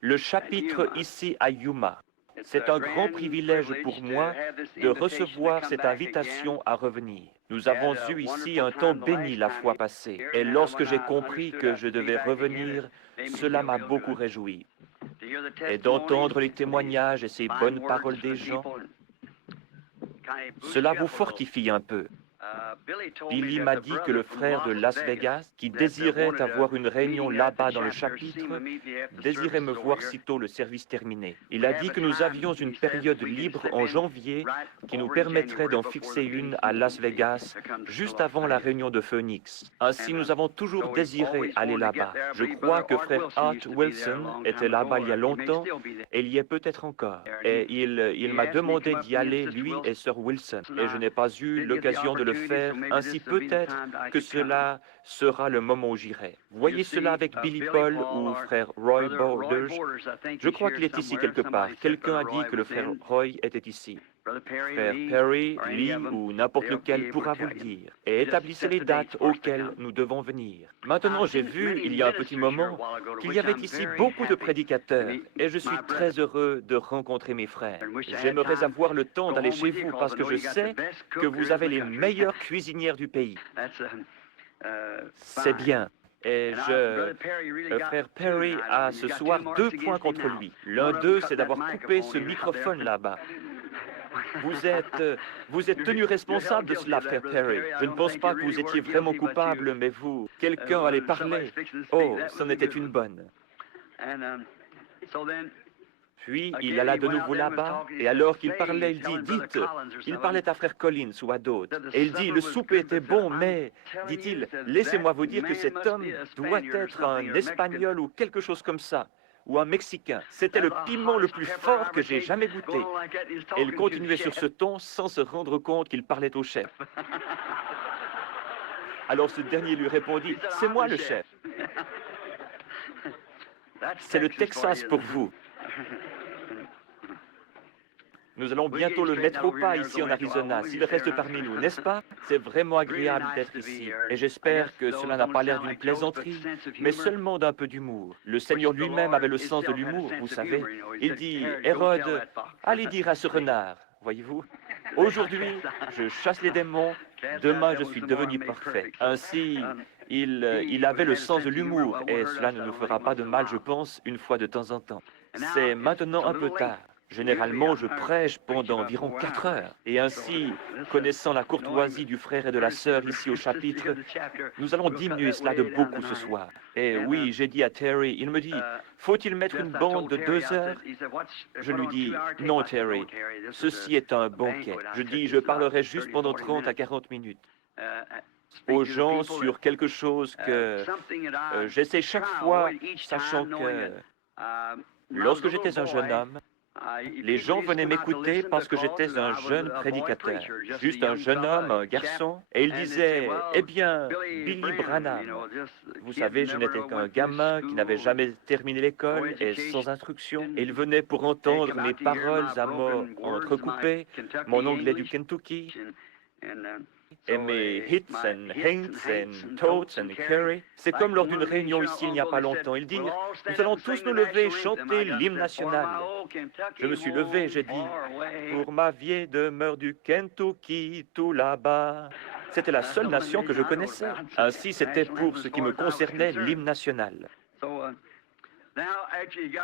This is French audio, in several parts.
Le chapitre ici à Yuma. C'est un grand privilège pour moi de recevoir cette invitation à revenir. Nous avons eu ici un temps béni la fois passée, et lorsque j'ai compris que je devais revenir, cela m'a beaucoup réjoui. Et d'entendre les témoignages et ces bonnes paroles des gens, cela vous fortifie un peu. Billy m'a dit que le frère de Las Vegas, qui désirait avoir une réunion là-bas dans le chapitre, désirait me voir sitôt le service terminé. Il a dit que nous avions une période libre en janvier qui nous permettrait d'en fixer une à Las Vegas juste avant la réunion de Phoenix. Ainsi, nous avons toujours désiré aller là-bas. Je crois que frère Art Wilson était là-bas il y a longtemps et il y est peut-être encore. Et il m'a demandé d'y aller, lui et sœur Wilson. Et je n'ai pas eu l'occasion de le faire, ainsi peut-être que cela sera le moment où j'irai. Voyez cela avec Billy Paul ou frère Roy Borders. Je crois qu'il est ici quelque part. Quelqu'un a dit que le frère Roy était ici. Frère Perry, Lee ou n'importe lequel pourra vous le dire. Et établissez les dates auxquelles nous devons venir. Maintenant, j'ai vu, il y a un petit moment, qu'il y avait ici beaucoup de prédicateurs, et je suis très heureux de rencontrer mes frères. J'aimerais avoir le temps d'aller chez vous parce que je sais que vous avez les meilleures cuisinières du pays. C'est bien. Et frère Perry a ce soir 2 points contre lui. L'un d'eux, c'est d'avoir coupé ce microphone là-bas. Vous êtes tenu responsable de cela, frère Perry. Je ne pense pas que vous étiez vraiment coupable, mais quelqu'un allait parler. Oh, c'en était une bonne. Puis, il alla de nouveau là-bas, et alors qu'il parlait, il dit, dites, il parlait à frère Collins ou à d'autres, et il dit, le souper était bon, mais, dit-il, laissez-moi vous dire que cet homme doit être un Espagnol ou quelque chose comme ça, ou un Mexicain. C'était le piment le plus fort que j'ai jamais goûté. Et il continuait sur ce ton sans se rendre compte qu'il parlait au chef. Alors ce dernier lui répondit, c'est moi le chef. C'est le Texas pour vous. Nous allons bientôt le mettre au pas ici en Arizona, s'il reste parmi nous, n'est-ce pas? C'est vraiment agréable d'être ici, et j'espère que cela n'a pas l'air d'une plaisanterie, mais seulement d'un peu d'humour. Le Seigneur lui-même avait le sens de l'humour, vous savez. Il dit, Hérode, allez dire à ce renard, voyez-vous? Aujourd'hui, je chasse les démons, demain je suis devenu parfait. Ainsi, il avait le sens de l'humour, et cela ne nous fera pas de mal, je pense, une fois de temps en temps. C'est maintenant un peu tard. Généralement, je prêche pendant environ 4 heures. Et ainsi, connaissant la courtoisie du frère et de la sœur ici au chapitre, nous allons diminuer cela de beaucoup ce soir. Et oui, j'ai dit à Terry, il me dit, faut-il mettre une bande de 2 heures? Je lui dis, non Terry, ceci est un banquet. Je dis, je parlerai juste pendant 30 à 40 minutes aux gens sur quelque chose que j'essaie chaque fois, sachant que lorsque j'étais un jeune homme, les gens venaient m'écouter parce que j'étais un jeune prédicateur, juste un jeune homme, un garçon, et ils disaient, eh bien, Billy Branham. Vous savez, je n'étais qu'un gamin qui n'avait jamais terminé l'école et sans instruction, et ils venaient pour entendre mes paroles à mots entrecoupés, mon anglais du Kentucky, et mes hits and hints and totes and carry. C'est comme lors d'une réunion ici il n'y a pas longtemps. Ils dirent, nous allons tous nous lever et chanter l'hymne national. Je me suis levé et j'ai dit, pour ma vieille demeure du Kentucky, tout là-bas. C'était la seule nation que je connaissais. Ainsi, c'était pour ce qui me concernait l'hymne national.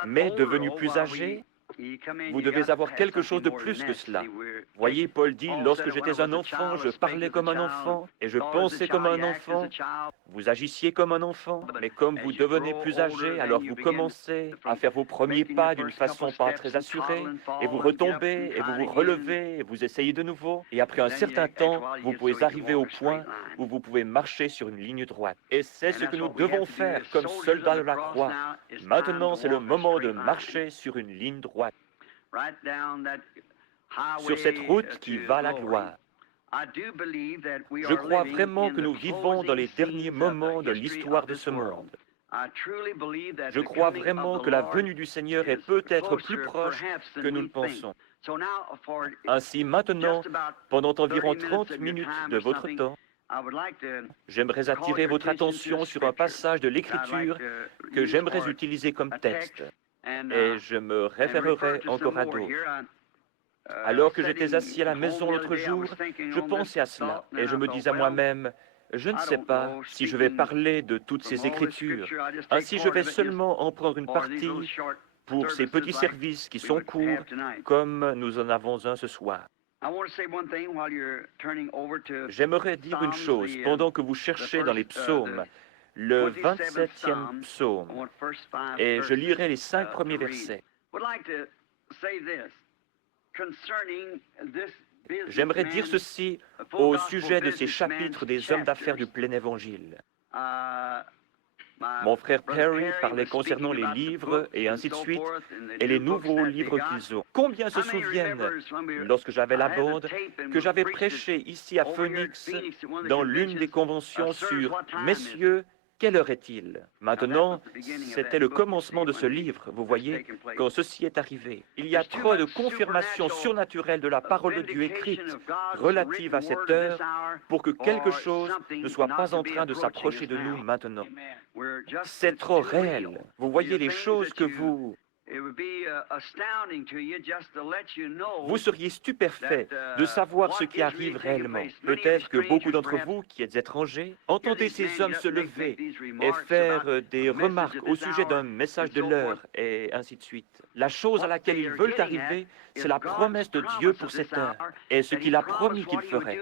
Mais devenu plus âgé, vous devez avoir quelque chose de plus que cela. Voyez, Paul dit, lorsque j'étais un enfant, je parlais comme un enfant et je pensais comme un enfant. Vous agissiez comme un enfant, mais comme vous devenez plus âgé, alors vous commencez à faire vos premiers pas d'une façon pas très assurée, et vous retombez, et vous vous relevez, et vous essayez de nouveau, et après un certain temps, vous pouvez arriver au point où vous pouvez marcher sur une ligne droite. Et c'est ce que nous devons faire comme soldats de la croix. Maintenant, c'est le moment de marcher sur une ligne droite. Sur cette route qui va à la gloire. Je crois vraiment que nous vivons dans les derniers moments de l'histoire de ce monde. Je crois vraiment que la venue du Seigneur est peut-être plus proche que nous le pensons. Ainsi, maintenant, pendant environ 30 minutes de votre temps, J'aimerais attirer votre attention sur un passage de l'Écriture que j'aimerais utiliser comme texte, et je me référerai encore à d'autres. Alors que j'étais assis à la maison l'autre jour, je pensais à cela, et je me dis à moi-même, je ne sais pas si je vais parler de toutes ces Écritures, ainsi je vais seulement en prendre une partie pour ces petits services qui sont courts, comme nous en avons un ce soir. J'aimerais dire une chose pendant que vous cherchez dans les psaumes, le 27e psaume, et je lirai les 5 premiers versets. J'aimerais dire ceci au sujet de ces chapitres des hommes d'affaires du plein évangile. Mon frère Perry parlait concernant les livres et ainsi de suite, et les nouveaux livres qu'ils ont. Combien se souviennent, lorsque j'avais la bande, que j'avais prêché ici à Phoenix, dans l'une des conventions sur « Messieurs, quelle heure est-il » Maintenant, c'était le commencement de ce livre, vous voyez, quand ceci est arrivé. Il y a trop de confirmations surnaturelles de la parole de Dieu écrite relative à cette heure pour que quelque chose ne soit pas en train de s'approcher de nous maintenant. C'est trop réel. Vous voyez les choses que vous seriez stupéfait de savoir ce qui arrive réellement. Peut-être que beaucoup d'entre vous, qui êtes étrangers, entendez ces hommes se lever et faire des remarques au sujet d'un message de l'heure, et ainsi de suite. La chose à laquelle ils veulent arriver, c'est la promesse de Dieu pour cette heure, et ce qu'il a promis qu'il ferait.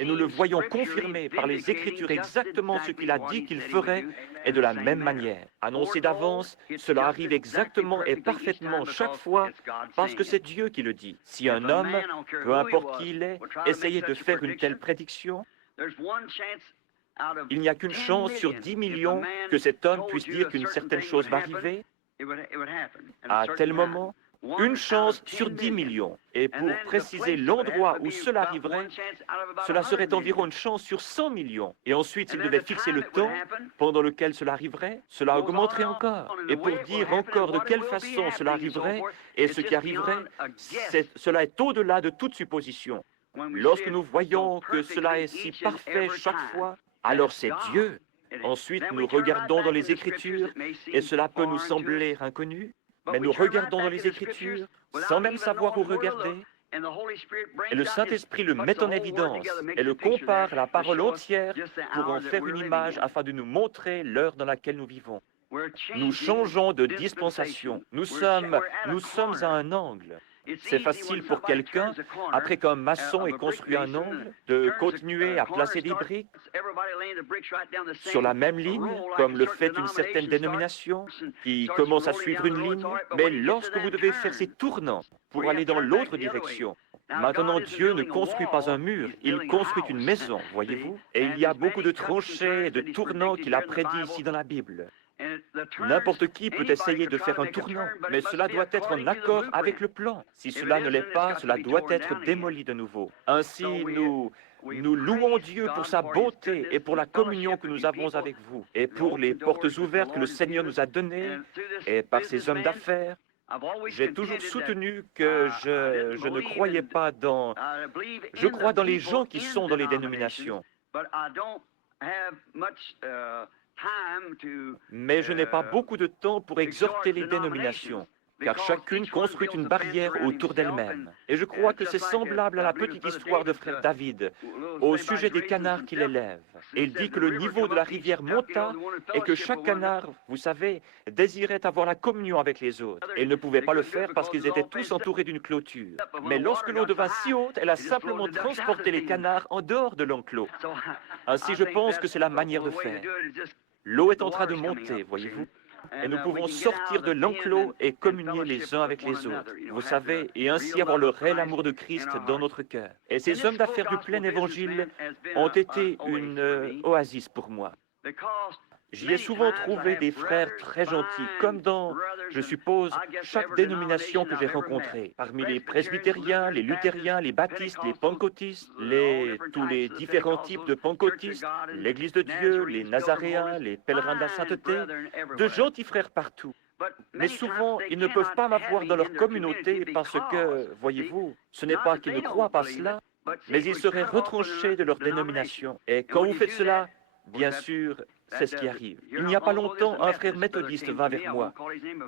Et nous le voyons confirmé par les Écritures exactement ce qu'il a dit qu'il ferait, et de la même manière. Annoncé d'avance, cela arrive exactement et parfaitement chaque fois, parce que c'est Dieu qui le dit. Si un homme, peu importe qui il est, essayait de faire une telle prédiction, il n'y a qu'une chance sur 10 millions que cet homme puisse dire qu'une certaine chose va arriver à tel moment. Une chance sur 10 millions. Et pour préciser l'endroit où cela arriverait, cela serait environ une chance sur 100 millions. Et ensuite, s'il devait fixer le temps pendant lequel cela arriverait, cela augmenterait encore. Et pour dire encore de quelle façon cela arriverait et ce qui arriverait, cela est au-delà de toute supposition. Lorsque nous voyons que cela est si parfait chaque fois, alors c'est Dieu. Ensuite, nous regardons dans les Écritures, et cela peut nous sembler inconnu, mais nous regardons dans les Écritures sans même savoir où regarder, et le Saint-Esprit le met en évidence et le compare à la parole entière pour en faire une image afin de nous montrer l'heure dans laquelle nous vivons. Nous changeons de dispensation. Nous sommes à un angle. C'est facile pour quelqu'un, après qu'un maçon ait construit un angle, de continuer à placer des briques sur la même ligne, comme le fait une certaine dénomination, qui commence à suivre une ligne. Mais lorsque vous devez faire ces tournants pour aller dans l'autre direction, maintenant Dieu ne construit pas un mur, il construit une maison, voyez-vous. Et il y a beaucoup de tranchées et de tournants qu'il a prédits ici dans la Bible. N'importe qui peut essayer de faire un tournant, mais cela doit être en accord avec le plan. Si cela ne l'est pas, cela doit être démoli de nouveau. Ainsi, nous louons Dieu pour sa bonté et pour la communion que nous avons avec vous, et pour les portes ouvertes que le Seigneur nous a données, et par ces hommes d'affaires. J'ai toujours soutenu que je ne croyais pas dans... Je crois dans les gens qui sont dans les dénominations. Mais je n'ai pas beaucoup de temps pour exhorter les dénominations, car chacune construit une barrière autour d'elle-même. Et je crois que c'est semblable à la petite histoire de frère David, au sujet des canards qu'il élève. Et il dit que le niveau de la rivière monta et que chaque canard, vous savez, désirait avoir la communion avec les autres. Et ils ne pouvaient pas le faire parce qu'ils étaient tous entourés d'une clôture. Mais lorsque l'eau devint si haute, elle a simplement transporté les canards en dehors de l'enclos. Ainsi, je pense que c'est la manière de faire. L'eau est en train de monter, voyez-vous, et nous pouvons sortir de l'enclos et communier les uns avec les autres, vous savez, et ainsi avoir le réel amour de Christ dans notre cœur. Et ces hommes d'affaires du plein évangile ont été une oasis pour moi. J'y ai souvent trouvé des frères très gentils, comme dans, je suppose, chaque dénomination que j'ai rencontrée. Parmi les presbytériens, les luthériens, les baptistes, les pentecôtistes, tous les différents types de pentecôtistes, l'Église de Dieu, les nazaréens, les pèlerins de la sainteté, de gentils frères partout. Mais souvent, ils ne peuvent pas m'avoir dans leur communauté parce que, voyez-vous, ce n'est pas qu'ils ne croient pas cela, mais ils seraient retranchés de leur dénomination. Et quand vous faites cela, bien sûr, c'est ce qui arrive. Il n'y a pas longtemps, un frère méthodiste vint vers moi.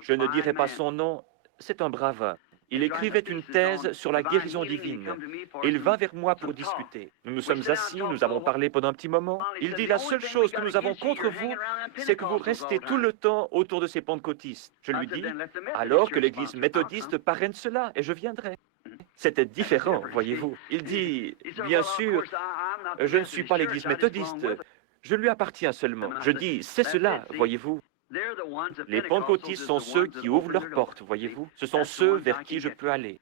Je ne dirai pas son nom, c'est un brave homme. Il écrivait une thèse sur la guérison divine. Il vint vers moi pour discuter. Nous nous sommes assis, nous avons parlé pendant un petit moment. Il dit, la seule chose que nous avons contre vous, c'est que vous restez tout le temps autour de ces pentecôtistes. Je lui dis, alors que l'église méthodiste parraine cela, et je viendrai. C'était différent, voyez-vous. Il dit, bien sûr, je ne suis pas l'église méthodiste, je lui appartiens seulement. Je dis, c'est cela, voyez-vous. Les pentecôtistes sont ceux qui ouvrent leurs portes, voyez-vous. Ce sont ceux vers qui je peux aller.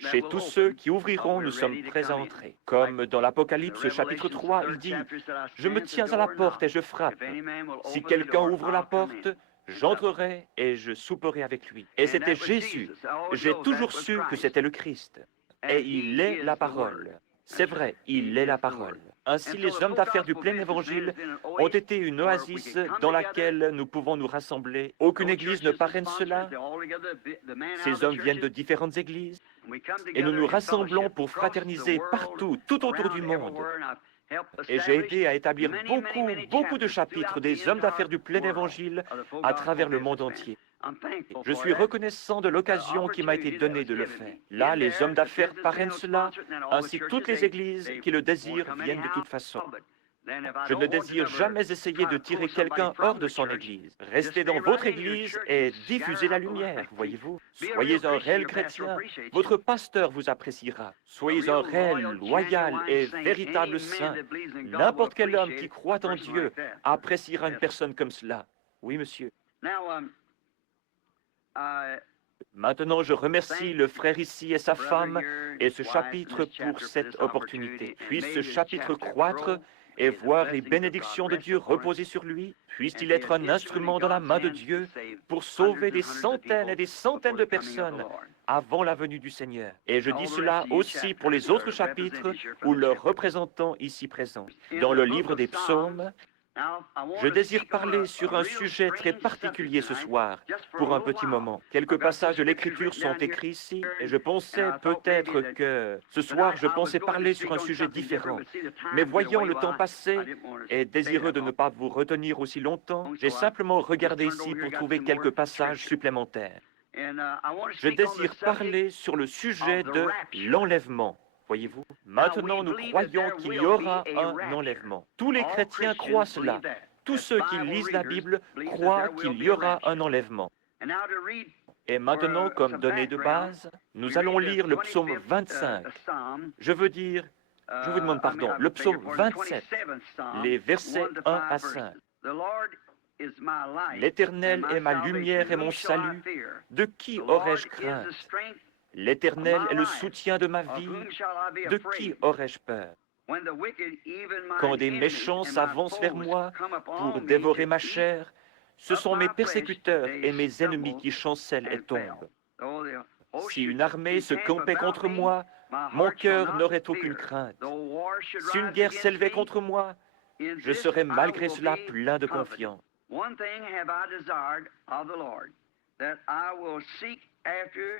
Chez tous ceux qui ouvriront, nous sommes prêts à entrer. Comme dans l'Apocalypse chapitre 3, il dit, « Je me tiens à la porte et je frappe. Si quelqu'un ouvre la porte, j'entrerai et je souperai avec lui. » Et c'était Jésus. J'ai toujours su que c'était le Christ. Et il est la parole. C'est vrai, il est la parole. Ainsi, les hommes d'affaires du plein évangile ont été une oasis dans laquelle nous pouvons nous rassembler. Aucune église ne parraine cela. Ces hommes viennent de différentes églises et nous nous rassemblons pour fraterniser partout, tout autour du monde. Et j'ai aidé à établir beaucoup de chapitres des hommes d'affaires du plein évangile à travers le monde entier. Je suis reconnaissant de l'occasion qui m'a été donnée de le faire. Là, les hommes d'affaires parrainent cela, ainsi que toutes les églises qui le désirent viennent de toute façon. Je ne désire jamais essayer de tirer quelqu'un hors de son église. Restez dans votre église et diffusez la lumière, voyez-vous. Soyez un réel chrétien. Votre pasteur vous appréciera. Soyez un réel, loyal et véritable saint. N'importe quel homme qui croit en Dieu appréciera une personne comme cela. Oui, monsieur. Maintenant, je remercie le frère ici et sa femme et ce chapitre pour cette opportunité. Puisse ce chapitre croître et voir les bénédictions de Dieu reposer sur lui. Puisse-t-il être un instrument dans la main de Dieu pour sauver des centaines et des centaines de personnes avant la venue du Seigneur. Et je dis cela aussi pour les autres chapitres ou leurs représentants ici présents. Dans le livre des psaumes, je désire parler sur un sujet très particulier ce soir, pour un petit moment. Quelques passages de l'Écriture sont écrits ici, et je pensais peut-être que ce soir, je pensais parler sur un sujet différent. Mais voyant le temps passer, et désireux de ne pas vous retenir aussi longtemps, j'ai simplement regardé ici pour trouver quelques passages supplémentaires. Je désire parler sur le sujet de l'enlèvement. Voyez-vous, maintenant nous croyons qu'il y aura un enlèvement. Tous les chrétiens croient cela. Tous ceux qui lisent la Bible croient qu'il y aura un enlèvement. Et maintenant, comme donnée de base, nous allons lire le psaume 25. Je vous demande pardon, le psaume 27, les versets 1 à 5. L'Éternel est ma lumière et mon salut. De qui aurais-je crainte? L'Éternel est le soutien de ma vie. De qui aurais-je peur? Quand des méchants s'avancent vers moi pour dévorer ma chair, ce sont mes persécuteurs et mes ennemis qui chancellent et tombent. Si une armée se campait contre moi, mon cœur n'aurait aucune crainte. Si une guerre s'élevait contre moi, je serais malgré cela plein de confiance.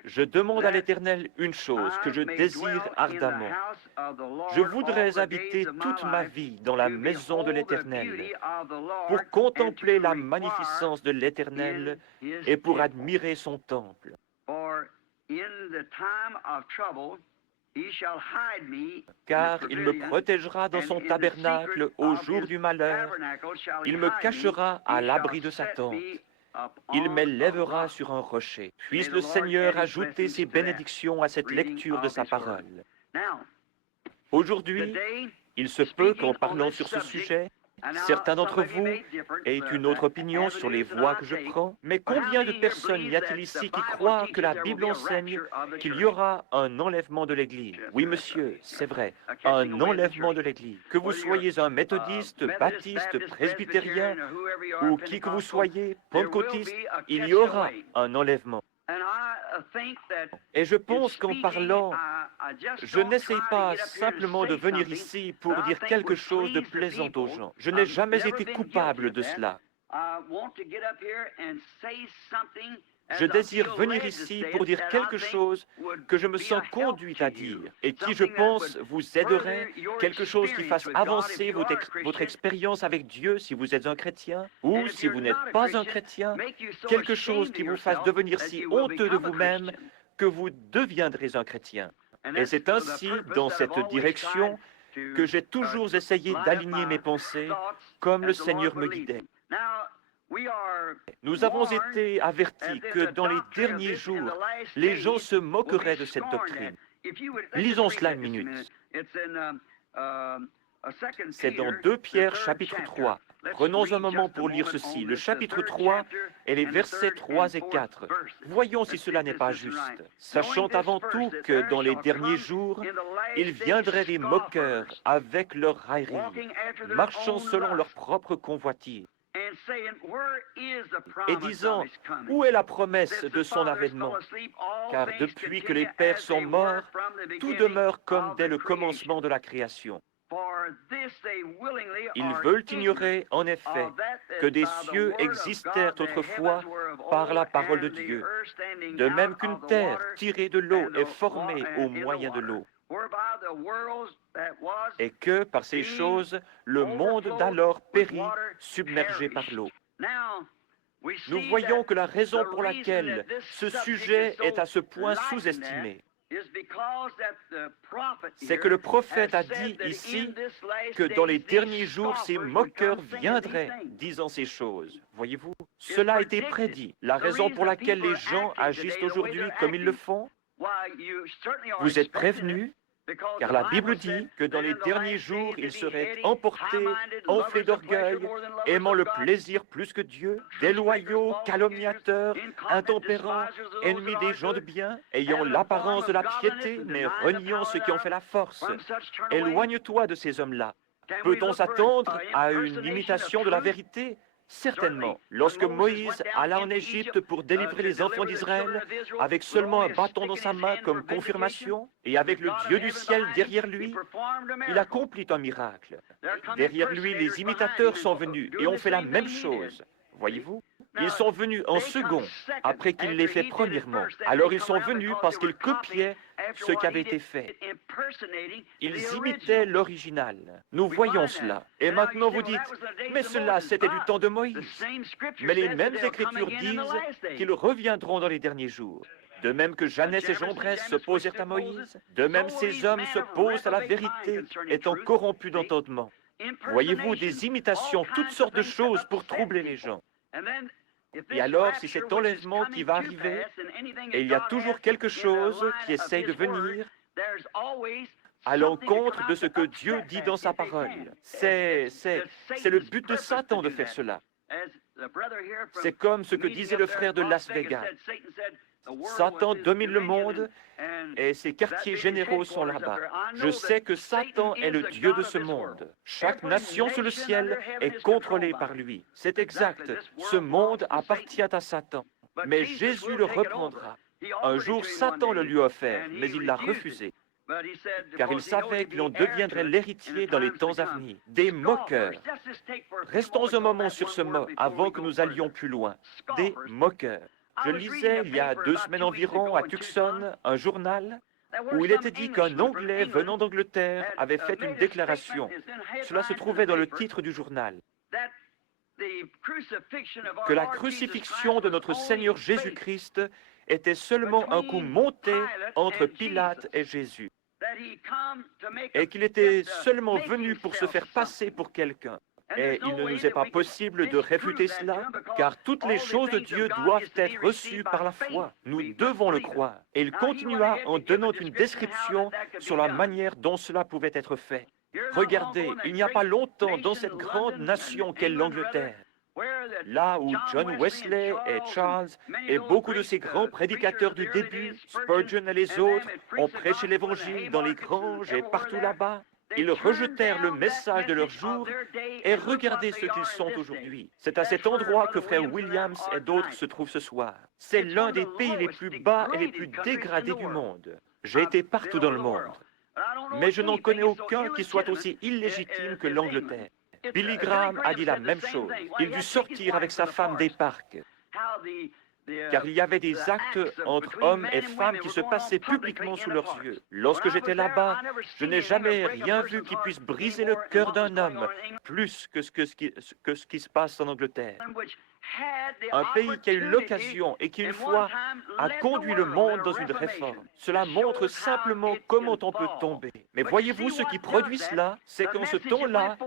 Je demande à l'Éternel une chose que je désire ardemment. Je voudrais habiter toute ma vie dans la maison de l'Éternel pour contempler la magnificence de l'Éternel et pour admirer son temple. Car il me protégera dans son tabernacle au jour du malheur. Il me cachera à l'abri de sa tente. Il m'élèvera sur un rocher. Puisse le Seigneur ajouter ses bénédictions à cette lecture de sa parole. Aujourd'hui, il se peut qu'en parlant sur ce sujet, certains d'entre vous aient une autre opinion sur les voies que je prends, mais combien de personnes y a-t-il ici qui croient que la Bible enseigne qu'il y aura un enlèvement de l'Église? Oui, monsieur, c'est vrai, un enlèvement de l'Église. Que vous soyez un méthodiste, baptiste, presbytérien, ou qui que vous soyez, pentecôtiste, il y aura un enlèvement. Et je pense qu'en parlant, je n'essaie pas simplement de venir ici pour dire quelque chose de plaisant aux gens. Je n'ai jamais été coupable de cela. Je désire venir ici pour dire quelque chose que je me sens conduit à dire et qui, je pense, vous aiderait, quelque chose qui fasse avancer votre expérience avec Dieu si vous êtes un chrétien ou si vous n'êtes pas un chrétien, quelque chose qui vous fasse devenir si honteux de vous-même que vous deviendrez un chrétien. Et c'est ainsi, dans cette direction, que j'ai toujours essayé d'aligner mes pensées comme le Seigneur me guidait. Nous avons été avertis que dans les derniers jours, les gens se moqueraient de cette doctrine. Lisons cela une minute. C'est dans 2 Pierre chapitre 3. Prenons un moment pour lire ceci, le chapitre 3 et les versets 3 et 4. Voyons si cela n'est pas juste. Sachant avant tout que dans les derniers jours, il viendrait des moqueurs avec leurs railleries, marchant selon leur propre convoitise, et disant, où est la promesse de son avènement? Car depuis que les pères sont morts, tout demeure comme dès le commencement de la création. Ils veulent ignorer, en effet, que des cieux existèrent autrefois par la parole de Dieu, de même qu'une terre tirée de l'eau est formée au moyen de l'eau, et que, par ces choses, le monde d'alors périt, submergé par l'eau. Nous voyons que la raison pour laquelle ce sujet est à ce point sous-estimé, c'est que le prophète a dit ici que dans les derniers jours, ces moqueurs viendraient disant ces choses. Voyez-vous, cela a été prédit. La raison pour laquelle les gens agissent aujourd'hui comme ils le font, vous êtes prévenus, car la Bible dit que dans les derniers jours, ils seraient emportés, enflés d'orgueil, aimant le plaisir plus que Dieu, déloyaux, calomniateurs, intempérants, ennemis des gens de bien, ayant l'apparence de la piété, mais reniant ceux qui ont fait la force. Éloigne-toi de ces hommes-là. Peut-on s'attendre à une imitation de la vérité? Certainement. Lorsque Moïse alla en Égypte pour délivrer les enfants d'Israël, avec seulement un bâton dans sa main comme confirmation, et avec le Dieu du ciel derrière lui, il accomplit un miracle. Derrière lui, les imitateurs sont venus et ont fait la même chose. Voyez-vous? Ils sont venus en second, après qu'il l'ait fait premièrement. Alors ils sont venus parce qu'ils copiaient ce qui avait été fait. Ils imitaient l'original. Nous voyons cela. Et maintenant vous dites, mais cela c'était du temps de Moïse. Mais les mêmes Écritures disent qu'ils reviendront dans les derniers jours. De même que Jeannès et Jambres s'opposèrent à Moïse, de même ces hommes s'opposent à la vérité, étant corrompus d'entendement. Voyez-vous, des imitations, toutes sortes de choses pour troubler les gens. Et alors, si cet enlèvement qui va arriver, et il y a toujours quelque chose qui essaye de venir à l'encontre de ce que Dieu dit dans sa parole. C'est le but de Satan de faire cela. C'est comme ce que disait le frère de Las Vegas. Satan domine le monde et ses quartiers généraux sont là-bas. Je sais que Satan est le Dieu de ce monde. Chaque nation sous le ciel est contrôlée par lui. C'est exact. Ce monde appartient à Satan. Mais Jésus le reprendra. Un jour, Satan le lui a offert, mais il l'a refusé. Car il savait qu'il en deviendrait l'héritier dans les temps à venir. Des moqueurs. Restons un moment sur ce mot avant que nous allions plus loin. Des moqueurs. Je lisais il y a 2 semaines environ à Tucson un journal où il était dit qu'un Anglais venant d'Angleterre avait fait une déclaration. Cela se trouvait dans le titre du journal. Que la crucifixion de notre Seigneur Jésus-Christ était seulement un coup monté entre Pilate et Jésus. Et qu'il était seulement venu pour se faire passer pour quelqu'un. Et il ne nous est pas possible de réfuter cela, car toutes les choses de Dieu doivent être reçues par la foi. Nous devons le croire. Et il continua en donnant une description sur la manière dont cela pouvait être fait. Regardez, il n'y a pas longtemps dans cette grande nation qu'est l'Angleterre, là où John Wesley et Charles et beaucoup de ces grands prédicateurs du début, Spurgeon et les autres, ont prêché l'Évangile dans les granges et partout là-bas. Ils rejetèrent le message de leur jour et regardez ce qu'ils sont aujourd'hui. C'est à cet endroit que frère Williams et d'autres se trouvent ce soir. C'est l'un des pays les plus bas et les plus dégradés du monde. J'ai été partout dans le monde, mais je n'en connais aucun qui soit aussi illégitime que l'Angleterre. Billy Graham a dit la même chose. Il dut sortir avec sa femme des parcs. car il y avait des actes entre hommes et femmes qui se passaient publiquement sous leurs yeux. Lorsque j'étais là-bas, je n'ai jamais rien vu qui puisse briser le cœur d'un homme plus que ce qui se passe en Angleterre. Un pays qui a eu l'occasion et qui, une fois, a conduit le monde dans une réforme. Cela montre simplement comment on peut tomber. Mais voyez-vous, ce qui produit cela, c'est qu'en ce temps-là,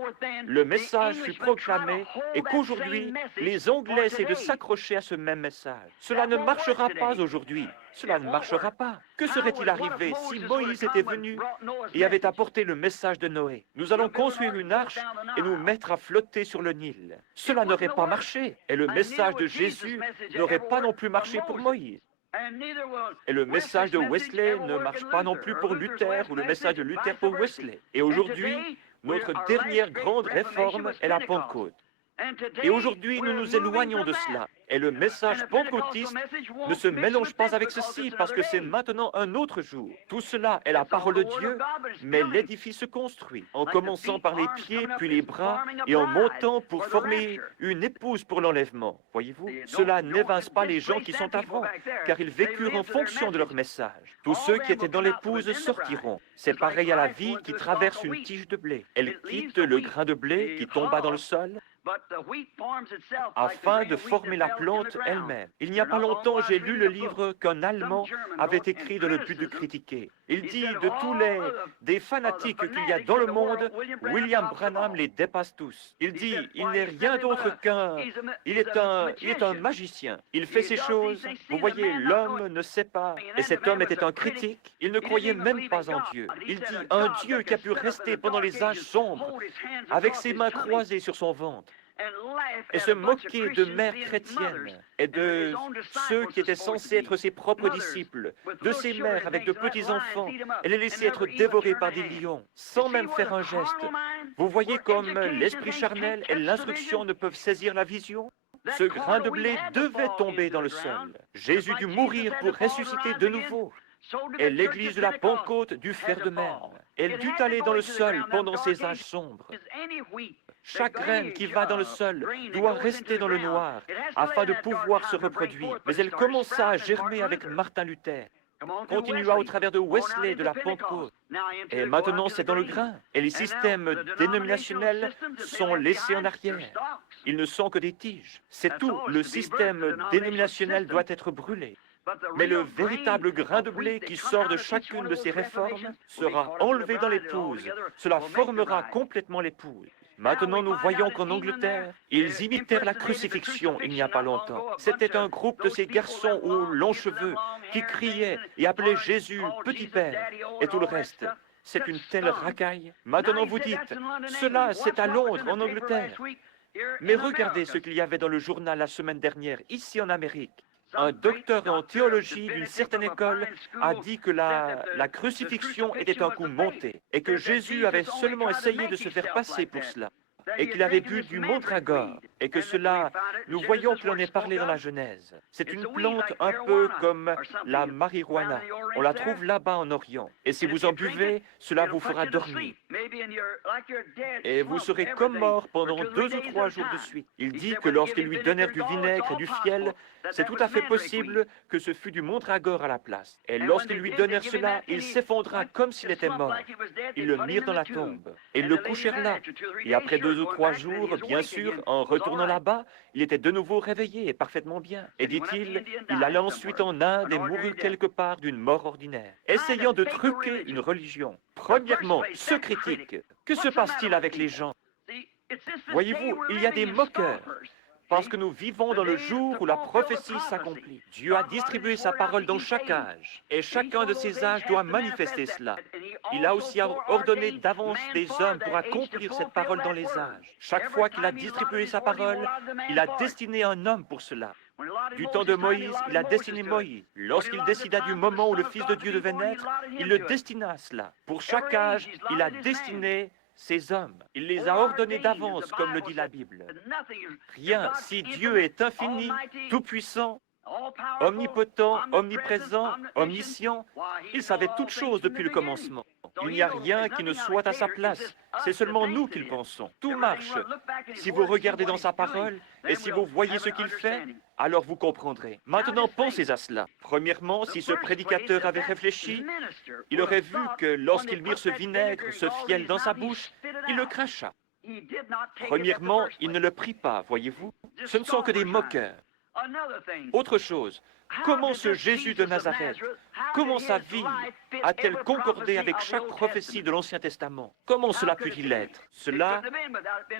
le message fut proclamé et qu'aujourd'hui, les Anglais essaient de s'accrocher à ce même message. Cela ne marchera pas aujourd'hui. Cela ne marchera pas. Que serait-il arrivé si Moïse était venu et avait apporté le message de Noé? Nous allons construire une arche et nous mettre à flotter sur le Nil. Cela n'aurait pas marché. Et le message de Jésus n'aurait pas non plus marché pour Moïse. Et le message de Wesley ne marche pas non plus pour Luther ou le message de Luther pour Wesley. Et aujourd'hui, notre dernière grande réforme est la Pentecôte. Et aujourd'hui, nous nous éloignons de cela. Et le message pentecôtiste ne se mélange pas avec ceci, parce que c'est maintenant un autre jour. Tout cela est la parole de Dieu, mais l'édifice se construit, en commençant par les pieds, puis les bras, et en montant pour former une épouse pour l'enlèvement. Voyez-vous, cela n'évince pas les gens qui sont avant, car ils vécurent en fonction de leur message. Tous ceux qui étaient dans l'épouse sortiront. C'est pareil à la vie qui traverse une tige de blé. Elle quitte le grain de blé qui tomba dans le sol, afin de former la plante elle-même. Il n'y a pas longtemps, j'ai lu le livre qu'un Allemand avait écrit dans le but de critiquer. Il dit, de tous des fanatiques qu'il y a dans le monde, William Branham les dépasse tous. Il dit, il n'est rien d'autre qu'un... Il est un magicien. Il fait ces choses. Vous voyez, l'homme ne sait pas. Et cet homme était un critique. Il ne croyait même pas en Dieu. Il dit, un Dieu qui a pu rester pendant les âges sombres, avec ses mains croisées sur son ventre, et se moquer de mères chrétiennes et de ceux qui étaient censés être ses propres disciples, de ses mères avec de petits-enfants, et les laisser être dévorés par des lions, sans même faire un geste. Vous voyez comme l'esprit charnel et l'instruction ne peuvent saisir la vision? Ce grain de blé devait tomber dans le sol. Jésus dut mourir pour ressusciter de nouveau. Et l'église de la Pentecôte dut faire de même. Elle dut aller dans le sol pendant ces âges sombres. Chaque graine qui va dans le sol doit rester dans le noir afin de pouvoir se reproduire. Mais elle commença à germer avec Martin Luther, continua au travers de Wesley de la Pentecôte. Et maintenant, c'est dans le grain. Et les systèmes dénominationnels sont laissés en arrière. Ils ne sont que des tiges. C'est tout. Le système dénominationnel doit être brûlé. Mais le véritable grain de blé qui sort de chacune de ces réformes sera enlevé dans l'épouse. Cela formera complètement l'épouse. Maintenant, nous voyons qu'en Angleterre, ils imitèrent la crucifixion il n'y a pas longtemps. C'était un groupe de ces garçons aux longs cheveux qui criaient et appelaient Jésus « Petit Père » et tout le reste. C'est une telle racaille. Maintenant, vous dites, cela, c'est à Londres, en Angleterre. Mais regardez ce qu'il y avait dans le journal la semaine dernière, ici en Amérique. Un docteur en théologie d'une certaine école a dit que la crucifixion était un coup monté et que Jésus avait seulement essayé de se faire passer pour cela et qu'il avait bu du mandragore et que cela, nous voyons qu'il en est parlé dans la Genèse. C'est une plante un peu comme la marijuana. On la trouve là-bas en Orient. Et si vous en buvez, cela vous fera dormir. Et vous serez comme mort pendant 2 ou 3 jours de suite. Il dit que lorsqu'ils lui donnèrent du vinaigre et du fiel, c'est tout à fait possible que ce fût du mandragore à la place. Et lorsqu'ils lui donnèrent cela, il s'effondra comme s'il était mort. Ils le mirent dans la tombe et le couchèrent là. Et après 2 ou 3 jours, bien sûr, en retournant là-bas, il était de nouveau réveillé et parfaitement bien. Et dit-il, il allait ensuite en Inde et mourut quelque part d'une mort ordinaire, essayant de truquer une religion. Premièrement, ce critique. Que se passe-t-il avec les gens? Voyez-vous, il y a des moqueurs. Parce que nous vivons dans le jour où la prophétie s'accomplit. Dieu a distribué sa parole dans chaque âge, et chacun de ces âges doit manifester cela. Il a aussi ordonné d'avance des hommes pour accomplir cette parole dans les âges. Chaque fois qu'il a distribué sa parole, il a destiné un homme pour cela. Du temps de Moïse, il a destiné Moïse. Lorsqu'il décida du moment où le Fils de Dieu devait naître, il le destina à cela. Pour chaque âge, il a destiné ces hommes. Il les a ordonnés d'avance, comme le dit la Bible. Rien, si Dieu est infini, tout-puissant, omnipotent, omniprésent, omniscient, il savait toutes choses depuis le commencement. Il n'y a rien qui ne soit à sa place. C'est seulement nous qui le pensons. Tout marche. Si vous regardez dans sa parole et si vous voyez ce qu'il fait, alors vous comprendrez. Maintenant, pensez à cela. Premièrement, si ce prédicateur avait réfléchi, il aurait vu que lorsqu'il mit ce vinaigre, ce fiel dans sa bouche, il le cracha. Premièrement, il ne le prit pas, voyez-vous. Ce ne sont que des moqueurs. Autre chose, comment ce Jésus de Nazareth, comment sa vie a-t-elle concordé avec chaque prophétie de l'Ancien Testament? Comment cela put-il être? Cela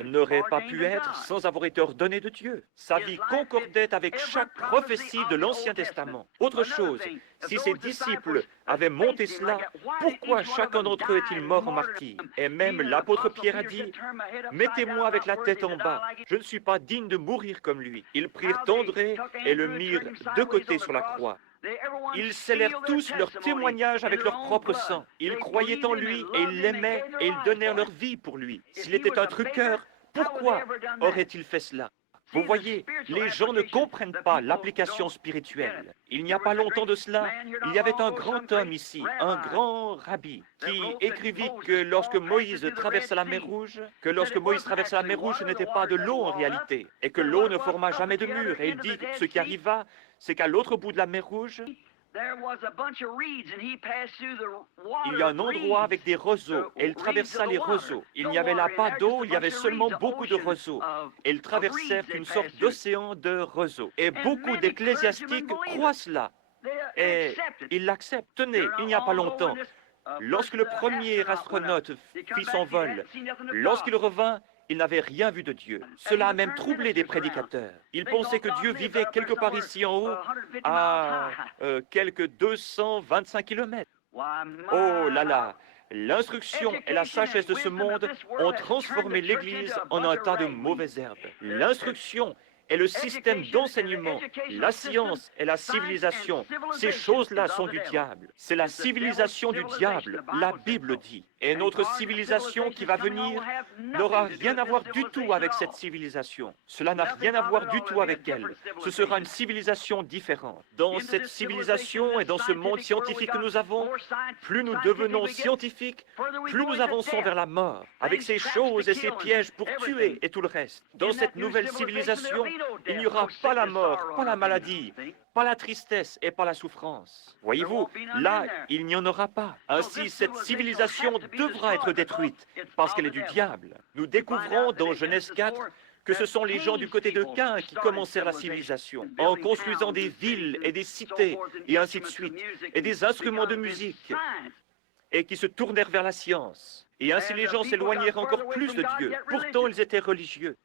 n'aurait pas pu être sans avoir été ordonné de Dieu. Sa vie concordait avec chaque prophétie de l'Ancien Testament. Autre chose, si ses disciples avaient monté cela, pourquoi chacun d'entre eux est-il mort en martyr? Et même l'apôtre Pierre a dit, « Mettez-moi avec la tête en bas, je ne suis pas digne de mourir comme lui. » Ils prirent André et le mirent de côté sur la croix. Ils scellèrent tous leur témoignage avec leur propre sang. Ils croyaient en lui et ils l'aimaient et ils donnèrent leur vie pour lui. S'il était un truqueur, pourquoi aurait-il fait cela? Vous voyez, les gens ne comprennent pas l'application spirituelle. Il n'y a pas longtemps de cela, il y avait un grand homme ici, un grand rabbi, qui écrivit que lorsque Moïse traversa la mer Rouge, ce n'était pas de l'eau en réalité, et que l'eau ne forma jamais de mur. Et il dit que ce qui arriva, c'est qu'à l'autre bout de la mer Rouge, il y a un endroit avec des roseaux, et il traversa les roseaux. Il n'y avait là pas d'eau, il y avait seulement beaucoup de roseaux. Et ils traversèrent une sorte d'océan de roseaux. Et beaucoup d'ecclésiastiques croient cela. Et ils l'acceptent. Tenez, il n'y a pas longtemps, lorsque le premier astronaute fit son vol, lorsqu'il revint, il n'avait rien vu de Dieu. Cela a même troublé des prédicateurs. Ils pensaient que Dieu vivait quelque part ici en haut, à quelques 225 kilomètres. Oh là là! L'instruction et la sagesse de ce monde ont transformé l'Église en un tas de mauvaises herbes. L'instruction est le système d'enseignement, la science et la civilisation. Ces choses-là sont du diable. C'est la civilisation du diable, la Bible dit. Et notre civilisation qui va venir n'aura rien à voir du tout avec cette civilisation. Cela n'a rien à voir du tout avec elle. Ce sera une civilisation différente. Dans cette civilisation et dans ce monde scientifique que nous avons, plus nous devenons scientifiques, plus nous avançons vers la mort, avec ces choses et ces pièges pour tuer et tout le reste. Dans cette nouvelle civilisation, il n'y aura pas la mort, pas la maladie, pas la tristesse et pas la souffrance. Voyez-vous, là, il n'y en aura pas. Ainsi, cette civilisation devra être détruite parce qu'elle est du diable. Nous découvrons dans Genèse 4 que ce sont les gens du côté de Caïn qui commencèrent la civilisation, en construisant des villes et des cités, et ainsi de suite, et des instruments de musique, et qui se tournèrent vers la science. Et ainsi les gens s'éloignèrent encore plus de Dieu. Pourtant, ils étaient religieux.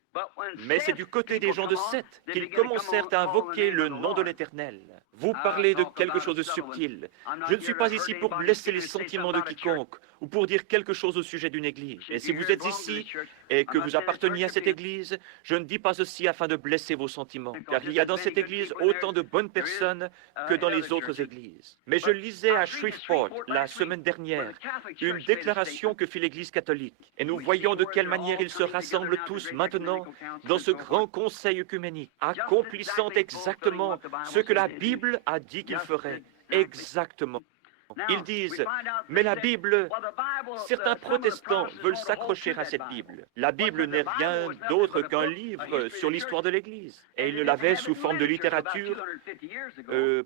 Mais c'est du côté des gens de Seth qu'ils commencèrent à invoquer le nom de l'Éternel. Vous parlez de quelque chose de subtil. Je ne suis pas ici pour blesser les sentiments de quiconque ou pour dire quelque chose au sujet d'une église. Et si vous êtes ici et que vous apparteniez à cette église, je ne dis pas ceci afin de blesser vos sentiments, car il y a dans cette église autant de bonnes personnes que dans les autres églises. Mais je lisais à Shreveport, la semaine dernière, une déclaration que fit l'Église catholique. Et nous voyons de quelle manière ils se rassemblent tous maintenant dans ce grand conseil œcuménique, accomplissant exactement ce que la Bible a dit qu'il ferait. Exactement. Ils disent, mais la Bible, certains protestants veulent s'accrocher à cette Bible. La Bible n'est rien d'autre qu'un livre sur l'histoire de l'Église. Et ils ne l'avaient sous forme de littérature,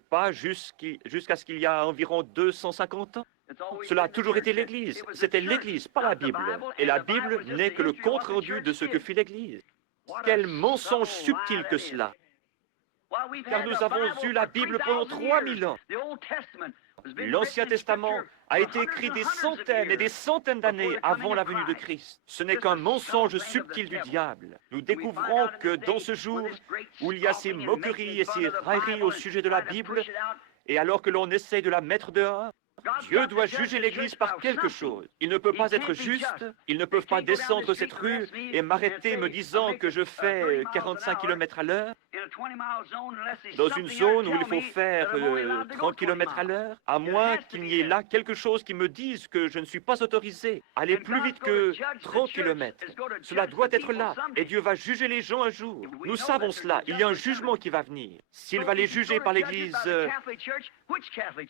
pas jusqu'à ce qu'il y a environ 250 ans. Cela a toujours été l'Église. C'était l'Église, pas la Bible. Et la Bible n'est que le compte-rendu de ce que fit l'Église. Quel mensonge subtil que cela! Car nous avons eu la Bible pendant 3000 ans. L'Ancien Testament a été écrit des centaines et des centaines d'années avant la venue de Christ. Ce n'est qu'un mensonge subtil du diable. Nous découvrons que dans ce jour où il y a ces moqueries et ces railleries au sujet de la Bible, et alors que l'on essaie de la mettre dehors, Dieu doit juger l'Église par quelque chose. Il ne peut pas être juste, ils ne peuvent pas descendre cette rue et m'arrêter me disant que je fais 45 km à l'heure, dans une zone où il faut faire 30 km à l'heure, à moins qu'il n'y ait là quelque chose qui me dise que je ne suis pas autorisé à aller plus vite que 30 km. Cela doit être là, et Dieu va juger les gens un jour. Nous savons cela, il y a un jugement qui va venir. S'il va les juger par l'Église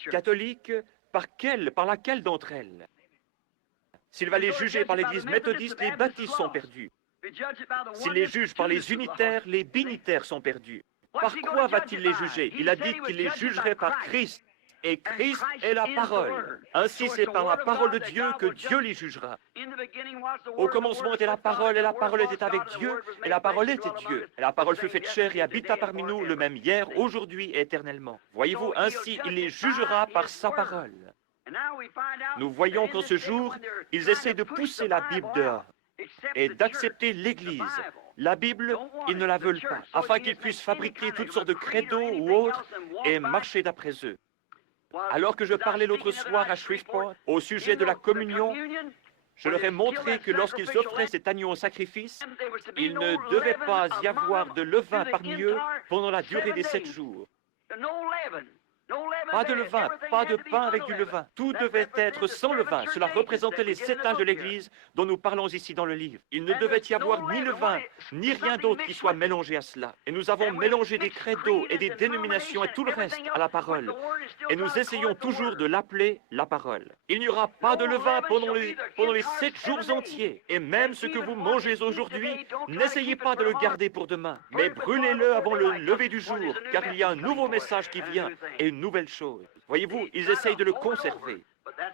catholique, par laquelle d'entre elles? S'il va les juger par l'Église méthodiste, les baptistes sont perdus. S'il les juge par les unitaires, les binitaires sont perdus. Par quoi va-t-il les juger? Il a dit qu'il les jugerait par Christ. Et Christ est la parole. Ainsi, c'est par la parole de Dieu que Dieu les jugera. Au commencement était la parole, et la parole était avec Dieu, et la parole était Dieu. Et la parole fut faite chair et habita parmi nous, le même hier, aujourd'hui et éternellement. Voyez-vous, ainsi, il les jugera par sa parole. Nous voyons qu'en ce jour, ils essaient de pousser la Bible dehors et d'accepter l'Église. La Bible, ils ne la veulent pas, afin qu'ils puissent fabriquer toutes sortes de credos ou autres et marcher d'après eux. Alors que je parlais l'autre soir à Shreveport au sujet de la communion, je leur ai montré que lorsqu'ils offraient cet agneau au sacrifice, il ne devait pas y avoir de levain parmi eux pendant la durée des 7 jours. Pas de levain, pas de pain avec du levain. Tout devait être sans levain. Cela représentait les 7 âges de l'Église dont nous parlons ici dans le livre. Il ne devait y avoir ni levain, ni rien d'autre qui soit mélangé à cela. Et nous avons mélangé des credos et des dénominations et tout le reste à la parole. Et nous essayons toujours de l'appeler la parole. Il n'y aura pas de levain pendant les 7 jours entiers. Et même ce que vous mangez aujourd'hui, n'essayez pas de le garder pour demain, mais brûlez-le avant le lever du jour, car il y a un nouveau message qui vient et une nouvelle chose. Voyez-vous, ils essayent de le conserver.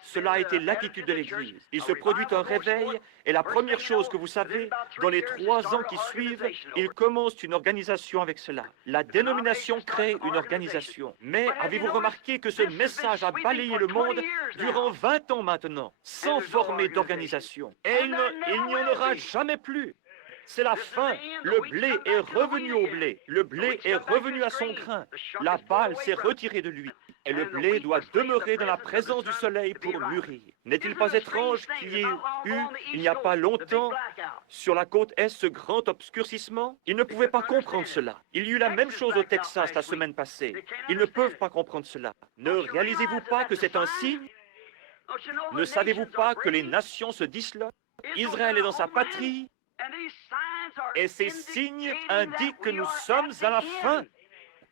Cela a été l'attitude de l'Église. Il se produit un réveil, et la première chose que vous savez, dans les 3 ans qui suivent, ils commencent une organisation avec cela. La dénomination crée une organisation. Mais avez-vous remarqué que ce message a balayé le monde durant 20 ans maintenant, sans former d'organisation? Et il n'y en aura jamais plus. C'est la fin. Le blé est revenu au blé. Le blé est revenu à son grain. La balle s'est retirée de lui. Et le blé doit demeurer dans la présence du soleil pour mûrir. N'est-il pas étrange qu'il y ait eu, il n'y a pas longtemps, sur la côte Est, ce grand obscurcissement? Ils ne pouvaient pas comprendre cela. Il y eut la même chose au Texas la semaine passée. Ils ne peuvent pas comprendre cela. Ne réalisez-vous pas que c'est un signe? Ne savez-vous pas que les nations se disloquent? Israël est dans sa patrie. Et ces signes indiquent que nous sommes à la fin.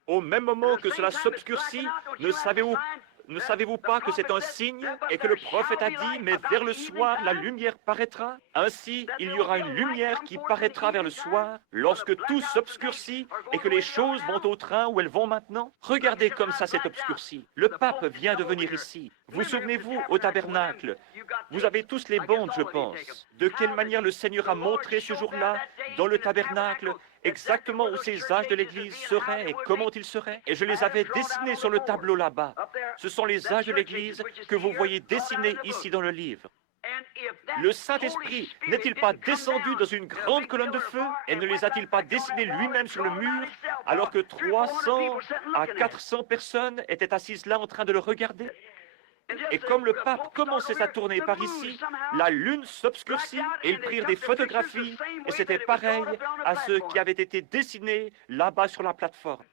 Au même moment que cela s'obscurcit, ne savez-vous pas que c'est un signe et que le prophète a dit, mais vers le soir, la lumière paraîtra? Ainsi, il y aura une lumière qui paraîtra vers le soir, lorsque tout s'obscurcit et que les choses vont au train où elles vont maintenant. Regardez comme ça s'est obscurci. Le pape vient de venir ici. Vous souvenez-vous, au tabernacle, vous avez tous les bandes, je pense. De quelle manière le Seigneur a montré ce jour-là, dans le tabernacle, exactement où ces âges de l'Église seraient et comment ils seraient. Et je les avais dessinés sur le tableau là-bas. Ce sont les âges de l'Église que vous voyez dessinés ici dans le livre. Le Saint-Esprit n'est-il pas descendu dans une grande colonne de feu et ne les a-t-il pas dessinés lui-même sur le mur alors que 300 à 400 personnes étaient assises là en train de le regarder? Et comme le pape commençait sa tournée par ici, la lune s'obscurcit et ils prirent des photographies et c'était pareil à ce qui avait été dessiné là-bas sur la plateforme.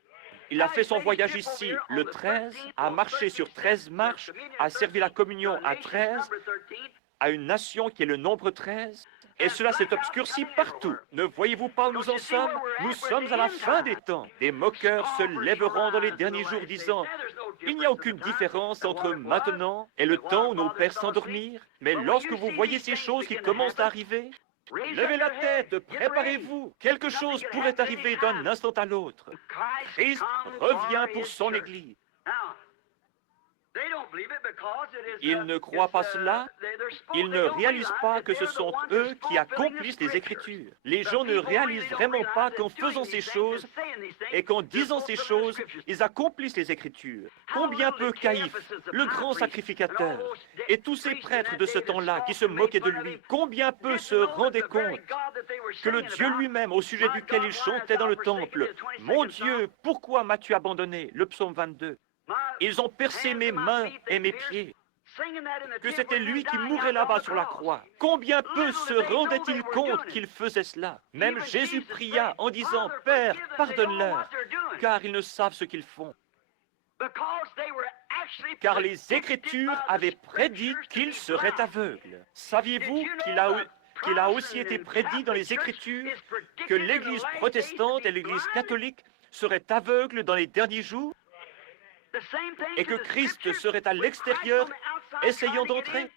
Il a fait son voyage ici le 13, a marché sur 13 marches, a servi la communion à 13, à une nation qui est le nombre 13, et cela s'est obscurci partout. Ne voyez-vous pas où nous en sommes? Nous sommes à la fin des temps. Des moqueurs se lèveront dans les derniers jours disant « Il n'y a aucune différence entre maintenant et le temps où nos pères s'endormirent. Mais lorsque vous voyez ces choses qui commencent à arriver, levez la tête, préparez-vous. Quelque chose pourrait arriver d'un instant à l'autre. Christ revient pour son Église. » Ils ne croient pas cela. Ils ne réalisent pas que ce sont eux qui accomplissent les Écritures. Les gens ne réalisent vraiment pas qu'en faisant ces choses et qu'en disant ces choses, ils accomplissent les Écritures. Combien peu Caïphe, le grand sacrificateur, et tous ces prêtres de ce temps-là qui se moquaient de lui, combien peu se rendaient compte que le Dieu lui-même, au sujet duquel il chantait dans le temple, « Mon Dieu, pourquoi m'as-tu abandonné » le psaume 22. Ils ont percé mes mains et mes pieds, que c'était lui qui mourait là-bas sur la croix. Combien peu se rendait-il compte qu'il faisait cela? Même Jésus pria en disant, « Père, pardonne-leur, car ils ne savent ce qu'ils font. » Car les Écritures avaient prédit qu'il serait aveugle. Saviez-vous qu'il a aussi été prédit dans les Écritures que l'Église protestante et l'Église catholique seraient aveugles dans les derniers jours? Et que Christ serait à l'extérieur, essayant d'entrer?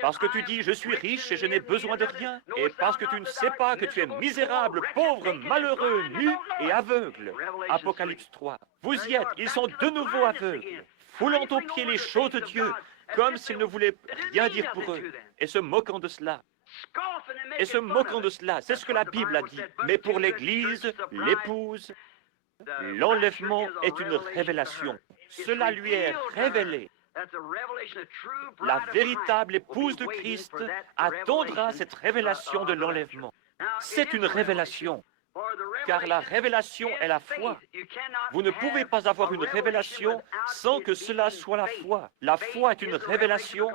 Parce que tu dis, je suis riche et je n'ai besoin de rien. Et parce que tu ne sais pas que tu es misérable, pauvre, malheureux, nu et aveugle. Apocalypse 3. Vous y êtes, ils sont de nouveau aveugles, foulant aux pieds les choses de Dieu, comme s'ils ne voulaient rien dire pour eux, et se moquant de cela. Et se moquant de cela, c'est ce que la Bible a dit. Mais pour l'Église, l'épouse, l'enlèvement est une révélation. Cela lui est révélé. La véritable épouse de Christ attendra cette révélation de l'enlèvement. C'est une révélation, car la révélation est la foi. Vous ne pouvez pas avoir une révélation sans que cela soit la foi. La foi est une révélation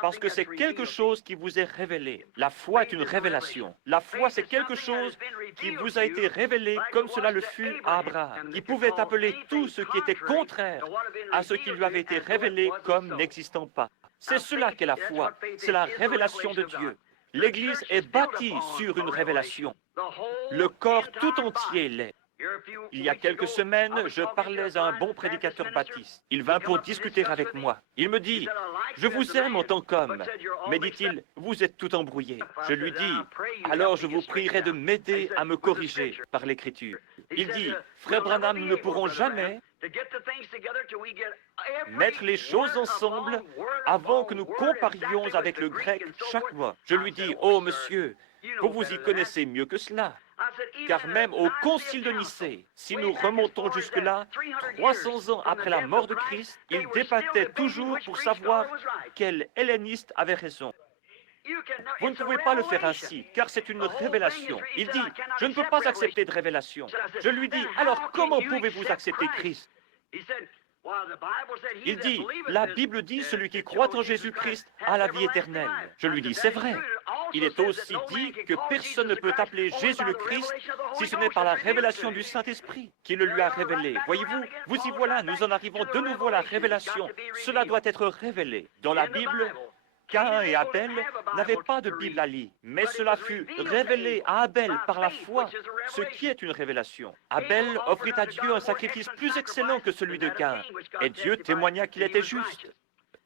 parce que c'est quelque chose qui vous est révélé. La foi est une révélation. La foi, c'est quelque chose qui vous a été révélé comme cela le fut à Abraham, qui pouvait appeler tout ce qui était contraire à ce qui lui avait été révélé comme n'existant pas. C'est cela qu'est la foi. C'est la révélation de Dieu. L'Église est bâtie sur une révélation. Le corps tout entier l'est. Il y a quelques semaines, je parlais à un bon prédicateur baptiste. Il vint pour discuter avec moi. Il me dit, « Je vous aime en tant qu'homme, mais dit-il, vous êtes tout embrouillé. » Je lui dis, « Alors je vous prierai de m'aider à me corriger par l'Écriture. » Il dit, « Frère Branham, nous ne pourrons jamais mettre les choses ensemble avant que nous comparions avec le grec chaque mois. » Je lui dis, « Oh monsieur, vous vous y connaissez mieux que cela. » Car même au Concile de Nicée, si nous remontons jusque-là, 300 ans après la mort de Christ, ils débattaient toujours pour savoir quel helléniste avait raison. Vous ne pouvez pas le faire ainsi, car c'est une révélation. Il dit, je ne peux pas accepter de révélation. Je lui dis, alors comment pouvez-vous accepter Christ? Il dit, la Bible dit, celui qui croit en Jésus-Christ a la vie éternelle. Je lui dis, c'est vrai. Il est aussi dit que personne ne peut appeler Jésus le Christ si ce n'est par la révélation du Saint-Esprit qui le lui a révélé. Voyez-vous, vous y voilà, nous en arrivons de nouveau à la révélation. Cela doit être révélé. Dans la Bible, Caïn et Abel n'avaient pas de Bible à lire, mais cela fut révélé à Abel par la foi, ce qui est une révélation. Abel offrit à Dieu un sacrifice plus excellent que celui de Caïn, et Dieu témoigna qu'il était juste.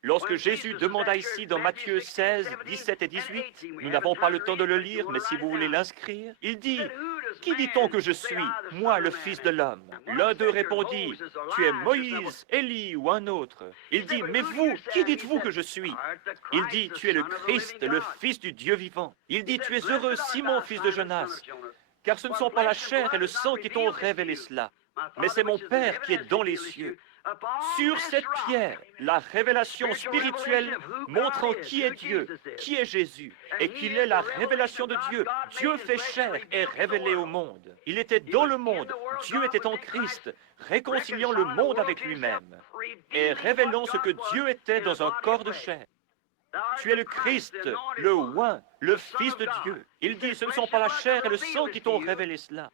Lorsque Jésus demanda ici dans Matthieu 16, 17 et 18, nous n'avons pas le temps de le lire, mais si vous voulez l'inscrire, il dit, « Qui dit-on que je suis, moi le Fils de l'homme ?» L'un d'eux répondit, « Tu es Moïse, Élie ou un autre. » Il dit, « Mais vous, qui dites-vous que je suis ?» Il dit, « Tu es le Christ, le Fils du Dieu vivant. » Il dit, « Tu es heureux, Simon, fils de Jonas, car ce ne sont pas la chair et le sang qui t'ont révélé cela, mais c'est mon Père qui est dans les cieux. » Sur cette pierre, la révélation spirituelle montrant qui est Dieu, qui est Jésus, et qu'il est la révélation de Dieu. Dieu fait chair et révélé au monde. Il était dans le monde, Dieu était en Christ, réconciliant le monde avec lui-même, et révélant ce que Dieu était dans un corps de chair. Tu es le Christ, le oint, le Fils de Dieu. Il dit, ce ne sont pas la chair et le sang qui t'ont révélé cela,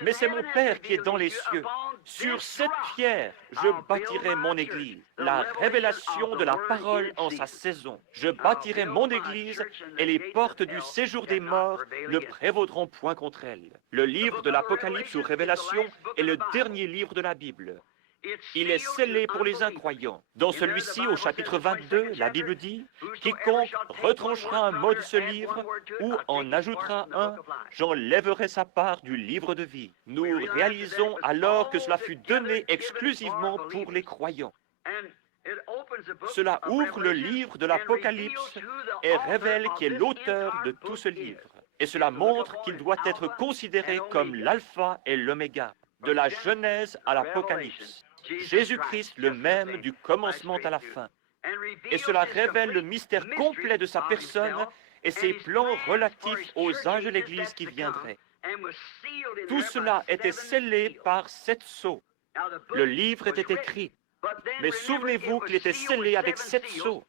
mais c'est mon Père qui est dans les cieux. Sur cette pierre, je bâtirai mon Église. La révélation de la parole en sa saison. Je bâtirai mon Église et les portes du séjour des morts ne prévaudront point contre elle. Le livre de l'Apocalypse ou Révélation est le dernier livre de la Bible. Il est scellé pour les incroyants. Dans celui-ci, au chapitre 22, la Bible dit, « Quiconque retranchera un mot de ce livre ou en ajoutera un, j'enlèverai sa part du livre de vie. » Nous réalisons alors que cela fut donné exclusivement pour les croyants. Cela ouvre le livre de l'Apocalypse et révèle qui est l'auteur de tout ce livre. Et cela montre qu'il doit être considéré comme l'alpha et l'oméga, de la Genèse à l'Apocalypse. Jésus-Christ le même du commencement à la fin. Et cela révèle le mystère complet de sa personne et ses plans relatifs aux âges de l'Église qui viendraient. Tout cela était scellé par 7 sceaux. Le livre était écrit, mais souvenez-vous qu'il était scellé avec 7 sceaux.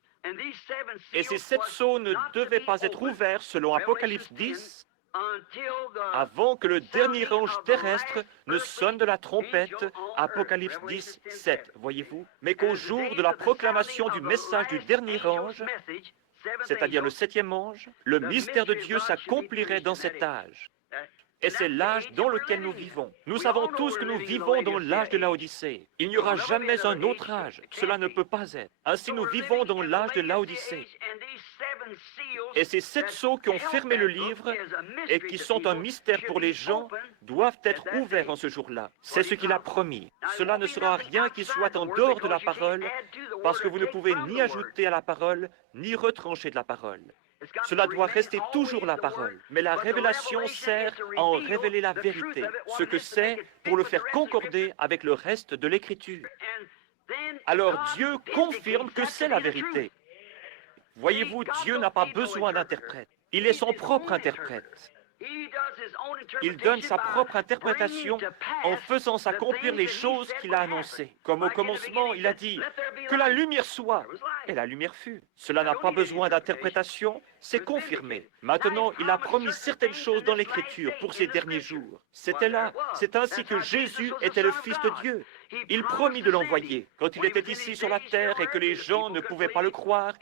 Et ces 7 sceaux ne devaient pas être ouverts selon Apocalypse 10 avant que le dernier ange terrestre ne sonne de la trompette, Apocalypse 10, 7, voyez-vous, mais qu'au jour de la proclamation du message du dernier ange, c'est-à-dire le 7e ange, le mystère de Dieu s'accomplirait dans cet âge. Et c'est l'âge dans lequel nous vivons. Nous savons tous que nous vivons dans l'âge de Laodicée. Il n'y aura jamais un autre âge. Cela ne peut pas être. Ainsi, nous vivons dans l'âge de Laodicée. Et ces 7 sceaux qui ont fermé le livre et qui sont un mystère pour les gens doivent être ouverts en ce jour-là. C'est ce qu'il a promis. Cela ne sera rien qui soit en dehors de la parole, parce que vous ne pouvez ni ajouter à la parole, ni retrancher de la parole. Cela doit rester toujours la parole. Mais la révélation sert à en révéler la vérité, ce que c'est pour le faire concorder avec le reste de l'Écriture. Alors Dieu confirme que c'est la vérité. Voyez-vous, Dieu n'a pas besoin d'interprète. Il est son propre interprète. Il donne sa propre interprétation en faisant s'accomplir les choses qu'il a annoncées. Comme au commencement, il a dit « Que la lumière soit !» Et la lumière fut. Cela n'a pas besoin d'interprétation, c'est confirmé. Maintenant, il a promis certaines choses dans l'Écriture pour ces derniers jours. C'était là. C'est ainsi que Jésus était le Fils de Dieu. Il promit de l'envoyer. Quand il était ici sur la terre et que les gens ne pouvaient pas le croire,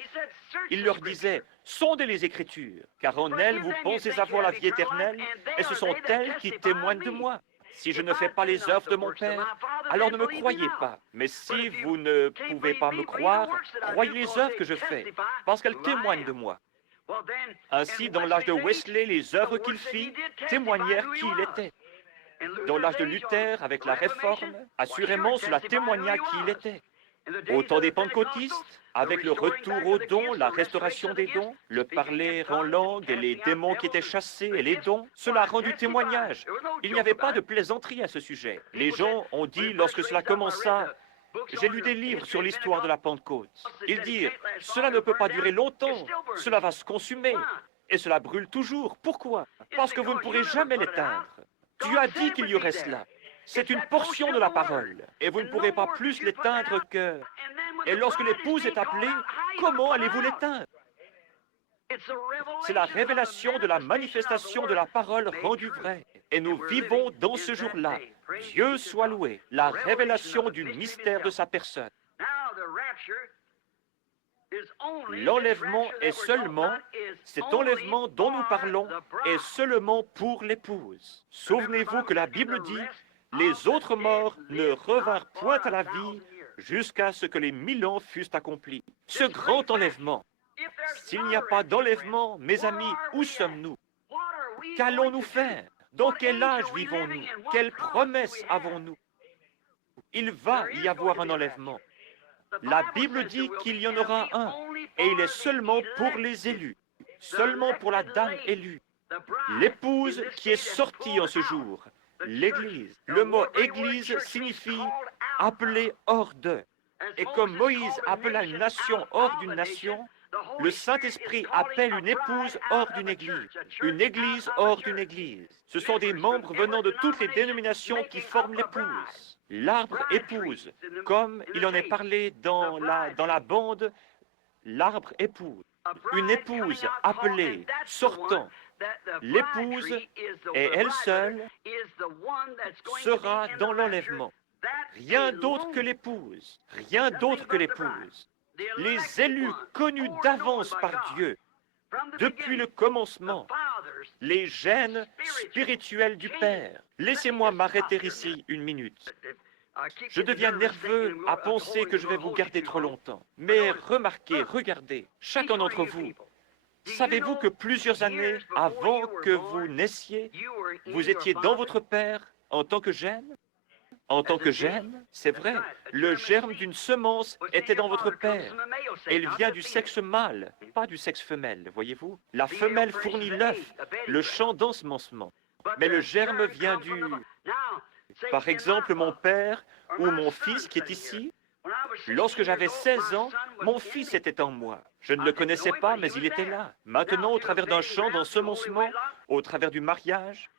il leur disait « Sondez les Écritures, car en elles vous pensez avoir la vie éternelle, et ce sont elles qui témoignent de moi. Si je ne fais pas les œuvres de mon Père, alors ne me croyez pas. Mais si vous ne pouvez pas me croire, croyez les œuvres que je fais, parce qu'elles témoignent de moi. » Ainsi, dans l'âge de Wesley, les œuvres qu'il fit témoignèrent qui il était. Dans l'âge de Luther, avec la Réforme, assurément cela témoigna qui il était. Au temps des pentecôtistes, avec le retour aux dons, la restauration des dons, le parler en langue et les démons qui étaient chassés et les dons, cela a rendu témoignage. Il n'y avait pas de plaisanterie à ce sujet. Les gens ont dit, lorsque cela commença, j'ai lu des livres sur l'histoire de la Pentecôte. Ils dirent, cela ne peut pas durer longtemps, cela va se consumer, et cela brûle toujours. Pourquoi? Parce que vous ne pourrez jamais l'éteindre. Dieu a dit qu'il y aurait cela. C'est une portion de la parole, et vous ne pourrez pas plus l'éteindre que... Et lorsque l'épouse est appelée, comment allez-vous l'éteindre? C'est la révélation de la manifestation de la parole rendue vraie. Et nous vivons dans ce jour-là. Dieu soit loué, la révélation du mystère de sa personne. L'enlèvement est seulement, cet enlèvement dont nous parlons est seulement pour l'épouse. Souvenez-vous que la Bible dit, les autres morts ne revinrent point à la vie jusqu'à ce que les 1000 ans fussent accomplis. Ce grand enlèvement. S'il n'y a pas d'enlèvement, mes amis, où sommes-nous? Qu'allons-nous faire? Dans quel âge vivons-nous? Quelles promesses avons-nous? Il va y avoir un enlèvement. La Bible dit qu'il y en aura un, et il est seulement pour les élus, seulement pour la dame élue, l'épouse qui est sortie en ce jour, l'Église. Le mot « Église » signifie « appeler hors d'eux ». Et comme Moïse appela une nation hors d'une nation, le Saint-Esprit appelle une épouse hors d'une église hors d'une église. Ce sont des membres venant de toutes les dénominations qui forment l'épouse. L'arbre épouse, comme il en est parlé dans la bande, l'arbre épouse. Une épouse appelée, sortant. L'épouse, et elle seule, sera dans l'enlèvement. Rien d'autre que l'épouse, rien d'autre que l'épouse. Les élus connus d'avance par Dieu, depuis le commencement, les gènes spirituels du Père. Laissez-moi m'arrêter ici une minute. Je deviens nerveux à penser que je vais vous garder trop longtemps. Mais remarquez, regardez, chacun d'entre vous, savez-vous que plusieurs années avant que vous naissiez, vous étiez dans votre Père en tant que gène? En tant que gène, c'est vrai, le germe d'une semence était dans votre père. Et il vient du sexe mâle, pas du sexe femelle, voyez-vous? La femelle fournit l'œuf, le champ d'ensemencement. Mais le germe vient du... Par exemple, mon père ou mon fils qui est ici, lorsque j'avais 16 ans, mon fils était en moi. Je ne le connaissais pas, mais il était là. Maintenant, au travers d'un champ d'ensemencement, au travers du mariage,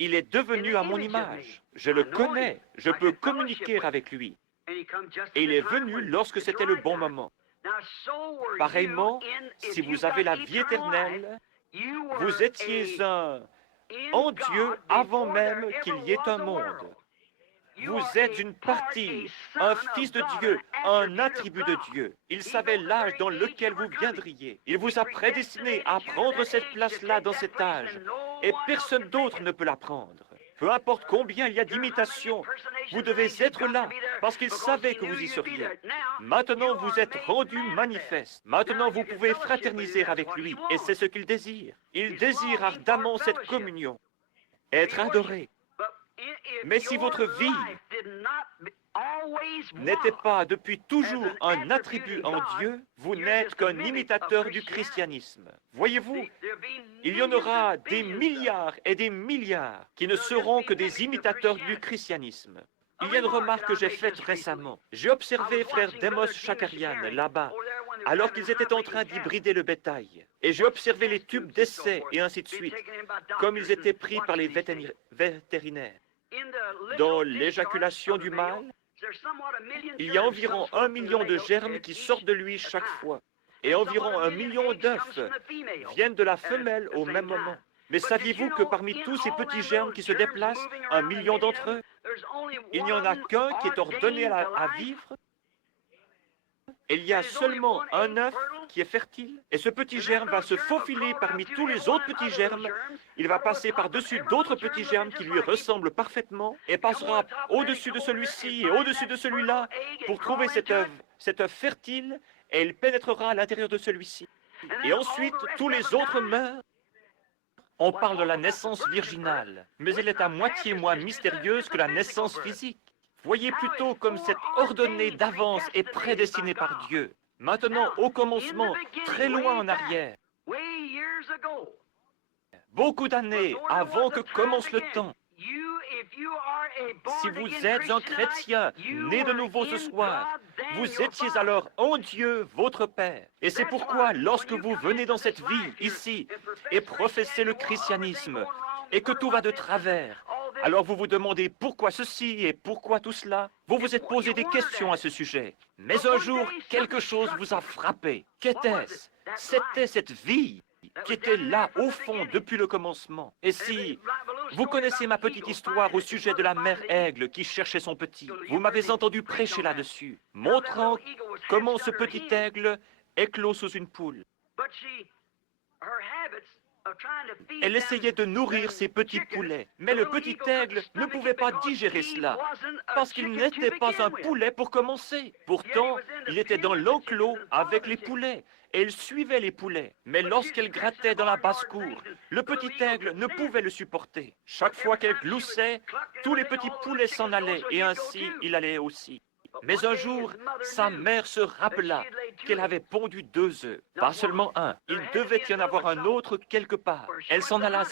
il est devenu à mon image. Je le connais, je peux communiquer avec lui. Et il est venu lorsque c'était le bon moment. Pareillement, si vous avez la vie éternelle, vous étiez en Dieu avant même qu'il y ait un monde. Vous êtes une partie, un fils de Dieu, un attribut de Dieu. Il savait l'âge dans lequel vous viendriez. Il vous a prédestiné à prendre cette place-là dans cet âge. Et personne d'autre ne peut la prendre. Peu importe combien il y a d'imitations, vous devez être là, parce qu'il savait que vous y seriez. Maintenant, vous êtes rendu manifeste. Maintenant, vous pouvez fraterniser avec lui, et c'est ce qu'il désire. Il désire ardemment cette communion, être adoré. Mais si votre vie n'était pas depuis toujours un attribut en Dieu, vous n'êtes qu'un imitateur du christianisme. Voyez-vous, il y en aura des milliards et des milliards qui ne seront que des imitateurs du christianisme. Il y a une remarque que j'ai faite récemment. J'ai observé frère Demos Shakarian là-bas, alors qu'ils étaient en train d'hybrider le bétail. Et j'ai observé les tubes d'essai et ainsi de suite, comme ils étaient pris par les vétérinaires. Dans l'éjaculation du mâle, il y a environ 1 million de germes qui sortent de lui chaque fois. Et environ 1 million d'œufs viennent de la femelle au même moment. Mais saviez-vous que parmi tous ces petits germes qui se déplacent, 1 million d'entre eux, il n'y en a qu'un qui est ordonné à vivre? Et il y a seulement un œuf qui est fertile. Et ce petit germe va se faufiler parmi tous les autres petits germes. Il va passer par-dessus d'autres petits germes qui lui ressemblent parfaitement et passera au-dessus de celui-ci et au-dessus de celui-là pour trouver cet œuf fertile, et il pénétrera à l'intérieur de celui-ci. Et ensuite, tous les autres meurent. On parle de la naissance virginale, mais elle est à moitié moins mystérieuse que la naissance physique. Voyez plutôt comme c'est ordonné d'avance et prédestiné par Dieu. Maintenant, au commencement, très loin en arrière, beaucoup d'années avant que commence le temps, si vous êtes un chrétien né de nouveau ce soir, vous étiez alors en Dieu, votre Père. Et c'est pourquoi, lorsque vous venez dans cette vie, ici, et professez le christianisme, et que tout va de travers, alors vous vous demandez pourquoi ceci et pourquoi tout cela. Vous vous êtes posé des questions à ce sujet. Mais un jour, quelque chose vous a frappé. Qu'était-ce? C'était cette vie qui était là, au fond, depuis le commencement. Et si vous connaissez ma petite histoire au sujet de la mère aigle qui cherchait son petit, vous m'avez entendu prêcher là-dessus, montrant comment ce petit aigle éclot sous une poule. Elle essayait de nourrir ses petits poulets, mais le petit aigle ne pouvait pas digérer cela, parce qu'il n'était pas un poulet pour commencer. Pourtant, il était dans l'enclos avec les poulets, et il suivait les poulets. Mais lorsqu'elle grattait dans la basse-cour, le petit aigle ne pouvait le supporter. Chaque fois qu'elle gloussait, tous les petits poulets s'en allaient, et ainsi il allait aussi. Mais un jour, sa mère se rappela qu'elle avait pondu 2 œufs, pas seulement un. Il devait y en avoir un autre quelque part. Elle s'en alla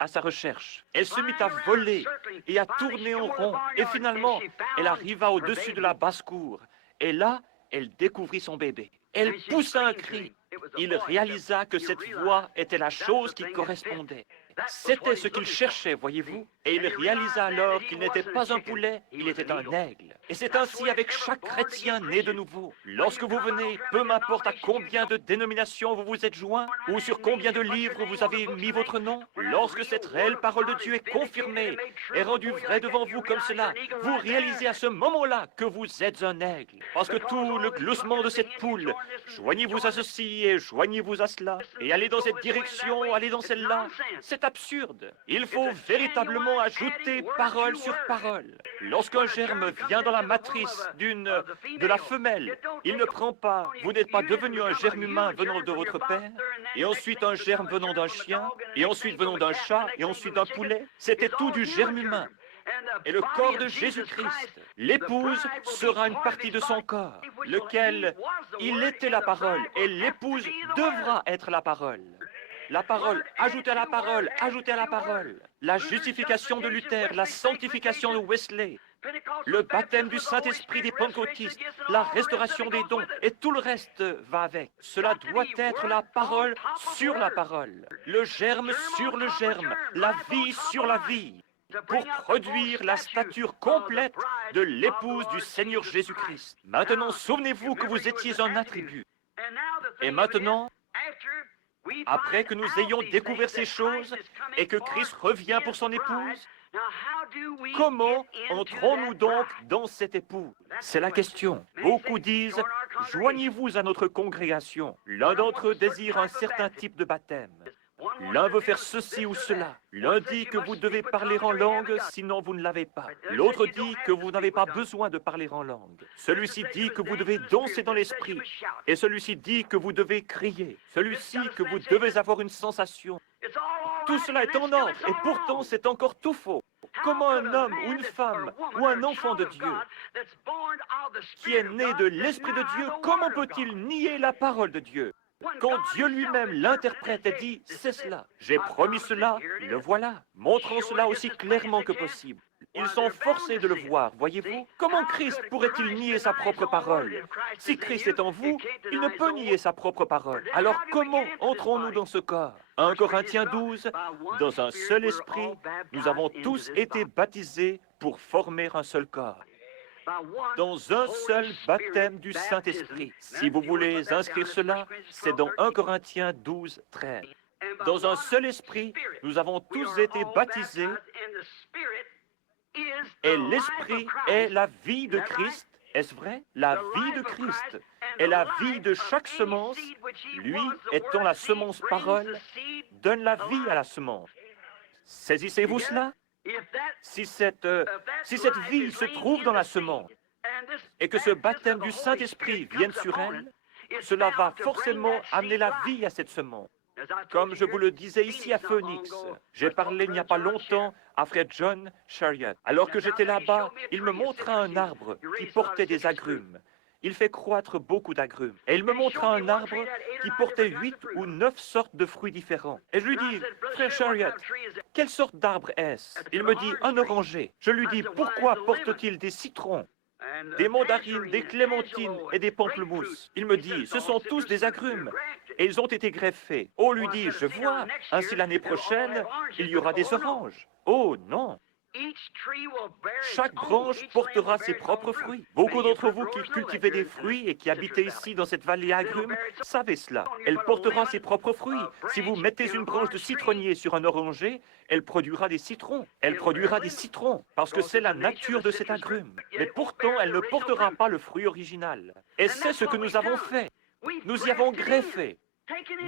à sa recherche. Elle se mit à voler et à tourner en rond. Et finalement, elle arriva au-dessus de la basse-cour. Et là, elle découvrit son bébé. Elle poussa un cri. Il réalisa que cette voix était la chose qui correspondait. C'était ce qu'il cherchait, voyez-vous. Et il réalisa alors qu'il n'était pas un poulet, il était un aigle. Et c'est ainsi avec chaque chrétien né de nouveau. Lorsque vous venez, peu m'importe à combien de dénominations vous vous êtes joints, ou sur combien de livres vous avez mis votre nom, lorsque cette réelle parole de Dieu est confirmée, est rendue vraie devant vous comme cela, vous réalisez à ce moment-là que vous êtes un aigle. Parce que tout le gloussement de cette poule, joignez-vous à ceci et joignez-vous à cela, et allez dans cette direction, allez dans celle-là, c'est absurde. Il faut véritablement ajouter parole sur parole. Lorsqu'un germe vient dans la matrice de la femelle, il ne prend pas, vous n'êtes pas devenu un germe humain venant de votre père, et ensuite un germe venant d'un chien, et ensuite venant d'un chat, et ensuite d'un poulet. C'était tout du germe humain. Et le corps de Jésus-Christ, l'épouse sera une partie de son corps, lequel il était la parole, et l'épouse devra être la parole. La parole, ajoutez à la parole, ajoutez à la parole. La justification de Luther, la sanctification de Wesley, le baptême du Saint-Esprit des Pentecôtistes, la restauration des dons, et tout le reste va avec. Cela doit être la parole sur la parole, le germe sur le germe, la vie sur la vie, pour produire la stature complète de l'épouse du Seigneur Jésus-Christ. Maintenant, souvenez-vous que vous étiez un attribut. Et maintenant, après que nous ayons découvert ces choses et que Christ revient pour son épouse, Comment entrons-nous donc dans cette épouse? C'est la question. Beaucoup disent, joignez-vous à notre congrégation. L'un d'entre eux désire un certain type de baptême. L'un veut faire ceci ou cela. L'un dit que vous devez parler en langue, sinon vous ne l'avez pas. L'autre dit que vous n'avez pas besoin de parler en langue. Celui-ci dit que vous devez danser dans l'esprit. Et celui-ci dit que vous devez crier. Celui-ci que vous devez avoir une sensation. Tout cela est en ordre, et pourtant c'est encore tout faux. Comment un homme ou une femme ou un enfant de Dieu qui est né de l'Esprit de Dieu, comment peut-il nier la parole de Dieu? Quand Dieu lui-même l'interprète et dit « c'est cela, j'ai promis cela, le voilà », montrant cela aussi clairement que possible. Ils sont forcés de le voir, voyez-vous? Comment Christ pourrait-il nier sa propre parole? Si Christ est en vous, il ne peut nier sa propre parole. Alors comment entrons-nous dans ce corps? 1 Corinthiens 12, dans un seul esprit, nous avons tous été baptisés pour former un seul corps. Dans un seul baptême du Saint-Esprit. Si vous voulez inscrire cela, c'est dans 1 Corinthiens 12, 13. Dans un seul esprit, nous avons tous été baptisés et l'Esprit est la vie de Christ. Est-ce vrai? La vie de Christ est la vie de chaque semence. Lui, étant la semence parole, donne la vie à la semence. Saisissez-vous cela? Si cette vie se trouve dans la semence et que ce baptême du Saint-Esprit vienne sur elle, cela va forcément amener la vie à cette semence. Comme je vous le disais ici à Phoenix, j'ai parlé il n'y a pas longtemps à frère John Chariot. Alors que j'étais là-bas, il me montra un arbre qui portait des agrumes. Il fait croître beaucoup d'agrumes. Et il me montra un arbre qui portait 8 ou 9 sortes de fruits différents. Et je lui dis, frère Chariot, quelle sorte d'arbre est-ce? Il me dit, un oranger. Je lui dis, pourquoi porte-t-il des citrons, des mandarines, des clémentines et des pamplemousses? Il me dit, ce sont tous des agrumes. Et ils ont été greffés. Oh, lui dis, je vois, ainsi l'année prochaine, il y aura des oranges. Oh, non. Chaque branche portera ses propres fruits. Beaucoup d'entre vous qui cultivez des fruits et qui habitez ici dans cette vallée agrume savez cela. Elle portera ses propres fruits. Si vous mettez une branche de citronnier sur un oranger, elle produira des citrons. Elle produira des citrons parce que c'est la nature de cet agrume. Mais pourtant, elle ne portera pas le fruit original. Et c'est ce que nous avons fait. Nous y avons greffé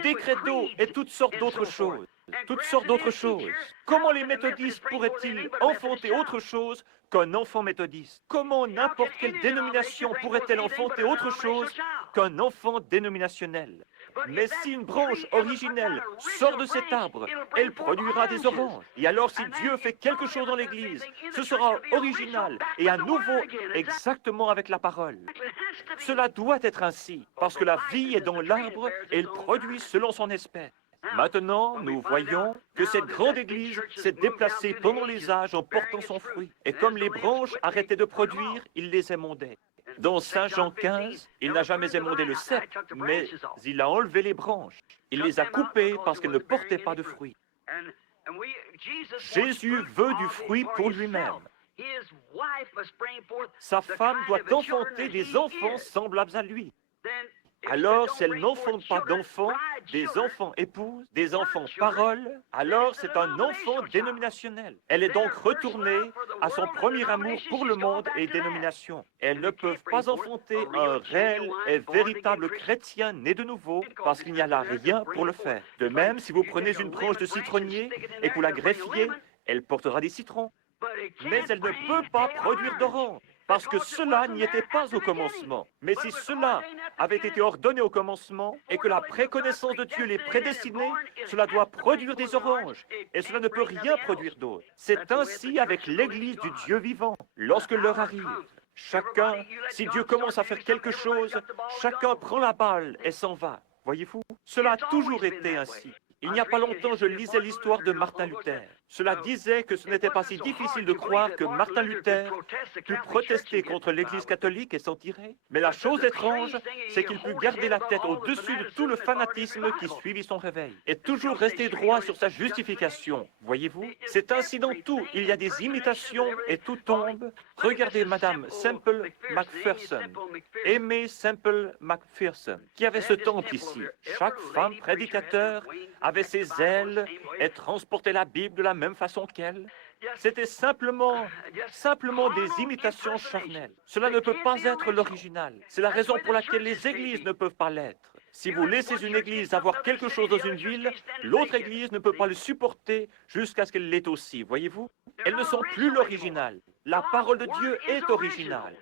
des credos et toutes sortes d'autres choses. Toutes sortes d'autres choses. Comment les méthodistes pourraient-ils enfanter autre chose qu'un enfant méthodiste? Comment n'importe quelle dénomination pourrait-elle enfanter autre chose qu'un enfant dénominationnel? Mais si une branche originelle sort de cet arbre, elle produira des oranges. Et alors si Dieu fait quelque chose dans l'Église, ce sera original et à nouveau exactement avec la parole. Cela doit être ainsi, parce que la vie est dans l'arbre et il produit selon son espèce. Maintenant, nous voyons que cette grande Église s'est déplacée pendant les âges en portant son fruit. Et comme les branches arrêtaient de produire, il les émondait. Dans Saint Jean 15, il n'a jamais émondé le cep, mais il a enlevé les branches. Il les a coupées parce qu'elles ne portaient pas de fruits. Jésus veut du fruit pour lui-même. Sa femme doit enfanter des enfants semblables à lui. Alors, si elle n'enfante pas d'enfants, des enfants épouses, des enfants paroles, alors c'est un enfant dénominationnel. Elle est donc retournée à son premier amour pour le monde et dénomination. Elles ne peuvent pas enfanter un réel et véritable chrétien né de nouveau parce qu'il n'y a là rien pour le faire. De même, si vous prenez une branche de citronnier et que vous la greffiez, elle portera des citrons. Mais elle ne peut pas produire d'oranges. Parce que cela n'y était pas au commencement. Mais si cela avait été ordonné au commencement et que la préconnaissance de Dieu les prédestinait, cela doit produire des oranges et cela ne peut rien produire d'autre. C'est ainsi avec l'Église du Dieu vivant. Lorsque l'heure arrive, chacun, si Dieu commence à faire quelque chose, chacun prend la balle et s'en va. Voyez-vous? Cela a toujours été ainsi. Il n'y a pas longtemps, je lisais l'histoire de Martin Luther. Cela disait que ce n'était pas si difficile de croire que Martin Luther put protester contre l'Église catholique et s'en tirer. Mais la chose étrange, c'est qu'il put garder la tête au-dessus de tout le fanatisme qui suivit son réveil et toujours rester droit sur sa justification. Voyez-vous? C'est ainsi dans tout. Il y a des imitations et tout tombe. Regardez Madame Semple McPherson, Aimée Semple McPherson, qui avait ce temple ici. Chaque femme prédicateur avait ses ailes et transportait la Bible de la même façon qu'elle. C'était simplement des imitations charnelles. Cela ne peut pas être l'original. C'est la raison pour laquelle les églises ne peuvent pas l'être. Si vous laissez une église avoir quelque chose dans une ville, l'autre église ne peut pas le supporter jusqu'à ce qu'elle l'ait aussi, voyez-vous? Elles ne sont plus l'original. La parole de Dieu est originale.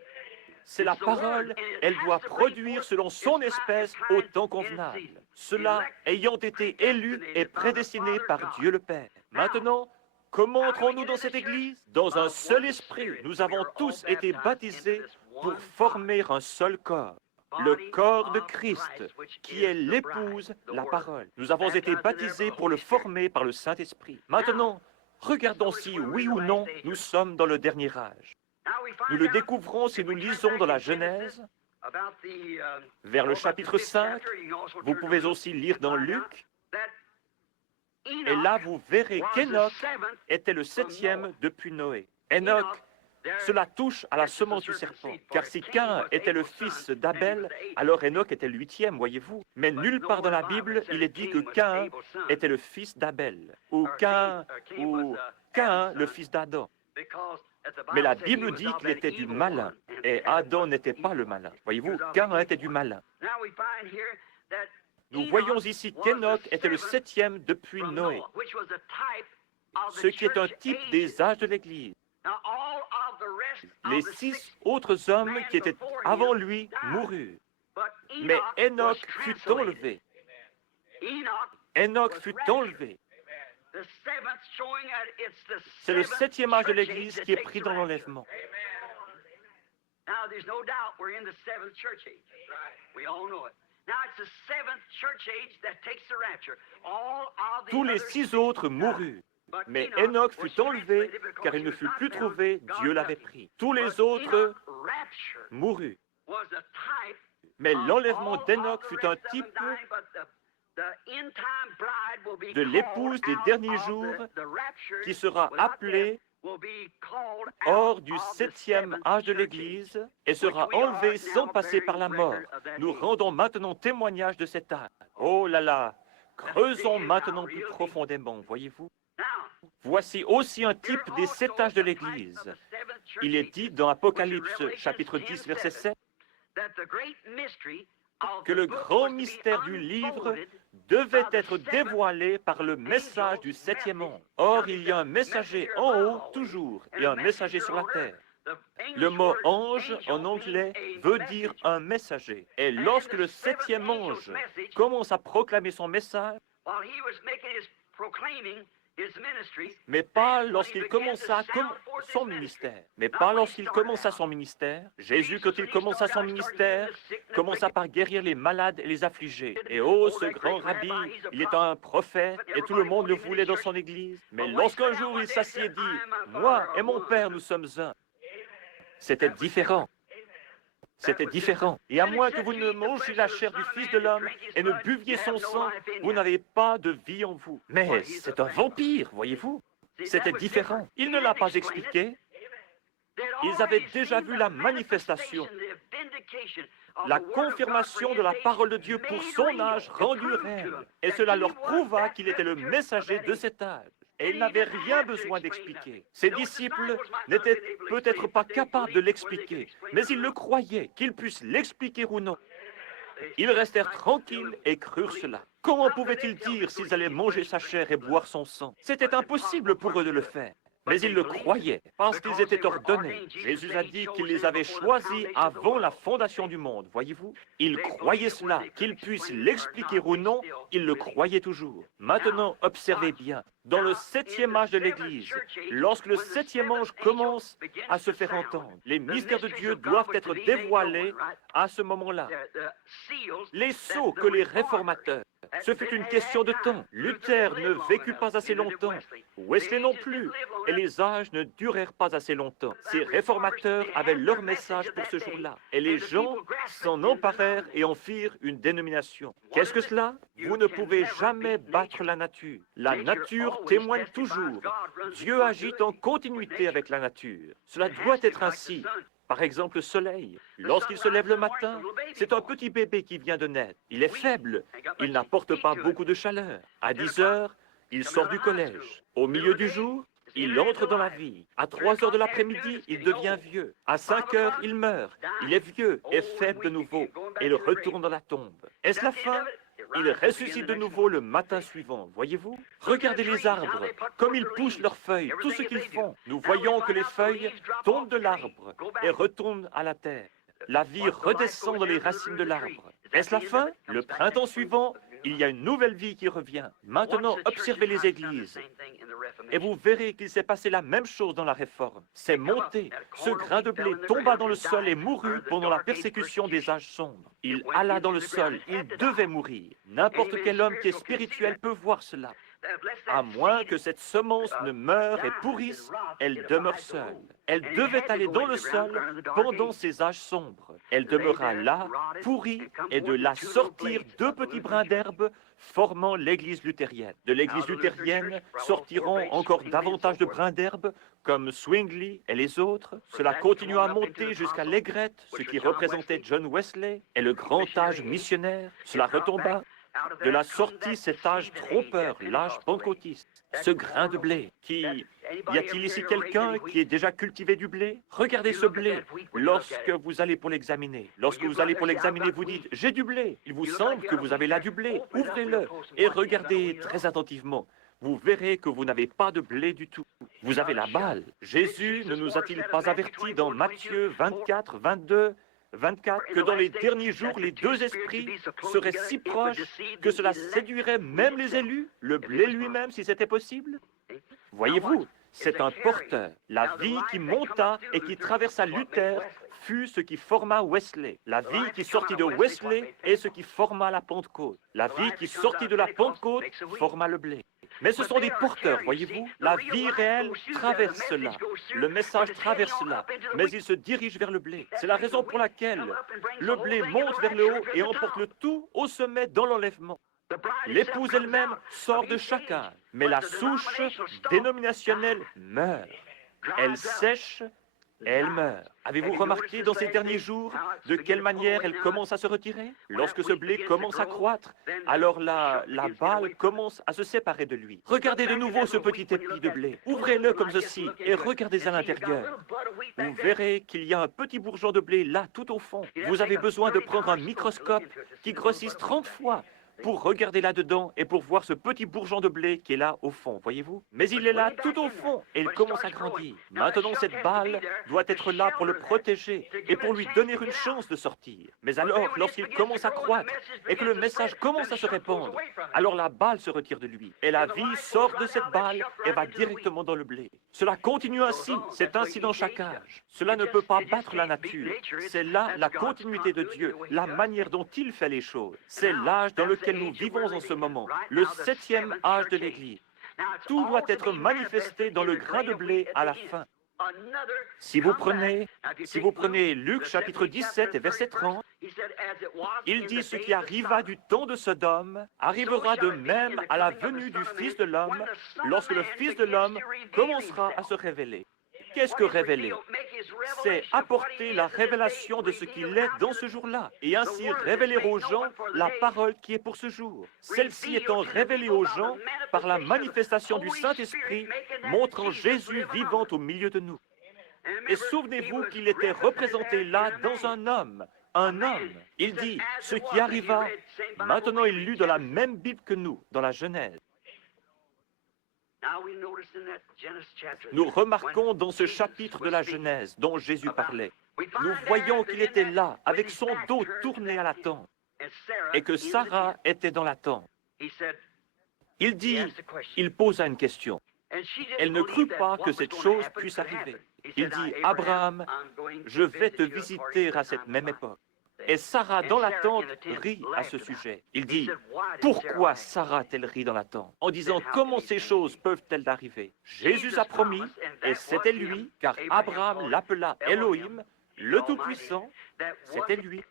C'est la parole, elle doit produire selon son espèce au temps convenable. Cela ayant été élu et prédestiné par Dieu le Père. Maintenant, comment entrons-nous dans cette Église? Dans un seul esprit. Nous avons tous été baptisés pour former un seul corps. Le corps de Christ, qui est l'épouse, la parole. Nous avons été baptisés pour le former par le Saint-Esprit. Maintenant, regardons si, oui ou non, nous sommes dans le dernier âge. Nous le découvrons si nous lisons dans la Genèse, vers le chapitre 5. Vous pouvez aussi lire dans Luc. Et là, vous verrez qu'Enoch était le 7e depuis Noé. Enoch, cela touche à la semence du serpent. Car si Caïn était le fils d'Abel, alors Enoch était le 8e, voyez-vous. Mais nulle part dans la Bible, il est dit que Caïn était le fils d'Abel, ou Caïn, le fils d'Adam. Mais la Bible dit qu'il était du malin, et Adam n'était pas le malin. Voyez-vous, Caïn était du malin. Nous voyons ici qu'Enoch était le 7e depuis Noé, ce qui est un type des âges de l'Église. Les 6 autres hommes qui étaient avant lui moururent, mais Enoch fut enlevé. Enoch fut enlevé. C'est le 7e âge de l'Église qui est pris dans l'enlèvement. Tous les 6 autres moururent. Mais Enoch fut enlevé, car il ne fut plus trouvé, Dieu l'avait pris. Tous les autres moururent. Mais l'enlèvement d'Enoch fut un type de l'épouse des derniers jours qui sera appelée hors du 7e âge de l'Église et sera enlevée sans passer par la mort. Nous rendons maintenant témoignage de cet âge. Oh là là, creusons maintenant plus profondément, voyez-vous. Voici aussi un type des 7 âges de l'Église. Il est dit dans Apocalypse, chapitre 10, verset 7, que le grand mystère du livre devait être dévoilé par le message du 7e ange. Or, il y a un messager en haut, toujours, et un messager sur la terre. Le mot ange, en anglais, veut dire un messager. Et lorsque le 7e ange commence à proclamer son message, mais pas lorsqu'il commença son ministère. Jésus, quand il commença son ministère, commença par guérir les malades et les affligés. Et oh, ce grand rabbi, il est un prophète, et tout le monde le voulait dans son église. Mais lorsqu'un jour il s'assit et dit, « Moi et mon Père, nous sommes un », c'était différent. C'était différent. Et à moins que vous ne mangiez la chair du Fils de l'homme et ne buviez son sang, vous n'avez pas de vie en vous. Mais c'est un vampire, voyez-vous. C'était différent. Il ne l'a pas expliqué. Ils avaient déjà vu la manifestation, la confirmation de la parole de Dieu pour son âge rendu réel. Et cela leur prouva qu'il était le messager de cet âge. Et il n'avait rien besoin d'expliquer. Ses disciples n'étaient peut-être pas capables de l'expliquer, mais ils le croyaient, qu'ils puissent l'expliquer ou non. Ils restèrent tranquilles et crurent cela. Comment pouvaient-ils dire s'ils allaient manger sa chair et boire son sang? C'était impossible pour eux de le faire. Mais ils le croyaient, parce qu'ils étaient ordonnés. Jésus a dit qu'il les avait choisis avant la fondation du monde, voyez-vous? Ils croyaient cela, qu'ils puissent l'expliquer ou non, ils le croyaient toujours. Maintenant, observez bien, dans le 7e âge de l'Église, lorsque le 7e ange commence à se faire entendre, les mystères de Dieu doivent être dévoilés à ce moment-là. Les sceaux que les réformateurs, ce fut une question de temps. Luther ne vécut pas assez longtemps, Wesley non plus, et les âges ne durèrent pas assez longtemps. Ces réformateurs avaient leur message pour ce jour-là, et les gens s'en emparèrent et en firent une dénomination. Qu'est-ce que cela? Vous ne pouvez jamais battre la nature. La nature témoigne toujours. Dieu agit en continuité avec la nature. Cela doit être ainsi. Par exemple, le soleil, lorsqu'il se lève le matin, c'est un petit bébé qui vient de naître. Il est faible, il n'apporte pas beaucoup de chaleur. À 10 heures, il sort du collège. Au milieu du jour, Il entre dans la vie. À 3 heures de l'après-midi, il devient vieux. À 5 heures, il meurt. Il est vieux et faible de nouveau. Et il retourne dans la tombe. Est-ce la fin? Il ressuscite de nouveau le matin suivant, voyez-vous? Regardez les arbres, comme ils poussent leurs feuilles, tout ce qu'ils font. Nous voyons que les feuilles tombent de l'arbre et retournent à la terre. La vie redescend dans les racines de l'arbre. Est-ce la fin? Le printemps suivant, il y a une nouvelle vie qui revient. Maintenant, observez les églises. Et vous verrez qu'il s'est passé la même chose dans la Réforme. C'est monté. Ce grain de blé tomba dans le sol et mourut pendant la persécution des âges sombres. Il alla dans le sol. Il devait mourir. N'importe quel homme qui est spirituel peut voir cela. À moins que cette semence ne meure et pourrisse, elle demeure seule. Elle devait aller dans le sol pendant ces âges sombres. Elle demeura là, pourrie, et de là sortir 2 petits brins d'herbe formant l'Église luthérienne. De l'Église luthérienne sortiront encore davantage de brins d'herbe, comme Zwingli et les autres. Cela continua à monter jusqu'à l'aigrette, ce qui représentait John Wesley et le grand âge missionnaire. Cela retomba. De la sortie cet âge trompeur, l'âge pentecôtiste, ce grain de blé, y a-t-il ici quelqu'un qui ait déjà cultivé du blé? Regardez ce blé lorsque vous allez pour l'examiner. Lorsque vous allez pour l'examiner, vous dites « j'ai du blé ». Il vous semble que vous avez là du blé. Ouvrez-le et regardez très attentivement. Vous verrez que vous n'avez pas de blé du tout. Vous avez la balle. Jésus ne nous a-t-il pas avertis dans Matthieu 24, 22, 24, que dans les derniers jours, les 2 esprits seraient si proches que cela séduirait même les élus, le blé lui-même, si c'était possible? Voyez-vous, c'est un porteur. La vie qui monta et qui traversa Luther fut ce qui forma Wesley. La vie qui sortit de Wesley est ce qui forma la Pentecôte. La vie qui sortit de la Pentecôte forma le blé. Mais ce sont des porteurs, voyez-vous. La vie réelle traverse cela. Le message traverse cela. Mais il se dirige vers le blé. C'est la raison pour laquelle le blé monte vers le haut et emporte le tout au sommet dans l'enlèvement. L'épouse elle-même sort de chaque âge. Mais la souche dénominationnelle meurt. Elle sèche et elle meurt. Avez-vous remarqué dans ces derniers jours de quelle manière elle commence à se retirer? Lorsque ce blé commence à croître, alors la balle commence à se séparer de lui. Regardez de nouveau ce petit épi de blé. Ouvrez-le comme ceci et regardez à l'intérieur. Vous verrez qu'il y a un petit bourgeon de blé là, tout au fond. Vous avez besoin de prendre un microscope qui grossisse 30 fois pour regarder là-dedans et pour voir ce petit bourgeon de blé qui est là au fond, voyez-vous? Mais il est là tout au fond et il commence à grandir. Maintenant, cette balle doit être là pour le protéger et pour lui donner une chance de sortir. Mais alors, lorsqu'il commence à croître et que le message commence à se répandre, alors la balle se retire de lui et la vie sort de cette balle et va directement dans le blé. Cela continue ainsi, c'est ainsi dans chaque âge. Cela ne peut pas battre la nature. C'est là la continuité de Dieu, la manière dont il fait les choses. C'est l'âge dans lequel nous vivons en ce moment, le 7e âge de l'Église. Tout doit être manifesté dans le grain de blé à la fin. Si vous prenez Luc chapitre 17 et verset 30, il dit ce qui arriva du temps de Sodome arrivera de même à la venue du Fils de l'homme lorsque le Fils de l'homme commencera à se révéler. Qu'est-ce que révéler? C'est apporter la révélation de ce qu'il est dans ce jour-là, et ainsi révéler aux gens la parole qui est pour ce jour. Celle-ci étant révélée aux gens par la manifestation du Saint-Esprit, montrant Jésus vivant au milieu de nous. Et souvenez-vous qu'il était représenté là dans un homme. Un homme. Il dit, ce qui arriva, maintenant il lut dans la même Bible que nous, dans la Genèse. Nous remarquons dans ce chapitre de la Genèse dont Jésus parlait, nous voyons qu'il était là, avec son dos tourné à la tente, et que Sarah était dans la tente. Il dit, il posa une question. Elle ne crut pas que cette chose puisse arriver. Il dit, Abraham, je vais te visiter à cette même époque. Et Sarah, dans la tente, rit à ce sujet. Il dit, pourquoi Sarah a-t-elle ri dans la tente? En disant, comment ces choses peuvent-elles arriver? Jésus a promis, et c'était lui, car Abraham l'appela Elohim, le Tout-Puissant, c'était lui.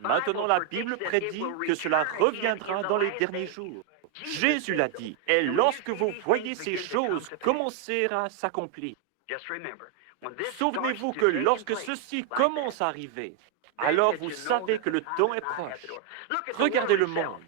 Maintenant, la Bible prédit que cela reviendra dans les derniers jours. Jésus l'a dit, et lorsque vous voyez ces choses commencer à s'accomplir, souvenez-vous que lorsque ceci commence à arriver, alors vous savez que le temps est proche. Regardez le monde.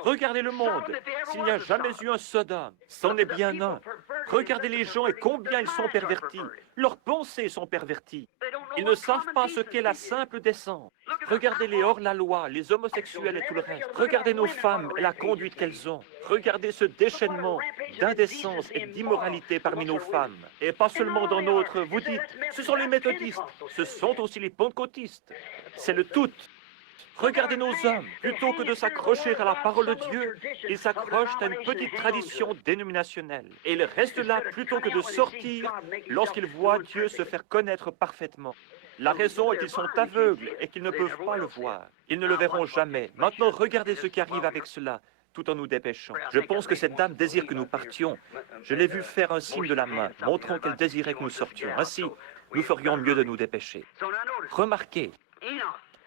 Regardez le monde. S'il n'y a jamais eu un Sodome, c'en est bien un. Regardez les gens et combien ils sont pervertis. Leurs pensées sont perverties. Ils ne savent pas ce qu'est la simple décence. Regardez-les hors la loi, les homosexuels et tout le reste. Regardez nos femmes et la conduite qu'elles ont. Regardez ce déchaînement d'indécence et d'immoralité parmi nos femmes. Et pas seulement dans notre, vous dites, ce sont les méthodistes, ce sont aussi les pentecôtistes. C'est le tout. Regardez nos hommes, plutôt que de s'accrocher à la parole de Dieu, ils s'accrochent à une petite tradition dénominationnelle. Et ils restent là plutôt que de sortir lorsqu'ils voient Dieu se faire connaître parfaitement. La raison est qu'ils sont aveugles et qu'ils ne peuvent pas le voir. Ils ne le verront jamais. Maintenant, regardez ce qui arrive avec cela, tout en nous dépêchant. Je pense que cette dame désire que nous partions. Je l'ai vue faire un signe de la main, montrant qu'elle désirait que nous sortions. Ainsi, nous ferions mieux de nous dépêcher. Remarquez,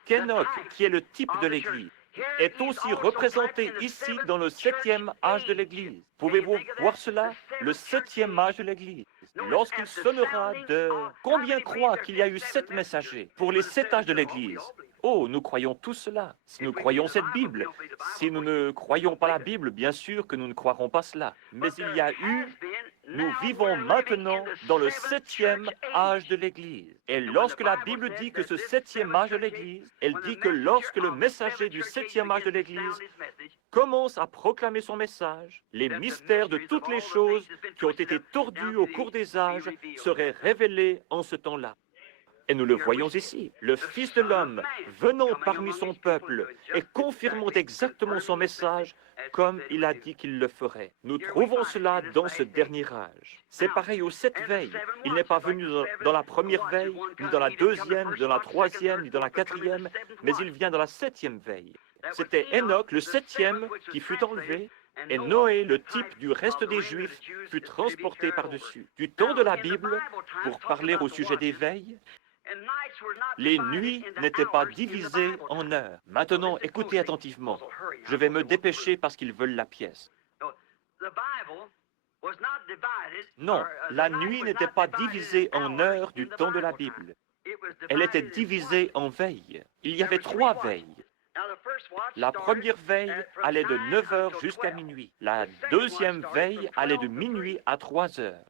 qu'Enoch, qui est le type de l'Église, est aussi représenté ici dans le 7e âge de l'Église. Pouvez-vous voir cela? Le 7e âge de l'Église. Lorsqu'il sonnera de... Combien croient qu'il y a eu 7 messagers pour les 7 âges de l'Église? Oh, nous croyons tout cela. Si nous croyons cette Bible, si nous ne croyons pas la Bible, bien sûr que nous ne croirons pas cela. Mais il y a eu... Nous vivons maintenant dans le 7e âge de l'Église. Et lorsque la Bible dit que ce 7e âge de l'Église, elle dit que lorsque le messager du 7e âge de l'Église commence à proclamer son message, les mystères de toutes les choses qui ont été tordues au cours des âges seraient révélés en ce temps-là. Et nous le voyons ici, le Fils de l'homme venant parmi son peuple et confirmant exactement son message comme il a dit qu'il le ferait. Nous trouvons cela dans ce dernier âge. C'est pareil aux 7 veilles. Il n'est pas venu dans la première veille, ni dans la deuxième, ni dans la troisième, ni dans la quatrième, mais il vient dans la 7e veille. C'était Enoch, le 7e, qui fut enlevé, et Noé, le type du reste des Juifs, fut transporté par-dessus. Du temps de la Bible, pour parler au sujet des veilles, les nuits n'étaient pas divisées en heures. Maintenant, écoutez attentivement. Je vais me dépêcher parce qu'ils veulent la pièce. Non, la nuit n'était pas divisée en heures du temps de la Bible. Elle était divisée en veilles. Il y avait 3 veilles. La première veille allait de 9 heures jusqu'à minuit. La deuxième veille allait de minuit à 3 heures.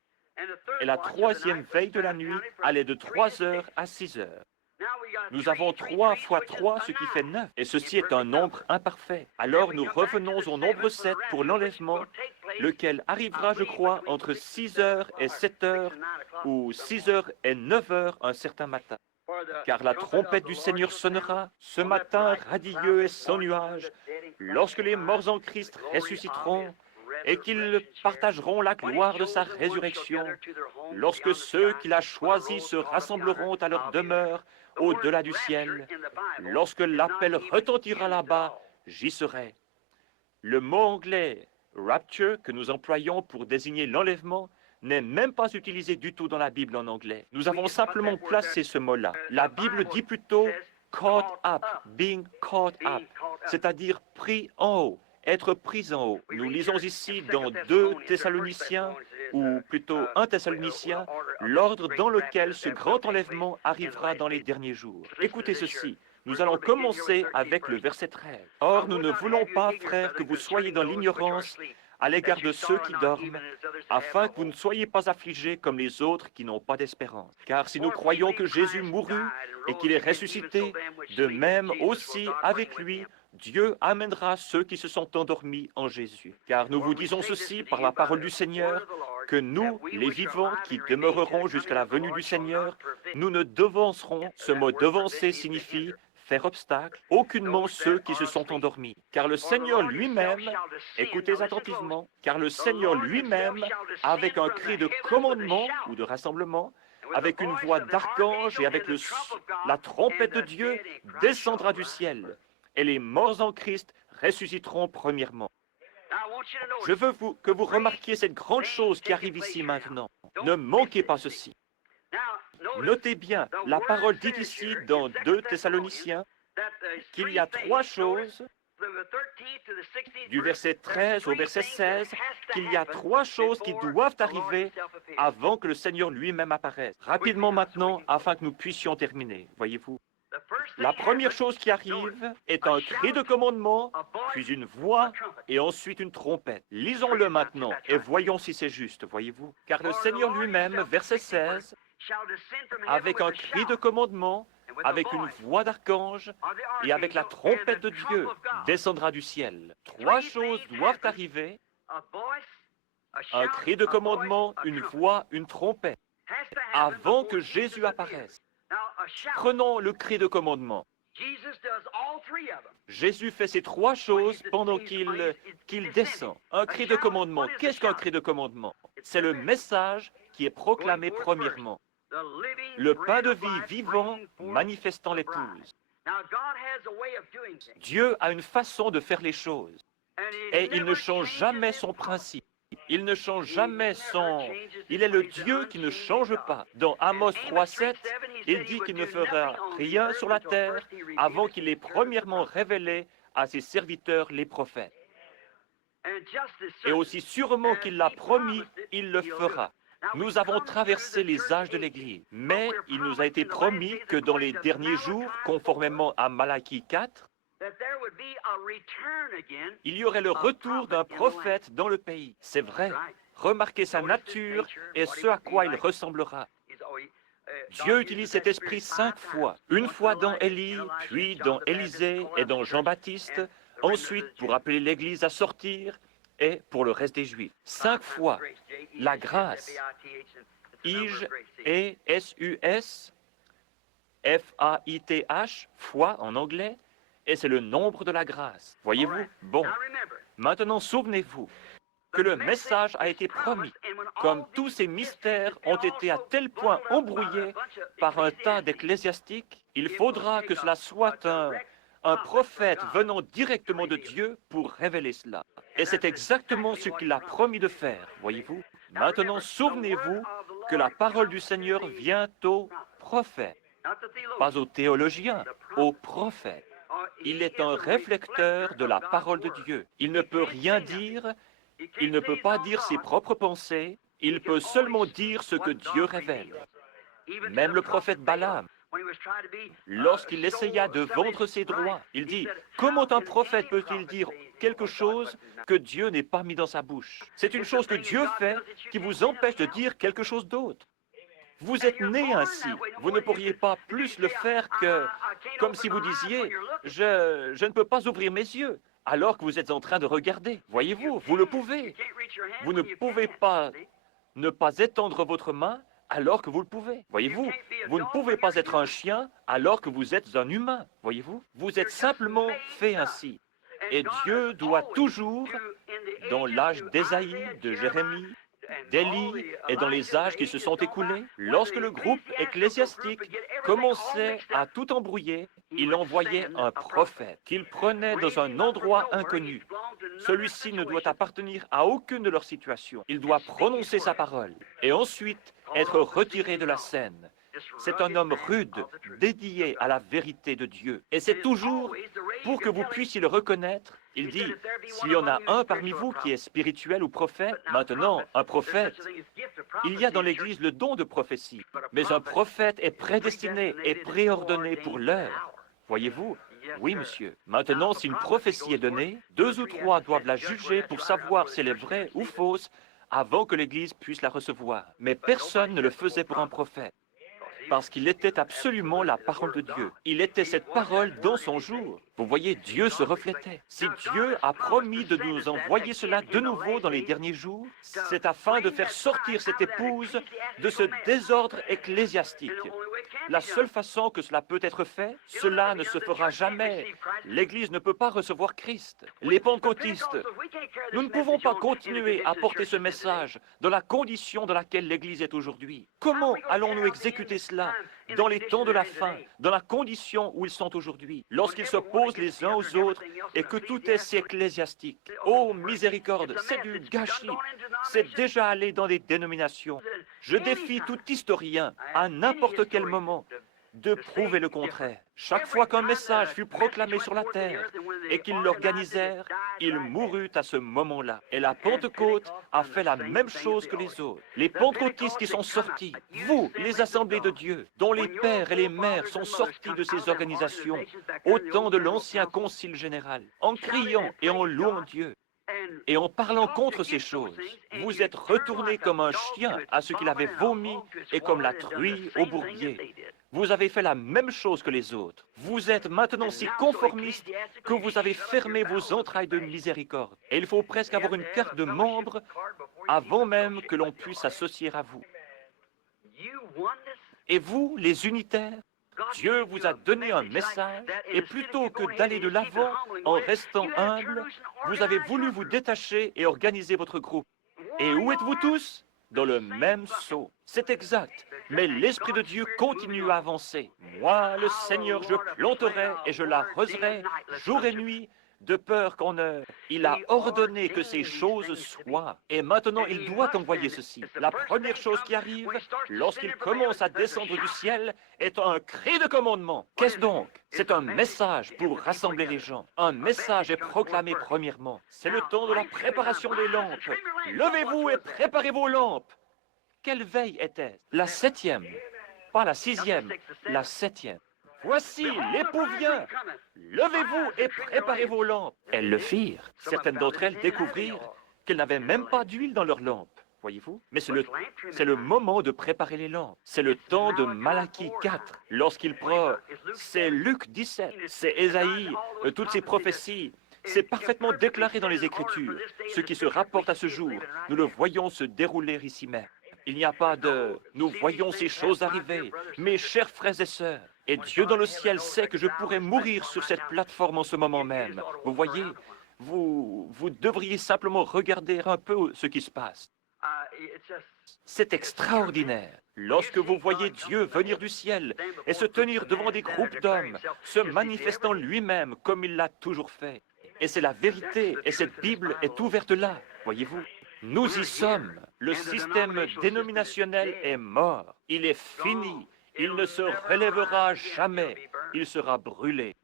Et la troisième veille de la nuit allait de 3 heures à 6 heures. Nous avons 3 fois 3, ce qui fait 9. Et ceci est un nombre imparfait. Alors nous revenons au nombre 7 pour l'enlèvement, lequel arrivera, je crois, entre 6 heures et 7 heures, ou 6 heures et 9 heures un certain matin. Car la trompette du Seigneur sonnera ce matin radieux et sans nuage, lorsque les morts en Christ ressusciteront, et qu'ils partageront la gloire de sa résurrection, lorsque ceux qu'il a choisis se rassembleront à leur demeure au-delà du ciel, lorsque l'appel retentira là-bas, j'y serai. Le mot anglais « rapture » que nous employons pour désigner l'enlèvement n'est même pas utilisé du tout dans la Bible en anglais. Nous avons simplement placé ce mot-là. La Bible dit plutôt « caught up »,« being caught up », c'est-à-dire pris en haut. Être pris en haut. Nous lisons ici dans 2 Thessaloniciens, ou plutôt 1 Thessalonicien, l'ordre dans lequel ce grand enlèvement arrivera dans les derniers jours. Écoutez ceci. Nous allons commencer avec le verset 13. « Or, nous ne voulons pas, frères, que vous soyez dans l'ignorance à l'égard de ceux qui dorment, afin que vous ne soyez pas affligés comme les autres qui n'ont pas d'espérance. Car si nous croyons que Jésus mourut et qu'il est ressuscité, de même aussi avec lui, Dieu amènera ceux qui se sont endormis en Jésus. Car nous vous disons ceci par la parole du Seigneur, que nous, les vivants qui demeurerons jusqu'à la venue du Seigneur, nous ne devancerons, ce mot devancer signifie faire obstacle, aucunement ceux qui se sont endormis. Car le Seigneur lui-même, écoutez attentivement, car le Seigneur lui-même, avec un cri de commandement ou de rassemblement, avec une voix d'archange et avec la trompette de Dieu, descendra du ciel. Et les morts en Christ ressusciteront premièrement. Je veux que vous remarquiez cette grande chose qui arrive ici maintenant. Ne manquez pas ceci. Notez bien, la parole dit ici dans 2 Thessaloniciens qu'il y a 3 choses, du verset 13 au verset 16, qu'il y a 3 choses qui doivent arriver avant que le Seigneur lui-même apparaisse. Rapidement maintenant, afin que nous puissions terminer, voyez-vous. La première chose qui arrive est un cri de commandement, puis une voix et ensuite une trompette. Lisons-le maintenant et voyons si c'est juste, voyez-vous. Car le Seigneur lui-même, verset 16, avec un cri de commandement, avec une voix d'archange et avec la trompette de Dieu, descendra du ciel. Trois choses doivent arriver: un cri de commandement, une voix, une trompette, avant que Jésus apparaisse. Prenons le cri de commandement. Jésus fait ces trois choses pendant qu'il descend. Un cri de commandement. Qu'est-ce qu'un cri de commandement? C'est le message qui est proclamé premièrement. Le pain de vie vivant manifestant l'épouse. Dieu a une façon de faire les choses et il ne change jamais son principe. Il ne change jamais son... Il est le Dieu qui ne change pas. Dans Amos 3,7, il dit qu'il ne fera rien sur la terre avant qu'il ait premièrement révélé à ses serviteurs les prophètes. Et aussi sûrement qu'il l'a promis, il le fera. Nous avons traversé les âges de l'Église, mais il nous a été promis que dans les derniers jours, conformément à Malachie 4, il y aurait le retour d'un prophète dans le pays. C'est vrai. Remarquez sa nature et ce à quoi il ressemblera. Dieu utilise cet esprit 5 fois. Une fois dans Élie, puis dans Élisée et dans Jean-Baptiste, ensuite pour appeler l'Église à sortir et pour le reste des Juifs. 5 fois. La grâce. Ige et S-U-S, F-A-I-T-H, foi en anglais, et c'est le nombre de la grâce. Voyez-vous? Bon. Maintenant, souvenez-vous que le message a été promis. Comme tous ces mystères ont été à tel point embrouillés par un tas d'ecclésiastiques, il faudra que cela soit un prophète venant directement de Dieu pour révéler cela. Et c'est exactement ce qu'il a promis de faire, voyez-vous? Maintenant, souvenez-vous que la parole du Seigneur vient au prophète, pas au théologien, au prophète. Il est un réflecteur de la parole de Dieu. Il ne peut rien dire, il ne peut pas dire ses propres pensées, il peut seulement dire ce que Dieu révèle. Même le prophète Balaam, lorsqu'il essaya de vendre ses droits, il dit, « Comment un prophète peut-il dire quelque chose que Dieu n'ait pas mis dans sa bouche? C'est une chose que Dieu fait qui vous empêche de dire quelque chose d'autre. Vous êtes né ainsi. Vous ne pourriez pas plus le faire que, comme si vous disiez, je ne peux pas ouvrir mes yeux, alors que vous êtes en train de regarder. Voyez-vous, vous le pouvez. Vous ne pouvez pas ne pas étendre votre main alors que vous le pouvez. Voyez-vous, vous ne pouvez pas être un chien alors que vous êtes un humain. Voyez-vous, vous êtes simplement fait ainsi. Et Dieu doit toujours, dans l'âge d'Ésaïe, de Jérémie, d'Élie et dans les âges qui se sont écoulés, lorsque le groupe ecclésiastique commençait à tout embrouiller, il envoyait un prophète qu'il prenait dans un endroit inconnu. Celui-ci ne doit appartenir à aucune de leurs situations. Il doit prononcer sa parole et ensuite être retiré de la scène. C'est un homme rude, dédié à la vérité de Dieu. Et c'est toujours pour que vous puissiez le reconnaître. Il dit, s'il y en a un parmi vous qui est spirituel ou prophète, maintenant, un prophète, il y a dans l'Église le don de prophétie, mais un prophète est prédestiné et préordonné pour l'heure. Voyez-vous? Oui, monsieur. Maintenant, si une prophétie est donnée, 2 ou 3 doivent la juger pour savoir si elle est vraie ou fausse avant que l'Église puisse la recevoir. Mais personne ne le faisait pour un prophète, parce qu'il était absolument la parole de Dieu. Il était cette parole dans son jour. Vous voyez, Dieu se reflétait. Si Dieu a promis de nous envoyer cela de nouveau dans les derniers jours, c'est afin de faire sortir cette épouse de ce désordre ecclésiastique. La seule façon que cela peut être fait, cela ne se fera jamais. L'Église ne peut pas recevoir Christ. Les pentecôtistes, nous ne pouvons pas continuer à porter ce message dans la condition dans laquelle l'Église est aujourd'hui. Comment allons-nous exécuter cela dans les temps de la fin, dans la condition où ils sont aujourd'hui, lorsqu'ils s'opposent les uns aux autres et que tout est si ecclésiastique? Oh, miséricorde, c'est du gâchis. C'est déjà allé dans des dénominations. Je défie tout historien, à n'importe quel moment, de prouver le contraire. Chaque fois qu'un message fut proclamé sur la terre et qu'ils l'organisèrent, il mourut à ce moment-là. Et la Pentecôte a fait la même chose que les autres. Les pentecôtistes qui sont sortis, vous, les assemblées de Dieu, dont les pères et les mères sont sortis de ces organisations au temps de l'ancien concile général, en criant et en louant Dieu, et en parlant contre ces choses, vous êtes retournés comme un chien à ce qu'il avait vomi et comme la truie au bourbier. Vous avez fait la même chose que les autres. Vous êtes maintenant si conformistes que vous avez fermé vos entrailles de miséricorde. Et il faut presque avoir une carte de membre avant même que l'on puisse s'associer à vous. Et vous, les unitaires, Dieu vous a donné un message et plutôt que d'aller de l'avant en restant humble, vous avez voulu vous détacher et organiser votre groupe. Et où êtes-vous tous? Dans le même seau. C'est exact. Mais l'Esprit de Dieu continue à avancer. Moi, le Seigneur, je planterai et je l'arroserai jour et nuit, de peur qu'on ne... Il a ordonné que ces choses soient. Et maintenant, il doit envoyer ceci. La première chose qui arrive, lorsqu'il commence à descendre du ciel, est un cri de commandement. Qu'est-ce donc? C'est un message pour rassembler les gens. Un message est proclamé premièrement. C'est le temps de la préparation des lampes. Levez-vous et préparez vos lampes. Quelle veille était-ce? La 7e. Pas la 6e, la 7e. Voici, l'époux vient. Levez-vous et préparez vos lampes. Elles le firent. Certaines d'entre elles découvrirent qu'elles n'avaient même pas d'huile dans leurs lampes. Voyez-vous? Mais c'est le moment de préparer les lampes. C'est le temps de Malachie 4, lorsqu'il prend... C'est Luc 17, c'est Ésaïe, toutes ces prophéties. C'est parfaitement déclaré dans les Écritures. Ce qui se rapporte à ce jour, nous le voyons se dérouler ici même. Il n'y a pas de... Nous voyons ces choses arriver, mes chers frères et sœurs. Et Dieu dans le ciel sait que je pourrais mourir sur cette plateforme en ce moment même. Vous voyez, vous devriez simplement regarder un peu ce qui se passe. C'est extraordinaire. Lorsque vous voyez Dieu venir du ciel et se tenir devant des groupes d'hommes, se manifestant lui-même comme il l'a toujours fait. Et c'est la vérité, et cette Bible est ouverte là, voyez-vous. Nous y sommes. Le système dénominationnel est mort. Il est fini. Il ne se relèvera jamais. Il sera brûlé.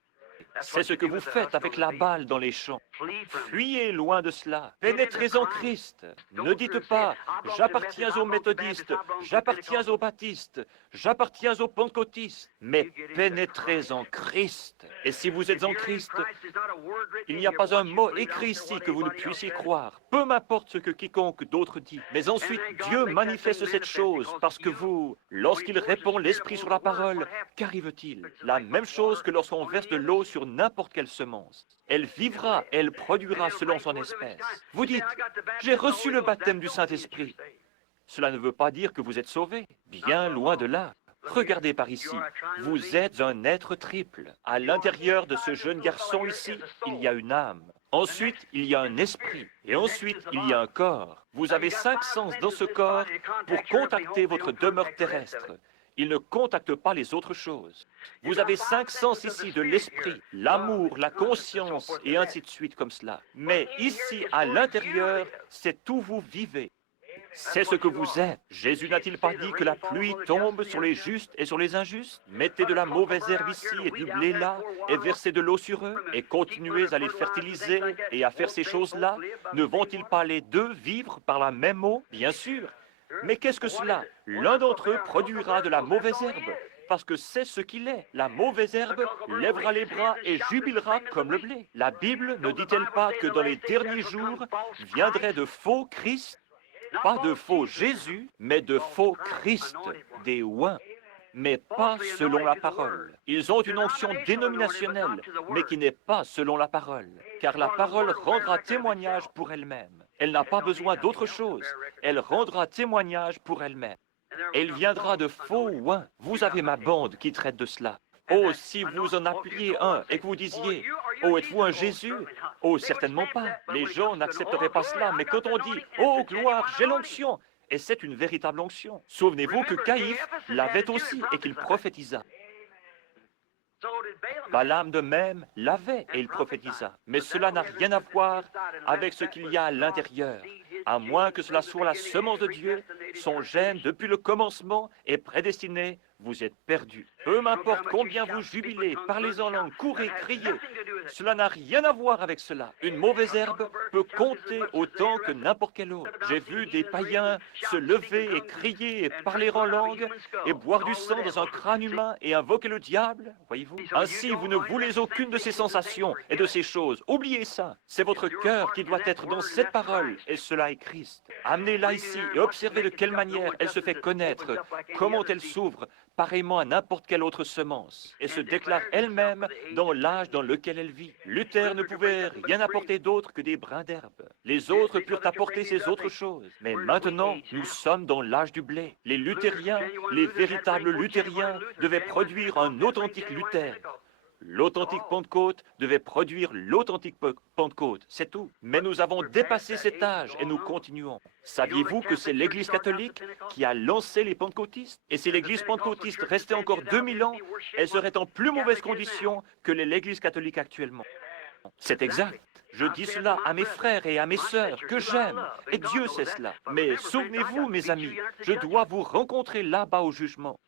C'est ce que vous faites avec la balle dans les champs. Fuyez loin de cela. Pénétrez en Christ. Ne dites pas « j'appartiens aux méthodistes, j'appartiens aux baptistes, j'appartiens aux pentecôtistes », mais pénétrez en Christ. Et si vous êtes en Christ, il n'y a pas un mot écrit ici que vous ne puissiez croire, peu m'importe ce que quiconque d'autre dit. Mais ensuite, Dieu manifeste cette chose parce que vous, lorsqu'il répand l'Esprit sur la parole, qu'arrive-t-il? La même chose que lorsqu'on verse de l'eau sur n'importe quelle semence. Elle vivra, elle produira selon son espèce. Vous dites, j'ai reçu le baptême du Saint-Esprit. Cela ne veut pas dire que vous êtes sauvé. Bien loin de là. Regardez par ici. Vous êtes un être triple. À l'intérieur de ce jeune garçon ici, il y a une âme. Ensuite, il y a un esprit. Et ensuite, il y a un corps. Vous avez 5 sens dans ce corps pour contacter votre demeure terrestre. Il ne contacte pas les autres choses. Vous avez 5 sens ici de l'esprit, l'amour, la conscience, et ainsi de suite comme cela. Mais ici, à l'intérieur, c'est où vous vivez. C'est ce que vous êtes. Jésus n'a-t-il pas dit que la pluie tombe sur les justes et sur les injustes? Mettez de la mauvaise herbe ici et du blé là, et versez de l'eau sur eux, et continuez à les fertiliser et à faire ces choses-là. Ne vont-ils pas les deux vivre par la même eau? Bien sûr. Mais qu'est-ce que cela? L'un d'entre eux produira de la mauvaise herbe, parce que c'est ce qu'il est. La mauvaise herbe lèvera les bras et jubilera comme le blé. La Bible ne dit-elle pas que dans les derniers jours viendraient de faux Christ? Pas de faux Jésus, mais de faux Christ, des oins, mais pas selon la parole. Ils ont une onction dénominationnelle, mais qui n'est pas selon la parole, car la parole rendra témoignage pour elle-même. Elle n'a pas besoin d'autre chose. Elle rendra témoignage pour elle-même. Elle viendra de faux oins. Vous avez ma bande qui traite de cela. Oh, si vous en appeliez un et que vous disiez « Oh, êtes-vous un Jésus ?» Oh, certainement pas. Les gens n'accepteraient pas cela. Mais quand on dit « Oh, gloire, j'ai l'onction !» Et c'est une véritable onction. Souvenez-vous que Caïphe l'avait aussi et qu'il prophétisa. Balaam de même l'avait et il prophétisa. Mais cela n'a rien à voir avec ce qu'il y a à l'intérieur. À moins que cela soit la semence de Dieu, son gène depuis le commencement est prédestiné, vous êtes perdus. Peu m'importe combien vous jubilez, parlez en langue, courez, criez. Cela n'a rien à voir avec cela. Une mauvaise herbe peut compter autant que n'importe quelle autre. J'ai vu des païens se lever et crier et parler en langue et boire du sang dans un crâne humain et invoquer le diable, voyez-vous. Ainsi, vous ne voulez aucune de ces sensations et de ces choses. Oubliez ça. C'est votre cœur qui doit être dans cette parole, et cela est Christ. Amenez-la ici et observez de quelle manière elle se fait connaître, comment elle s'ouvre, pareillement à n'importe quelle autre semence, et se déclare elle-même dans l'âge dans lequel elle vit. Luther ne pouvait rien apporter d'autre que des brins d'herbe. Les autres purent apporter ces autres choses. Mais maintenant, nous sommes dans l'âge du blé. Les luthériens, les véritables luthériens, devaient produire un authentique Luther. L'authentique Pentecôte devait produire l'authentique Pentecôte, c'est tout. Mais nous avons dépassé cet âge et nous continuons. Saviez-vous que c'est l'Église catholique qui a lancé les pentecôtistes? Et si l'Église pentecôtiste restait encore 2000 ans, elle serait en plus mauvaise condition que l'Église catholique actuellement. C'est exact. Je dis cela à mes frères et à mes sœurs que j'aime, et Dieu sait cela. Mais souvenez-vous, mes amis, je dois vous rencontrer là-bas au jugement.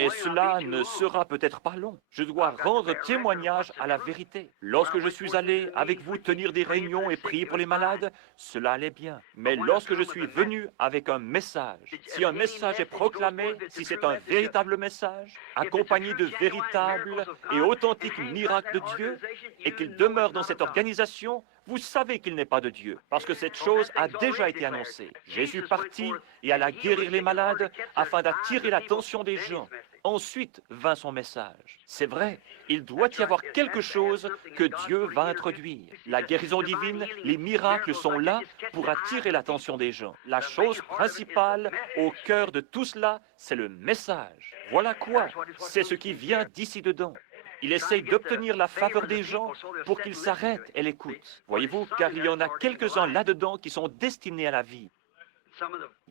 Et cela ne sera peut-être pas long. Je dois rendre témoignage à la vérité. Lorsque je suis allé avec vous tenir des réunions et prier pour les malades, cela allait bien. Mais lorsque je suis venu avec un message, si un message est proclamé, si c'est un véritable message, accompagné de véritables et authentiques miracles de Dieu, et qu'il demeure dans cette organisation, vous savez qu'il n'est pas de Dieu, parce que cette chose a déjà été annoncée. Jésus partit et alla guérir les malades afin d'attirer l'attention des gens. Ensuite vint son message. C'est vrai, il doit y avoir quelque chose que Dieu va introduire. La guérison divine, les miracles sont là pour attirer l'attention des gens. La chose principale au cœur de tout cela, c'est le message. Voilà quoi, c'est ce qui vient d'ici dedans. Il essaye d'obtenir la faveur des gens pour qu'ils s'arrêtent et l'écoutent. Voyez-vous, car il y en a quelques-uns là-dedans qui sont destinés à la vie.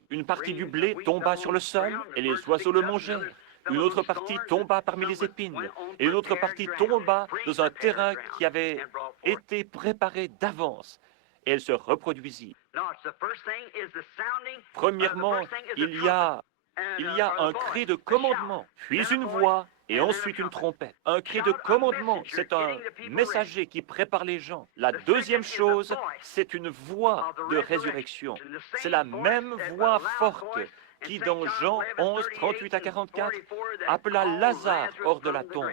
Une partie du blé tomba sur le sol et les oiseaux le mangèrent. Une autre partie tomba parmi les épines, et une autre partie tomba dans un terrain qui avait été préparé d'avance, et elle se reproduisit. Premièrement, il y a un cri de commandement, puis une voix, et ensuite une trompette. Un cri de commandement, c'est un messager qui prépare les gens. La deuxième chose, c'est une voix de résurrection. C'est la même voix forte qui, dans Jean 11, 38 à 44, appela Lazare hors de la tombe.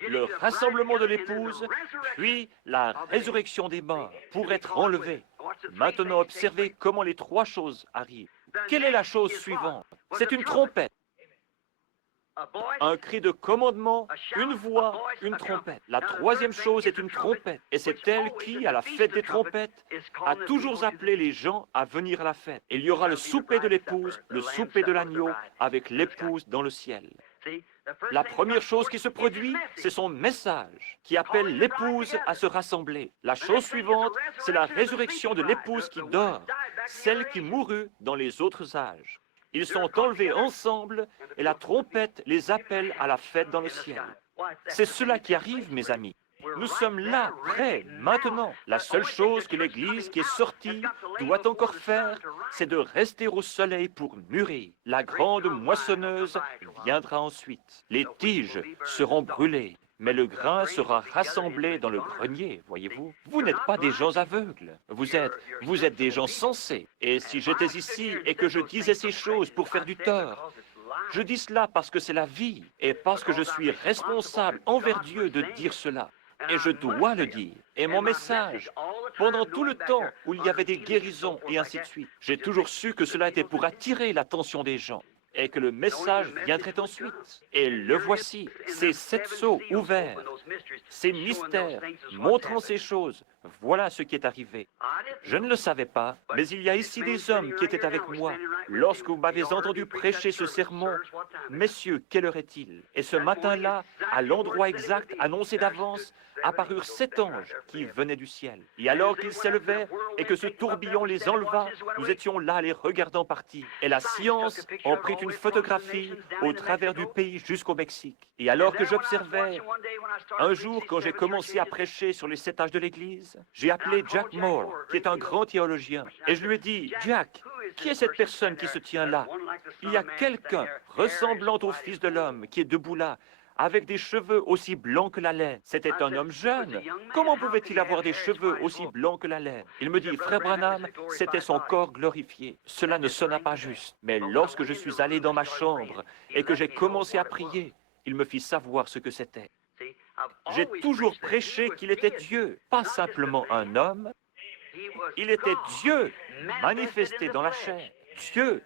Le rassemblement de l'épouse, puis la résurrection des morts pour être enlevés. Maintenant, observez comment les trois choses arrivent. Quelle est la chose suivante? C'est une trompette. Un cri de commandement, une voix, une trompette. La troisième chose est une trompette. Et c'est elle qui, à la fête des trompettes, a toujours appelé les gens à venir à la fête. Il y aura le souper de l'épouse, le souper de l'agneau, avec l'épouse dans le ciel. La première chose qui se produit, c'est son message, qui appelle l'épouse à se rassembler. La chose suivante, c'est la résurrection de l'épouse qui dort, celle qui mourut dans les autres âges. Ils sont enlevés ensemble et la trompette les appelle à la fête dans le ciel. C'est cela qui arrive, mes amis. Nous sommes là, prêts, maintenant. La seule chose que l'Église qui est sortie doit encore faire, c'est de rester au soleil pour mûrir. La grande moissonneuse viendra ensuite. Les tiges seront brûlées, mais le grain sera rassemblé dans le grenier, voyez-vous. Vous n'êtes pas des gens aveugles, vous êtes des gens sensés. Et si j'étais ici et que je disais ces choses pour faire du tort, je dis cela parce que c'est la vie et parce que je suis responsable envers Dieu de dire cela. Et je dois le dire. Et mon message, pendant tout le temps où il y avait des guérisons et ainsi de suite, j'ai toujours su que cela était pour attirer l'attention des gens et que le message viendrait ensuite. Et le voici, ces 7 sceaux ouverts, ces mystères montrant ces choses, voilà ce qui est arrivé. Je ne le savais pas, mais il y a ici des hommes qui étaient avec moi lorsque vous m'avez entendu prêcher ce sermon. Messieurs, quelle heure est-il? Et ce matin-là, à l'endroit exact annoncé d'avance, apparurent 7 anges qui venaient du ciel. Et alors qu'ils s'élevaient et que ce tourbillon les enleva, nous étions là les regardant partir. Et la science en prit une photographie au travers du pays jusqu'au Mexique. Et alors que j'observais, un jour quand j'ai commencé à prêcher sur les 7 âges de l'Église, j'ai appelé Jack Moore, qui est un grand théologien, et je lui ai dit, « Jack, qui est cette personne qui se tient là? Il y a quelqu'un ressemblant au Fils de l'homme qui est debout là, avec des cheveux aussi blancs que la laine. C'était un homme jeune. Comment pouvait-il avoir des cheveux aussi blancs que la laine? Il me dit, Frère Branham, c'était son corps glorifié. Cela ne sonna pas juste. Mais lorsque je suis allé dans ma chambre et que j'ai commencé à prier, il me fit savoir ce que c'était. J'ai toujours prêché qu'il était Dieu, pas simplement un homme. Il était Dieu manifesté dans la chair. Dieu,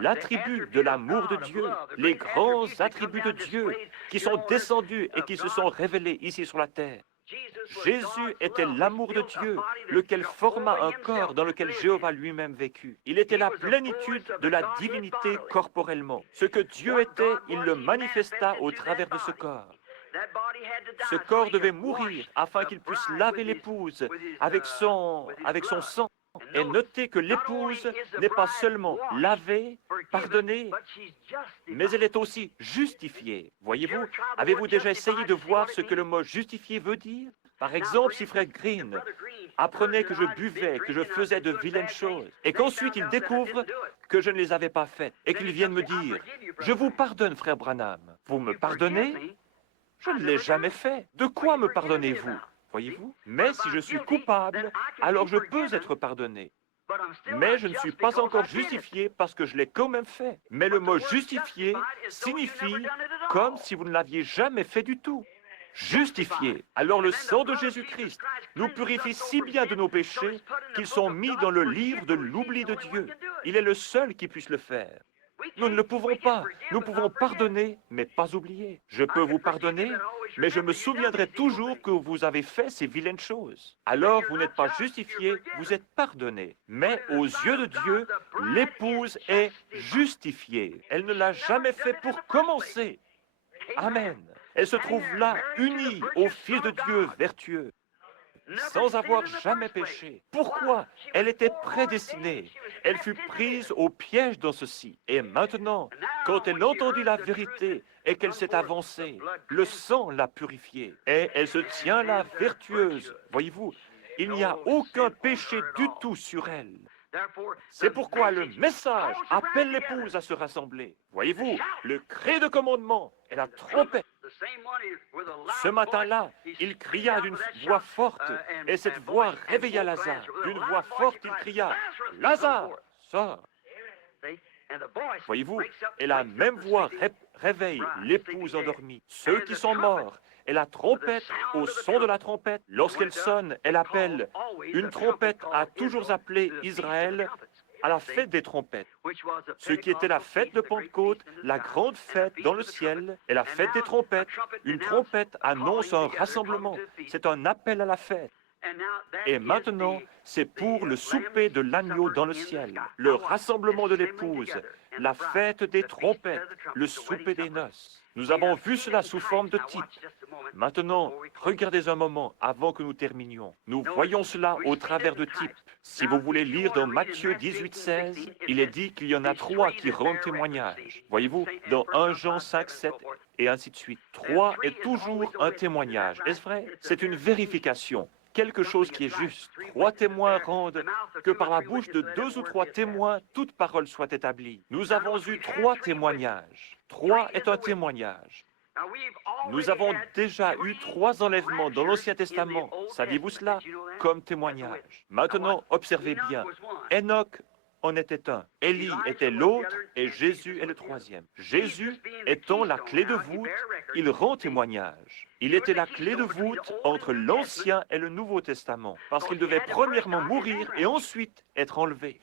l'attribut de l'amour de Dieu, les grands attributs de Dieu qui sont descendus et qui se sont révélés ici sur la terre. Jésus était l'amour de Dieu, lequel forma un corps dans lequel Jéhovah lui-même vécut. Il était la plénitude de la divinité corporellement. Ce que Dieu était, il le manifesta au travers de ce corps. Ce corps devait mourir afin qu'il puisse laver l'épouse avec son sang. Et notez que l'épouse n'est pas seulement lavée, pardonnée, mais elle est aussi justifiée. Voyez-vous, avez-vous déjà essayé de voir ce que le mot justifié veut dire? Par exemple, si Frère Green apprenait que je buvais, que je faisais de vilaines choses, et qu'ensuite il découvre que je ne les avais pas faites, et qu'il vienne me dire, « Je vous pardonne, Frère Branham. Vous me pardonnez? Je ne l'ai jamais fait. De quoi me pardonnez-vous? » Voyez-vous? Mais si je suis coupable, alors je peux être pardonné. Mais je ne suis pas encore justifié parce que je l'ai quand même fait. Mais le mot justifié signifie comme si vous ne l'aviez jamais fait du tout. Justifié. Alors le sang de Jésus-Christ nous purifie si bien de nos péchés qu'ils sont mis dans le livre de l'oubli de Dieu. Il est le seul qui puisse le faire. Nous ne le pouvons pas. Nous pouvons pardonner, mais pas oublier. Je peux vous pardonner, mais je me souviendrai toujours que vous avez fait ces vilaines choses. Alors vous n'êtes pas justifié, vous êtes pardonné. Mais aux yeux de Dieu, l'épouse est justifiée. Elle ne l'a jamais fait pour commencer. Amen. Elle se trouve là, unie au Fils de Dieu vertueux, sans avoir jamais péché. Pourquoi? Elle était prédestinée. Elle fut prise au piège dans ceci. Et maintenant, quand elle entendit la vérité et qu'elle s'est avancée, le sang l'a purifiée. Et elle se tient là vertueuse. Voyez-vous, il n'y a aucun péché du tout sur elle. C'est pourquoi le message appelle l'épouse à se rassembler. Voyez-vous, le cri de commandement et la trompette. Ce matin-là, il cria d'une voix forte, et cette voix réveilla Lazare. D'une voix forte, il cria, « Lazare, sors !» Voyez-vous, et la même voix réveille l'épouse endormie, ceux qui sont morts. Et la trompette, au son de la trompette, lorsqu'elle sonne, elle appelle. Une trompette a toujours appelé Israël à la fête des trompettes, ce qui était la fête de Pentecôte, la grande fête dans le ciel, et la fête des trompettes. Une trompette annonce un rassemblement, c'est un appel à la fête. Et maintenant, c'est pour le souper de l'agneau dans le ciel, le rassemblement de l'épouse, la fête des trompettes, le souper des noces. Nous avons vu cela sous forme de type. Maintenant, regardez un moment avant que nous terminions. Nous voyons cela au travers de types. Si vous voulez lire dans Matthieu 18, 16, il est dit qu'il y en a 3 qui rendent témoignage. Voyez-vous, dans 1 Jean 5, 7, et ainsi de suite. 3 est toujours un témoignage. Est-ce vrai? C'est une vérification. Quelque chose qui est juste. 3 témoins rendent que par la bouche de 2 ou 3 témoins, toute parole soit établie. Nous avons eu 3 témoignages. 3 est un témoignage. Nous avons déjà eu 3 enlèvements dans l'Ancien Testament. Saviez-vous cela? Comme témoignage. Maintenant, observez bien. Enoch en était un. Élie était l'autre et Jésus est le 3e. Jésus étant la clé de voûte, il rend témoignage. Il était la clé de voûte entre l'Ancien et le Nouveau Testament, parce qu'il devait premièrement mourir et ensuite être enlevé.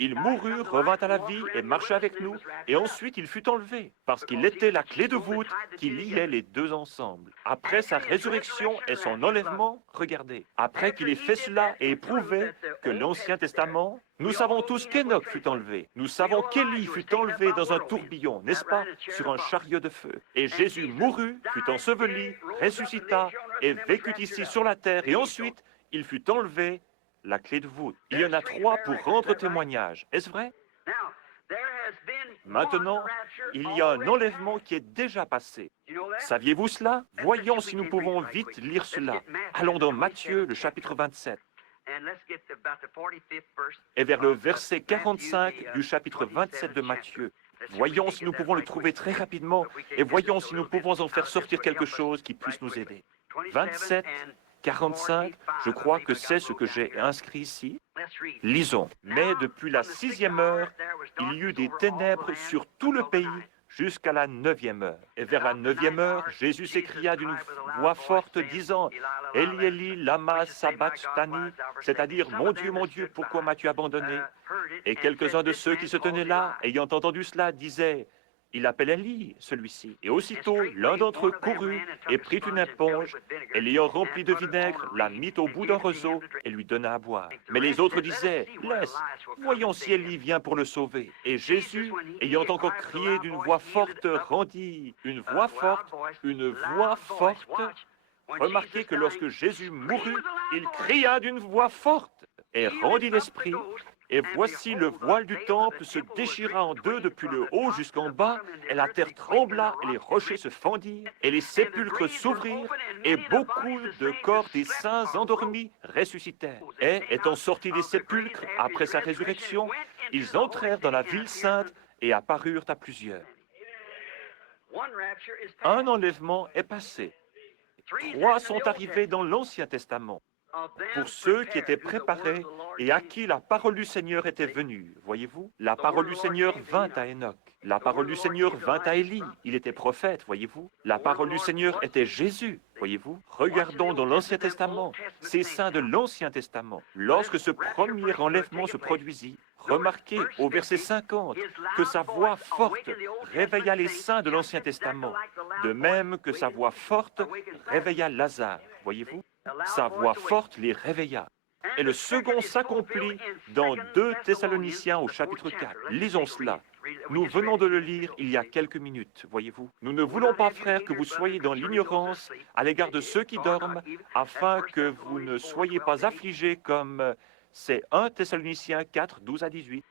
Il mourut, revint à la vie et marcha avec nous, et ensuite il fut enlevé, parce qu'il était la clé de voûte qui liait les deux ensemble. Après sa résurrection et son enlèvement, regardez, après qu'il ait fait cela et éprouvé que l'Ancien Testament, nous savons tous qu'Enoch fut enlevé. Nous savons qu'Élie fut enlevé dans un tourbillon, n'est-ce pas, sur un chariot de feu. Et Jésus mourut, fut enseveli, ressuscita et vécut ici sur la terre, et ensuite il fut enlevé, la clé de voûte. Il y en a 3 pour rendre témoignage. Est-ce vrai? Maintenant, il y a un enlèvement qui est déjà passé. Saviez-vous cela? Voyons si nous pouvons vite lire cela. Allons dans Matthieu, le chapitre 27. Et vers le verset 45 du chapitre 27 de Matthieu. Voyons si nous pouvons le trouver très rapidement et voyons si nous pouvons en faire sortir quelque chose qui puisse nous aider. 27, 45, je crois que c'est ce que j'ai inscrit ici. Lisons. Mais depuis la 6e heure, il y eut des ténèbres sur tout le pays jusqu'à la 9e heure. Et vers la 9e heure, Jésus s'écria d'une voix forte, disant, « Eli, Eli, lama sabachthani », c'est-à-dire, « Mon Dieu, pourquoi m'as-tu abandonné ?» Et quelques-uns de ceux qui se tenaient là, ayant entendu cela, disaient, « Il appelle Élie, celui-ci. » Et aussitôt, l'un d'entre eux courut et prit une éponge, et l'ayant remplie de vinaigre, la mit au bout d'un roseau et lui donna à boire. Mais les autres disaient, « Laisse, voyons si Élie vient pour le sauver. » Et Jésus, ayant encore crié d'une voix forte, rendit une voix forte, une voix forte. Remarquez que lorsque Jésus mourut, il cria d'une voix forte et rendit l'esprit. Et voici le voile du temple se déchira en deux depuis le haut jusqu'en bas, et la terre trembla, et les rochers se fendirent, et les sépulcres s'ouvrirent, et beaucoup de corps des saints endormis ressuscitèrent. Et, étant sortis des sépulcres après sa résurrection, ils entrèrent dans la ville sainte et apparurent à plusieurs. Un enlèvement est passé. 3 sont arrivés dans l'Ancien Testament. Pour ceux qui étaient préparés et à qui la parole du Seigneur était venue, voyez-vous, la parole du Seigneur vint à Enoch, la parole du Seigneur vint à Élie, il était prophète, voyez-vous, la parole du Seigneur était Jésus, voyez-vous. Regardons dans l'Ancien Testament, ces saints de l'Ancien Testament, lorsque ce premier enlèvement se produisit, remarquez au verset 50 que sa voix forte réveilla les saints de l'Ancien Testament, de même que sa voix forte réveilla Lazare, voyez-vous. Sa voix forte les réveilla. Et le second s'accomplit dans 2 Thessaloniciens au chapitre 4. Lisons cela. Nous venons de le lire il y a quelques minutes, voyez-vous. Nous ne voulons pas, frères, que vous soyez dans l'ignorance à l'égard de ceux qui dorment, afin que vous ne soyez pas affligés comme c'est 1 Thessaloniciens 4, 12 à 18.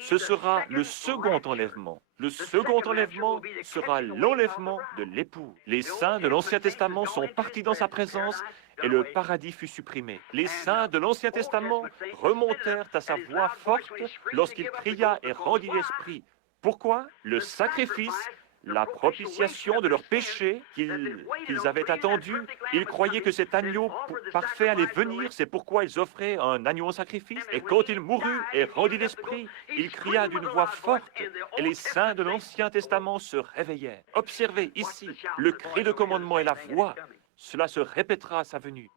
Ce sera le second enlèvement. Le second enlèvement sera l'enlèvement de l'époux. Les saints de l'Ancien Testament sont partis dans sa présence et le paradis fut supprimé. Les saints de l'Ancien Testament remontèrent à sa voix forte lorsqu'il pria et rendit l'esprit. Pourquoi? Le sacrifice, la propitiation de leurs péchés qu'ils avaient attendu. Ils croyaient que cet agneau parfait allait venir, c'est pourquoi ils offraient un agneau en sacrifice. Et quand il mourut et rendit l'esprit, il cria d'une voix forte, et les saints de l'Ancien Testament se réveillèrent. Observez ici, le cri de commandement et la voix, cela se répétera à sa venue.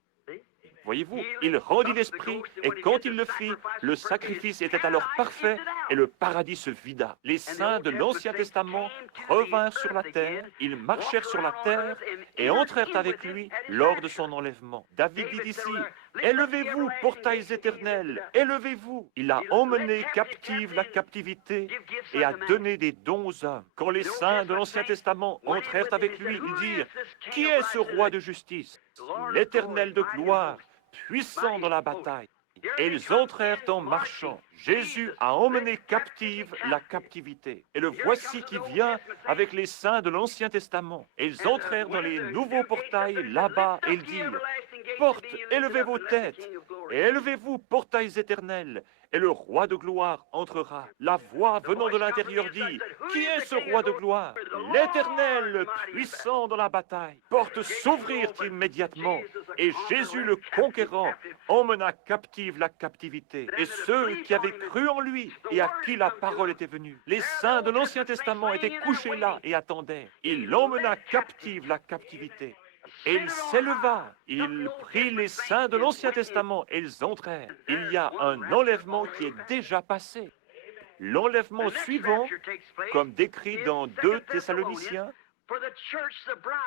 Voyez-vous, il rendit l'esprit, et quand il le fit, le sacrifice était alors parfait, et le paradis se vida. Les saints de l'Ancien Testament revinrent sur la terre, ils marchèrent sur la terre, et entrèrent avec lui lors de son enlèvement. David dit ici, « Élevez-vous, portails éternels, élevez-vous !» Il a emmené captive la captivité et a donné des dons aux hommes. Quand les saints de l'Ancien Testament entrèrent avec lui, ils dirent, « Qui est ce roi de justice? L'Éternel de gloire, puissant dans la bataille. » Et ils entrèrent en marchant. Jésus a emmené captive la captivité. Et le voici qui vient avec les saints de l'Ancien Testament. Et ils entrèrent dans les nouveaux portails là-bas et ils dirent, « Portes, élevez vos têtes, et élevez-vous, portails éternels, et le roi de gloire entrera. » La voix venant de l'intérieur dit, « Qui est ce roi de gloire? L'Éternel, puissant dans la bataille. » Portes s'ouvrirent immédiatement, et Jésus le conquérant emmena captive la captivité. Et ceux qui avaient cru en lui et à qui la parole était venue, les saints de l'Ancien Testament étaient couchés là et attendaient. Il emmena captive la captivité. Et il s'éleva, il prit les saints de l'Ancien Testament et ils entrèrent. Il y a un enlèvement qui est déjà passé. L'enlèvement suivant, comme décrit dans 2 Thessaloniciens,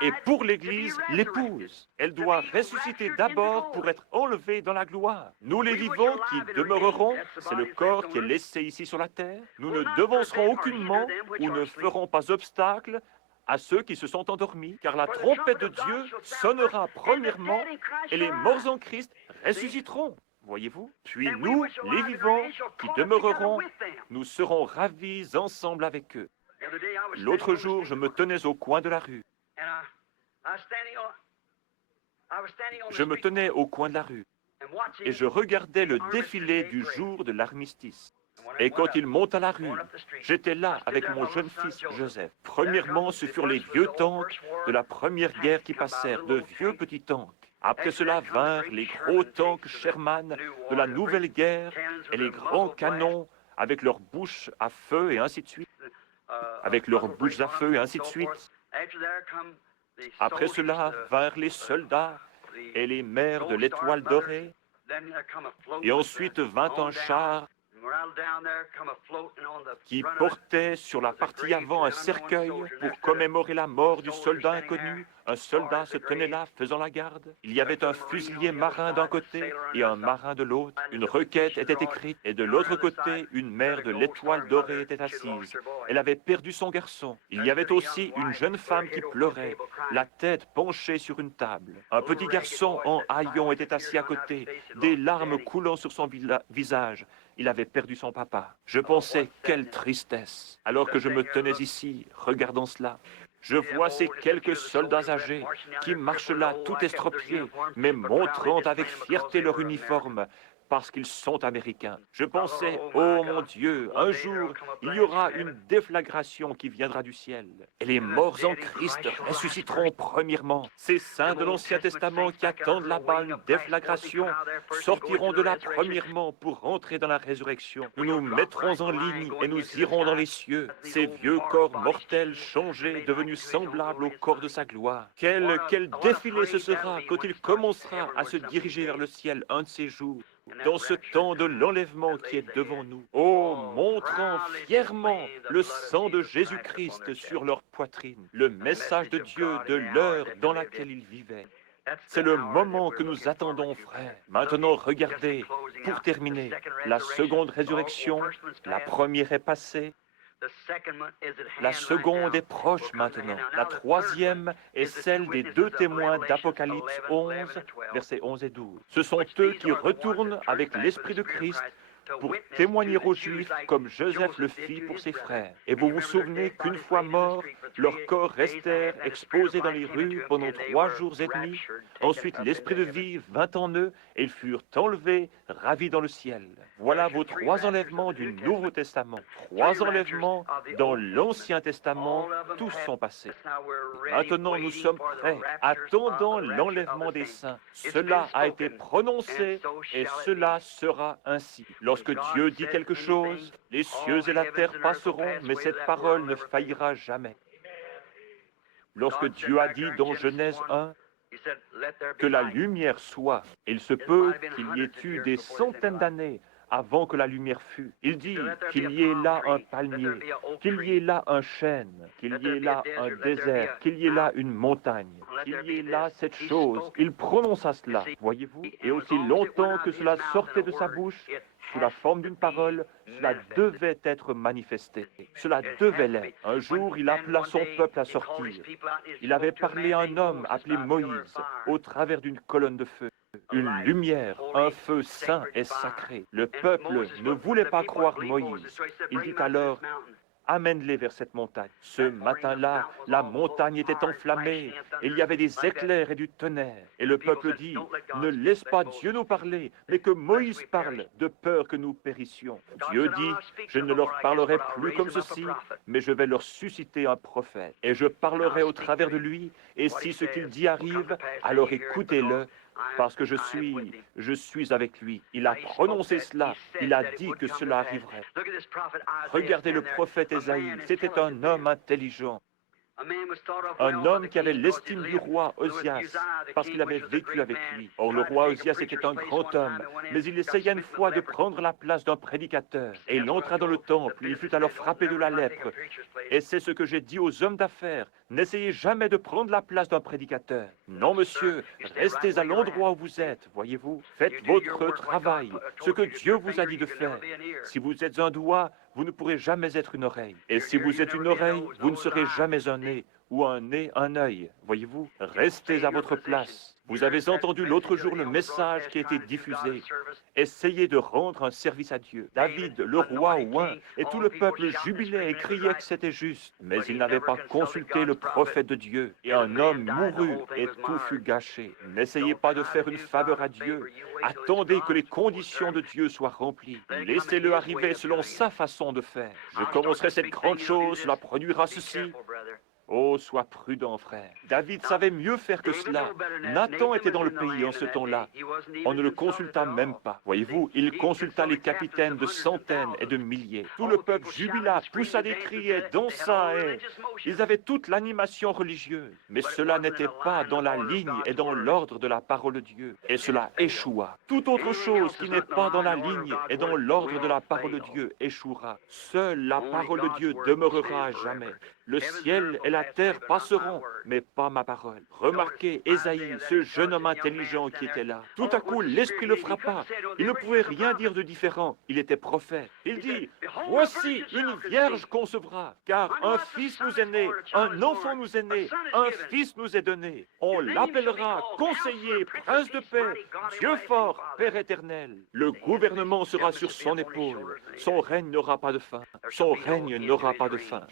et pour l'Église, l'épouse. Elle doit ressusciter d'abord pour être enlevée dans la gloire. Nous les vivants qui demeurerons, c'est le corps qui est laissé ici sur la terre. Nous ne devancerons aucunement ou ne ferons pas obstacle à ceux qui se sont endormis, car la trompette de Dieu sonnera premièrement et les morts en Christ ressusciteront. Voyez-vous? Puis nous, les vivants qui demeurerons, nous serons ravis ensemble avec eux. L'autre jour, je me tenais au coin de la rue. Je me tenais au coin de la rue et je regardais le défilé du jour de l'armistice. Et quand il monte à la rue, j'étais là avec mon jeune fils Joseph. Premièrement, ce furent les vieux tanks de la première guerre qui passèrent, de vieux petits tanks. Après cela vinrent les gros tanks Sherman de la nouvelle guerre et les grands canons avec leurs bouches à feu et ainsi de suite. Avec leurs bouches à feu et ainsi de suite. Après cela vinrent les soldats et les mères de l'étoile dorée. Et ensuite vint un char qui portait sur la partie avant un cercueil pour commémorer la mort du soldat inconnu. Un soldat se tenait là, faisant la garde. Il y avait un fusilier marin d'un côté et un marin de l'autre. Une requête était écrite, et de l'autre côté, une mère de l'étoile dorée était assise. Elle avait perdu son garçon. Il y avait aussi une jeune femme qui pleurait, la tête penchée sur une table. Un petit garçon en haillons était assis à côté, des larmes coulant sur son visage. Il avait perdu son papa. Je pensais, quelle tristesse. Alors que je me tenais ici, regardant cela, je vois ces quelques soldats âgés qui marchent là tout estropiés, mais montrant avec fierté leur uniforme, parce qu'ils sont américains. Je pensais, oh mon Dieu, un jour, il y aura une déflagration qui viendra du ciel. Et les morts en Christ ressusciteront premièrement. Ces saints de l'Ancien Testament qui attendent là-bas une déflagration sortiront de là premièrement pour entrer dans la résurrection. Nous nous mettrons en ligne et nous irons dans les cieux. Ces vieux corps mortels changés, devenus semblables au corps de sa gloire. Quel défilé ce sera quand il commencera à se diriger vers le ciel un de ces jours. Dans ce temps de l'enlèvement qui est devant nous, oh, montrant fièrement le sang de Jésus-Christ sur leur poitrine, le message de Dieu de l'heure dans laquelle ils vivaient. C'est le moment que nous attendons, frères. Maintenant, regardez, pour terminer, la seconde résurrection, la première est passée, la seconde est proche maintenant. La troisième est celle des deux témoins d'Apocalypse 11, versets 11 et 12. Ce sont eux qui retournent avec l'Esprit de Christ pour témoigner aux Juifs comme Joseph le fit pour ses frères. Et vous vous souvenez qu'une fois morts, leurs corps restèrent exposés dans les rues pendant 3 jours et demi. Ensuite, l'Esprit de vie vint en eux et ils furent enlevés, ravis dans le ciel. Voilà vos 3 enlèvements du Nouveau Testament. 3 enlèvements dans l'Ancien Testament, tous sont passés. Maintenant, nous sommes prêts, attendant l'enlèvement des saints. Cela a été prononcé et cela sera ainsi. Lorsque Dieu dit quelque chose, les cieux et la terre passeront, mais cette parole ne faillira jamais. Lorsque Dieu a dit dans Genèse 1 que la lumière soit, il se peut qu'il y ait eu des centaines d'années avant que la lumière fût. Il dit qu'il y ait là un palmier, qu'il y ait là un chêne, qu'il y ait là un désert, qu'il y ait là une montagne, qu'il y ait là cette chose. Il prononça cela, voyez-vous, et aussi longtemps que cela sortait de sa bouche, sous la forme d'une parole, cela devait être manifesté. Cela devait l'être. Un jour, il appela son peuple à sortir. Il avait parlé à un homme appelé Moïse, au travers d'une colonne de feu. Une lumière, un feu saint et sacré. Le peuple ne voulait pas croire Moïse. Il dit alors, amène-les vers cette montagne. Ce matin-là, la montagne était enflammée. Il y avait des éclairs et du tonnerre. Et le peuple dit, ne laisse pas Dieu nous parler, mais que Moïse parle, de peur que nous périssions. Dieu dit, je ne leur parlerai plus comme ceci, mais je vais leur susciter un prophète. Et je parlerai au travers de lui, et si ce qu'il dit arrive, alors écoutez-le, parce que je suis avec lui. Il a prononcé cela. Il a dit que cela arriverait. Regardez le prophète Ésaïe. C'était un homme intelligent. Un homme qui avait l'estime du roi Osias, parce qu'il avait vécu avec lui. Or, le roi Osias était un grand homme, mais il essaya une fois de prendre la place d'un prédicateur. Et il entra dans le temple, il fut alors frappé de la lèpre. Et c'est ce que j'ai dit aux hommes d'affaires. N'essayez jamais de prendre la place d'un prédicateur. Non, monsieur, restez à l'endroit où vous êtes, voyez-vous. Faites votre travail, ce que Dieu vous a dit de faire. Si vous êtes un doigt, vous ne pourrez jamais être une oreille. Et si vous êtes une oreille, vous ne serez jamais un nez. ou un nez, un œil. Voyez-vous, restez à votre place. Vous avez entendu l'autre jour le message qui a été diffusé. Essayez de rendre un service à Dieu. David, le roi oint, et tout le peuple jubilait et criait que c'était juste. Mais il n'avait pas consulté le prophète de Dieu. Et un homme mourut et tout fut gâché. N'essayez pas de faire une faveur à Dieu. Attendez que les conditions de Dieu soient remplies. Laissez-le arriver selon sa façon de faire. Je commencerai cette grande chose, cela produira ceci. Oh, sois prudent, frère. David savait mieux faire que cela. Nathan était dans le pays en ce temps-là. On ne le consulta même pas. Voyez-vous, il consulta les capitaines de centaines et de milliers. Tout le peuple jubila, poussa des cris et dansa et... Ils avaient toute l'animation religieuse. Mais cela n'était pas dans la ligne et dans l'ordre de la parole de Dieu. Et cela échoua. Toute autre chose qui n'est pas dans la ligne et dans l'ordre de la parole de Dieu échouera. Seule la parole de Dieu demeurera à jamais. Le ciel et la terre passeront, mais pas ma parole. Remarquez Ésaïe, ce jeune homme intelligent qui était là. Tout à coup, l'Esprit le frappa. Il ne pouvait rien dire de différent. Il était prophète. Il dit, « Voici, une vierge concevra, car un fils nous est né, un enfant nous est né, un fils nous est donné. On l'appellera conseiller, prince de paix, Dieu fort, Père éternel. Le gouvernement sera sur son épaule. Son règne n'aura pas de fin. Son règne n'aura pas de fin. »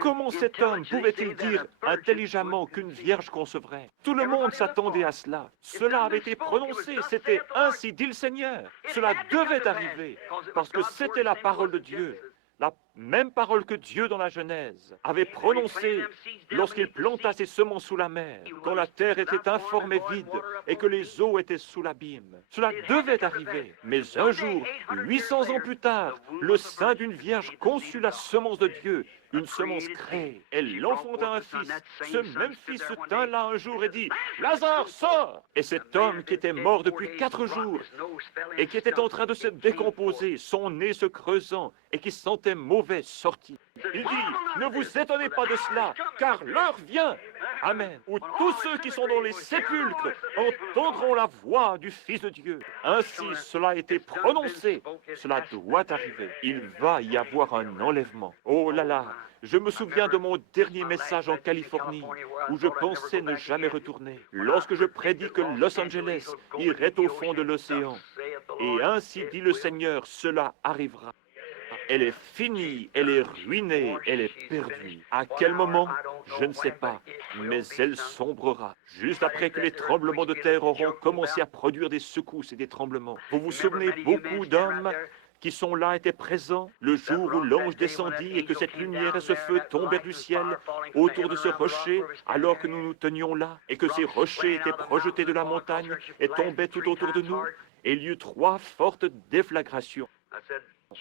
Comment cet homme pouvait-il dire intelligemment qu'une vierge concevrait? Tout le monde s'attendait à cela. Cela avait été prononcé, c'était ainsi dit le Seigneur. Cela devait arriver, parce que c'était la parole de Dieu. La même parole que Dieu dans la Genèse avait prononcée lorsqu'il planta ses semences sous la mer, quand la terre était informe et vide et que les eaux étaient sous l'abîme. Cela devait arriver. Mais un jour, 800 ans plus tard, le sein d'une vierge conçut la semence de Dieu, une semence créée. Elle enfanta un fils. Ce même fils se tint là un jour et dit, « Lazare, sors !» Et cet homme qui était mort depuis 4 jours et qui était en train de se décomposer, son nez se creusant et qui sentait mauvais, sortit. Il dit, ne vous étonnez pas de cela, car l'heure vient, amen, où tous ceux qui sont dans les sépulcres entendront la voix du Fils de Dieu. Ainsi, cela a été prononcé, cela doit arriver. Il va y avoir un enlèvement. Oh là là, je me souviens de mon dernier message en Californie, où je pensais ne jamais retourner, lorsque je prédis que Los Angeles irait au fond de l'océan. Et ainsi dit le Seigneur, cela arrivera. Elle est finie, elle est ruinée, elle est perdue. À quel moment? Je ne sais pas, mais elle sombrera. Juste après que les tremblements de terre auront commencé à produire des secousses et des tremblements. Vous vous souvenez, beaucoup d'hommes qui sont là étaient présents le jour où l'ange descendit et que cette lumière et ce feu tombèrent du ciel autour de ce rocher alors que nous nous tenions là et que ces rochers étaient projetés de la montagne et tombaient tout autour de nous. Et il y eut 3 fortes déflagrations.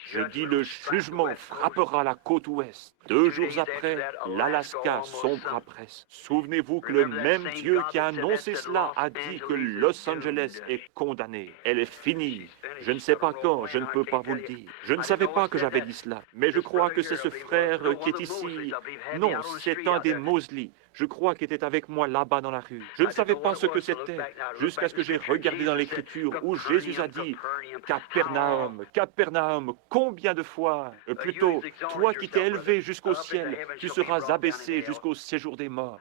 Je dis, le jugement frappera la côte ouest. 2 jours après, l'Alaska sombra presque. Souvenez-vous que le même Dieu qui a annoncé cela a dit que Los Angeles est condamné. Elle est finie. Je ne sais pas quand, je ne peux pas vous le dire. Je ne savais pas que j'avais dit cela. Mais je crois que c'est ce frère qui est ici. Non, c'est un des Mosley. Je crois qu'il était avec moi là-bas dans la rue. Je ne savais pas ce que c'était, jusqu'à ce que j'ai regardé dans l'Écriture où Jésus a dit « Capernaum, Capernaum, combien de fois plutôt, toi qui t'es élevé jusqu'au ciel, tu seras abaissé jusqu'au séjour des morts.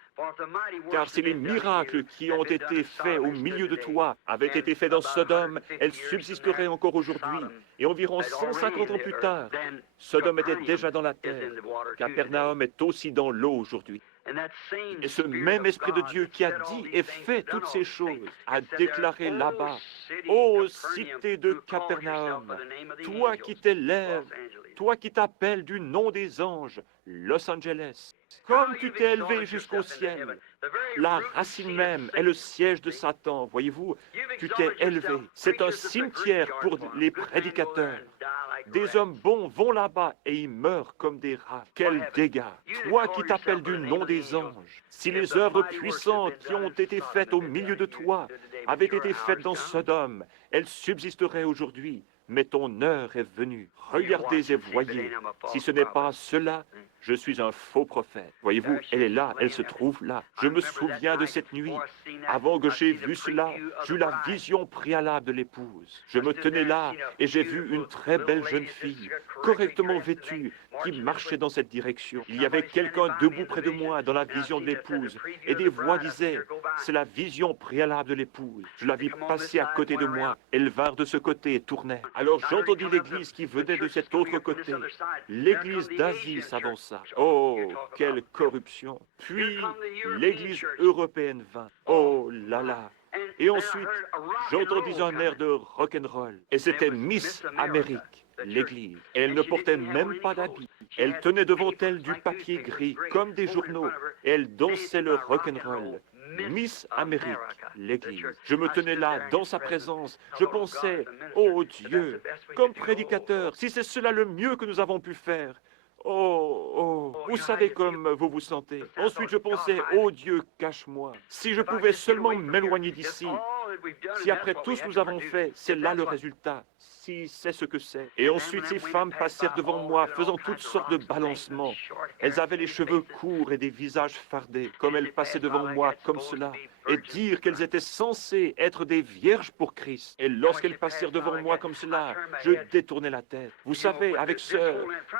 Car si les miracles qui ont été faits au milieu de toi avaient été faits dans Sodome, elles subsisteraient encore aujourd'hui. Et environ 150 ans plus tard, Sodome était déjà dans la terre. Capernaum est aussi dans l'eau aujourd'hui. Et ce même Esprit de Dieu qui a dit et fait toutes ces choses a déclaré là-bas, « Ô cité de Capernaum, toi qui t'élèves, toi qui t'appelles du nom des anges, Los Angeles, comme tu t'es élevé jusqu'au ciel, la racine même est le siège de Satan, voyez-vous, tu t'es élevé. C'est un cimetière pour les prédicateurs. Des hommes bons vont là-bas et ils meurent comme des rats. Quel dégât! Toi qui t'appelles du nom des anges, si les œuvres puissantes qui ont été faites au milieu de toi avaient été faites dans Sodome, elles subsisteraient aujourd'hui. Mais ton heure est venue. Regardez et voyez. Si ce n'est pas cela, je suis un faux prophète. Voyez-vous, elle est là, elle se trouve là. Je me souviens de cette nuit. Avant que j'ai vu cela, j'ai eu la vision préalable de l'épouse. Je me tenais là et j'ai vu une très belle jeune fille, correctement vêtue, qui marchait dans cette direction. Il y avait quelqu'un debout près de moi dans la vision de l'épouse, et des voix disaient, c'est la vision préalable de l'épouse. Je la vis passer à côté de moi. Elles vinrent de ce côté et tournaient. Alors j'entendis l'église qui venait de cet autre côté. L'église d'Asie s'avança. Oh, quelle corruption! Puis l'église européenne vint. Oh là là! Et ensuite, j'entendis un air de rock'n'roll. Et c'était Miss Amérique, l'église. Et elle ne portait même pas d'habit. Elle tenait devant elle du papier gris, comme des journaux. Et elle dansait le rock'n'roll. Miss Amérique, l'église. Je me tenais là, dans sa présence. Je pensais, oh Dieu, comme prédicateur, si c'est cela le mieux que nous avons pu faire. Oh, vous savez comme vous vous sentez. Ensuite, je pensais, oh Dieu, cache-moi. Si je pouvais seulement m'éloigner d'ici. Si après tout ce que nous avons fait, c'est là le résultat. Si c'est ce que c'est. Et ensuite, ces femmes passèrent devant moi, faisant toutes sortes de balancements. Elles avaient les cheveux courts et des visages fardés, comme elles passaient devant moi, comme cela, et dire qu'elles étaient censées être des vierges pour Christ. Et lorsqu'elles passèrent devant moi comme cela, je détournais la tête. Vous savez, avec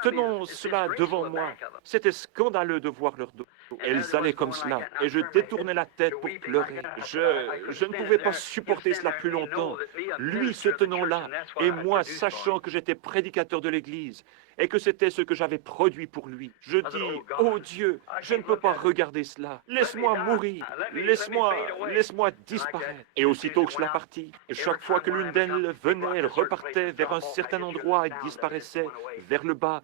tenons cela devant moi. C'était scandaleux de voir leur dos. Elles allaient comme cela, et je détournais la tête pour pleurer. Je ne pouvais pas supporter cela plus longtemps. Lui se tenant là, et moi sachant que j'étais prédicateur de l'Église, et que c'était ce que j'avais produit pour lui. Je dis, oh Dieu, je ne peux pas regarder cela. Laisse-moi mourir. Laisse-moi disparaître. Et aussitôt que cela partit, chaque fois que l'une d'elles venait, elle repartait vers un certain endroit et disparaissait vers le bas.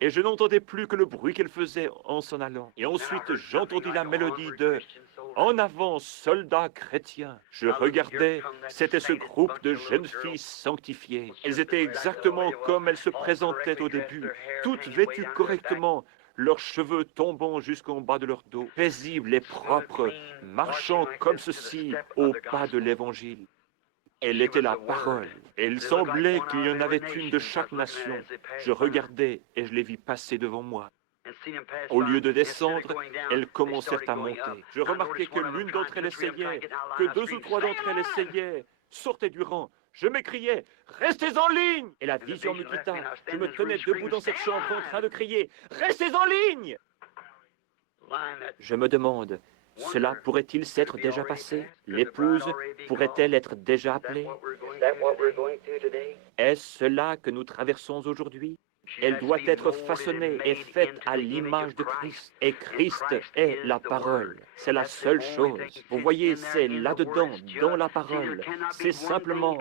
Et je n'entendais plus que le bruit qu'elle faisait en s'en allant. Et ensuite, j'entendis la mélodie de « En avant, soldats chrétiens ». Je regardais, c'était ce groupe de jeunes filles sanctifiées. Elles étaient exactement comme elles se présentaient au début, toutes vêtues correctement, leurs cheveux tombant jusqu'en bas de leur dos, paisibles et propres, marchant comme ceci au pas de l'Évangile. Elle était la parole, et il semblait qu'il y en avait une de chaque nation. Je regardais et je les vis passer devant moi. Au lieu de descendre, elles commencèrent à monter. Je remarquai que l'une d'entre elles essayait, que deux ou trois d'entre elles essayaient, sortaient du rang. Je m'écriais, restez en ligne! Et la vision me quitta. Je me tenais debout dans cette chambre en train de crier, restez en ligne! Je me demande, cela pourrait-il s'être déjà passé? L'épouse pourrait-elle être déjà appelée? Est-ce cela que nous traversons aujourd'hui? Elle doit être façonnée et faite à l'image de Christ. Et Christ est la parole. C'est la seule chose. Vous voyez, c'est là-dedans, dans la parole. C'est simplement,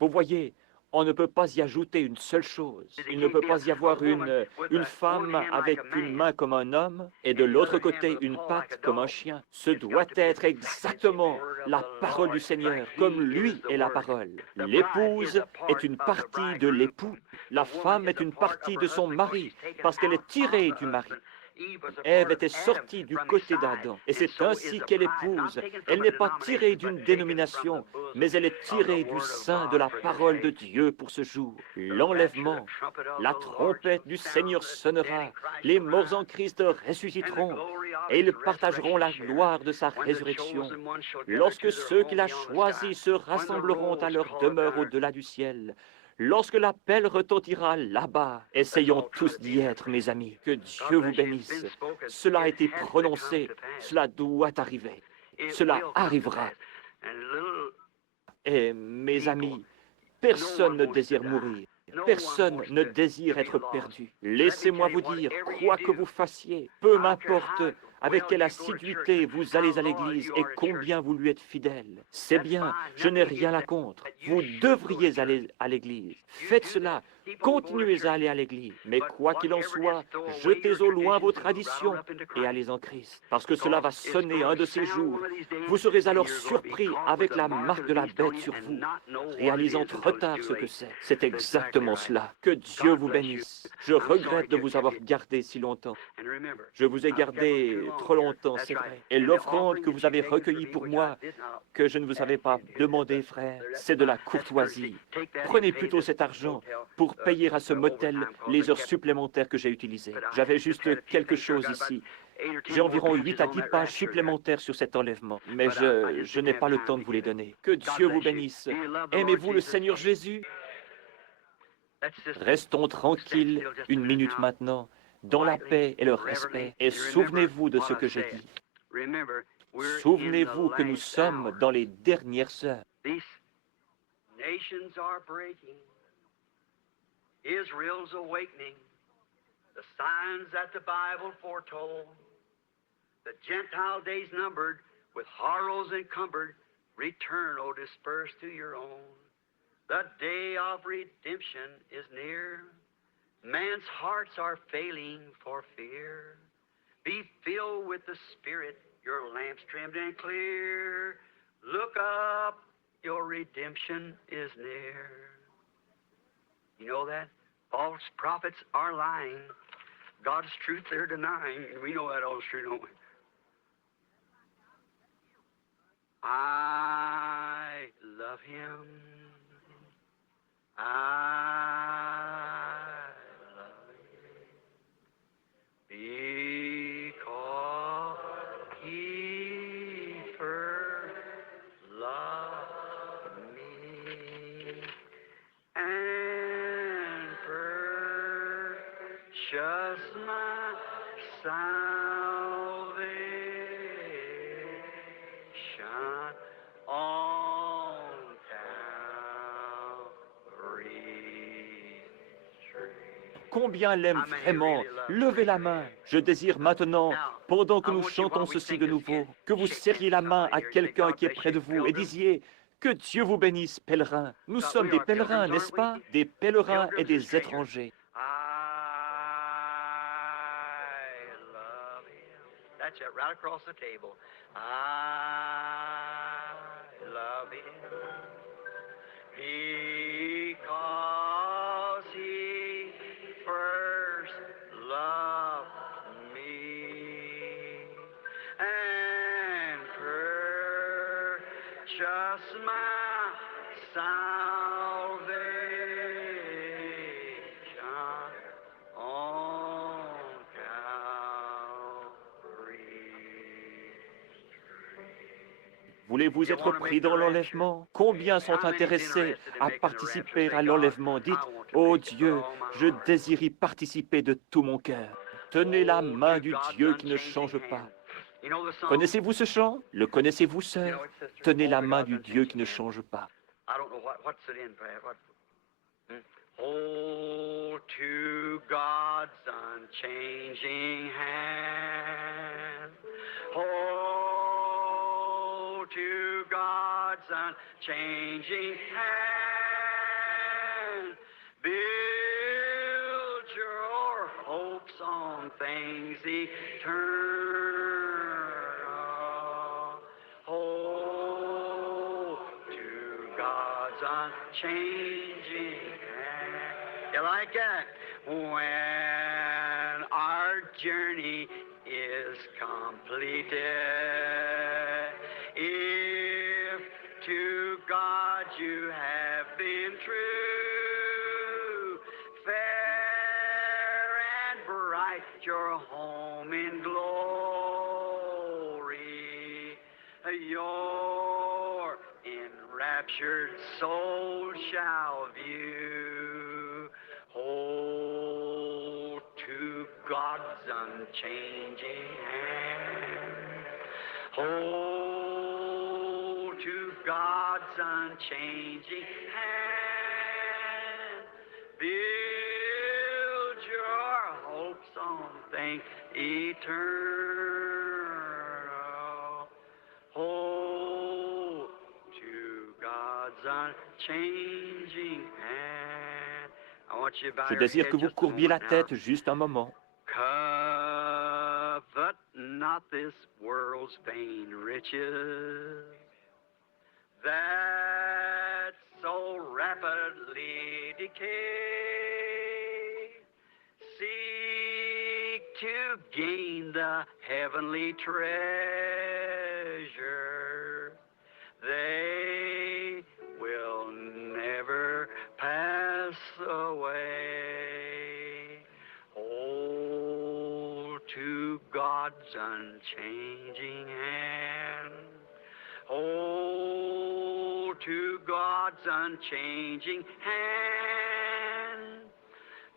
vous voyez, on ne peut pas y ajouter une seule chose. Il ne peut pas y avoir une femme avec une main comme un homme et de l'autre côté une patte comme un chien. Ce doit être exactement la parole du Seigneur, comme lui est la parole. L'épouse est une partie de l'époux. La femme est une partie de son mari, parce qu'elle est tirée du mari. Ève était sortie du côté d'Adam, et c'est ainsi qu'elle épouse. Elle n'est pas tirée d'une dénomination, mais elle est tirée du sein de la parole de Dieu pour ce jour. L'enlèvement, la trompette du Seigneur sonnera, les morts en Christ ressusciteront, et ils partageront la gloire de sa résurrection. Lorsque ceux qu'il a choisis se rassembleront à leur demeure au-delà du ciel, lorsque l'appel retentira là-bas, essayons tous d'y être, mes amis. Que Dieu vous bénisse. Cela a été prononcé, cela doit arriver. Cela arrivera. Et mes amis, personne ne désire mourir. Personne ne désire être perdu. Laissez-moi vous dire, quoi que vous fassiez, peu m'importe avec quelle assiduité vous allez à l'église et combien vous lui êtes fidèle. C'est bien, je n'ai rien à contre. Vous devriez aller à l'église. Faites cela. Continuez à aller à l'église. Mais quoi qu'il en soit, jetez au loin vos traditions et allez en Christ. Parce que cela va sonner un de ces jours. Vous serez alors surpris avec la marque de la bête sur vous, réalisant trop tard ce que c'est. C'est exactement cela. Que Dieu vous bénisse. Je regrette de vous avoir gardé si longtemps. Je vous ai gardé trop longtemps, c'est vrai. Et l'offrande que vous avez recueillie pour moi, que je ne vous avais pas demandé, frère, c'est de la courtoisie. Prenez plutôt cet argent pour payer à ce motel les heures supplémentaires que j'ai utilisées. J'avais juste quelque chose ici. J'ai environ 8 à 10 pages supplémentaires sur cet enlèvement, mais je n'ai pas le temps de vous les donner. Que Dieu vous bénisse. Aimez-vous le Seigneur Jésus? Restons tranquilles une minute maintenant, dans la paix et le respect, et souvenez-vous de ce que je dis. Souvenez-vous que nous sommes dans les dernières heures. Nations are breaking. Israel's awakening. The signs that the Bible foretold. The Gentile days numbered, with horrors encumbered. Return, O dispersed to your own. The day of redemption is near. Man's hearts are failing for fear. Be filled with the Spirit, your lamps trimmed and clear. Look up, your redemption is near. You know that? False prophets are lying. God's truth they're denying. And we know that all's true, don't we? I love him. I love him. Because he first loved me and purchased my salvation on Calvary's tree. Combien l'aime vraiment? Levez la main. Je désire maintenant, pendant que nous chantons ceci de nouveau, que vous serriez la main à quelqu'un qui est près de vous et disiez « Que Dieu vous bénisse, pèlerins. » Nous sommes des pèlerins, n'est-ce pas? Des pèlerins et des étrangers. I love him. That's it, right across the table. I love him because he first loved me and purchased my salvation on Calvary's. Voulez-vous être pris dans l'enlèvement? Combien sont intéressés à participer à l'enlèvement? Dites « Oh Dieu, je désire y participer de tout mon cœur. » Tenez la main du Dieu qui ne change pas. Connaissez-vous ce chant? Le connaissez-vous, sœur? Tenez la main du Dieu qui ne change pas. Hold to God's unchanging hand. Hold to God's unchanging hand. Build your hopes on things eternal. Hold to God's unchanging hand. You like that? When our journey is completed, if to God you have been true, fair and bright your home in glory, your enraptured soul shall view. Hold to God's unchanging hand. Hold to God's unchanging hand. Build your hopes on things eternal. Hold to God's unchanging hand. I want you to bow Je your désire head que vous just a courbiez la moment now. tête juste un moment. Covet not this world's vain riches that so rapidly decay. Seek to gain the heavenly treasure. They will never pass away. Hold to God's unchanging hand. Hold to God's unchanging hand.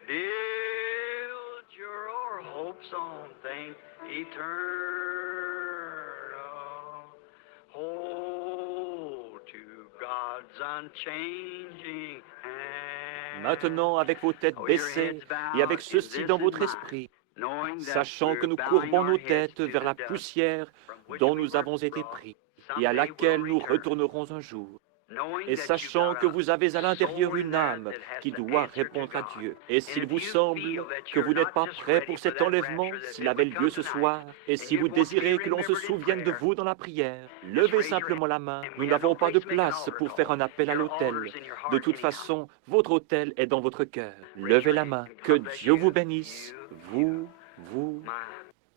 Build your hopes on things eternal. Hold to God's unchanging hand. Maintenant, avec vos têtes baissées et avec ceci dans votre esprit, sachant que nous courbons nos têtes vers la poussière dont nous avons été pris et à laquelle nous retournerons un jour, et sachant que vous avez à l'intérieur une âme qui doit répondre à Dieu. Et s'il vous semble que vous n'êtes pas prêt pour cet enlèvement, s'il avait lieu ce soir, et si vous désirez que l'on se souvienne de vous dans la prière, levez simplement la main. Nous n'avons pas de place pour faire un appel à l'autel. De toute façon, votre autel est dans votre cœur. Levez la main. Que Dieu vous bénisse, vous.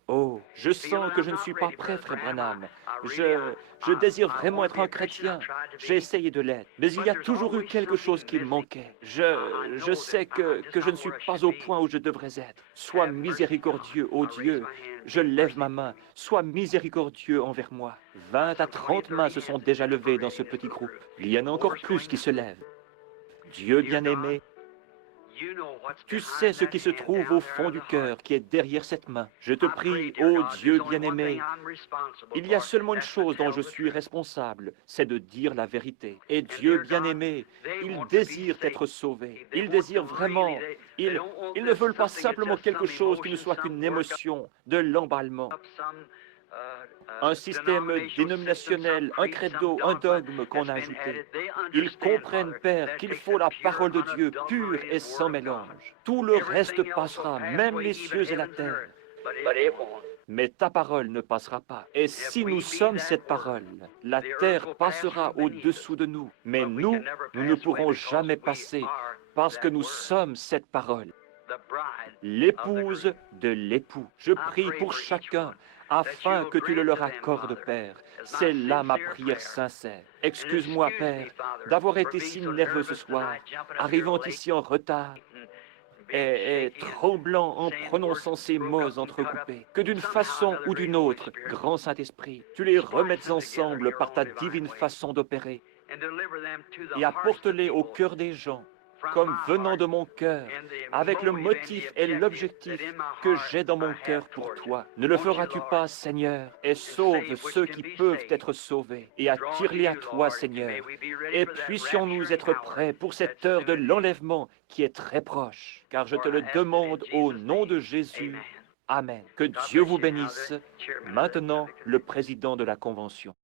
Oh, je sens que je ne suis pas prêt, frère Branham. Je désire vraiment être un chrétien. J'ai essayé de l'être, mais il y a toujours eu quelque chose qui me manquait. Je sais que je ne suis pas au point où je devrais être. Sois miséricordieux, ô Dieu. Je lève ma main. Sois miséricordieux envers moi. 20 à 30 mains se sont déjà levées dans ce petit groupe. Il y en a encore plus qui se lèvent. Dieu bien-aimé, tu sais ce qui se trouve au fond du cœur, qui est derrière cette main. Je te prie, ô Dieu bien-aimé, il y a seulement une chose dont je suis responsable, c'est de dire la vérité. Et Dieu bien-aimé, ils désirent être sauvés. Ils désirent vraiment. Ils ne veulent pas simplement quelque chose qui ne soit qu'une émotion, de l'emballement. Un système dénominationnel, un credo, un dogme qu'on a ajouté. Ils comprennent, Père, qu'il faut la parole de Dieu pure et sans mélange. Tout le reste passera, même les cieux et la terre. Mais ta parole ne passera pas. Et si nous sommes cette parole, la terre passera au-dessous de nous. Mais nous ne pourrons jamais passer parce que nous sommes cette parole. L'épouse de l'époux. Je prie pour chacun afin que tu le leur accordes, Père. C'est là ma prière sincère. Excuse-moi, Père, d'avoir été si nerveux ce soir, arrivant ici en retard et tremblant en prononçant ces mots entrecoupés. Que d'une façon ou d'une autre, grand Saint-Esprit, tu les remettes ensemble par ta divine façon d'opérer et apporte-les au cœur des gens, comme venant de mon cœur, avec le motif et l'objectif que j'ai dans mon cœur pour toi. Ne le feras-tu pas, Seigneur, et sauve ceux qui peuvent être sauvés, et attire-les à toi, Seigneur. Et puissions-nous être prêts pour cette heure de l'enlèvement qui est très proche, car je te le demande au nom de Jésus. Amen. Que Dieu vous bénisse. Maintenant, le président de la Convention.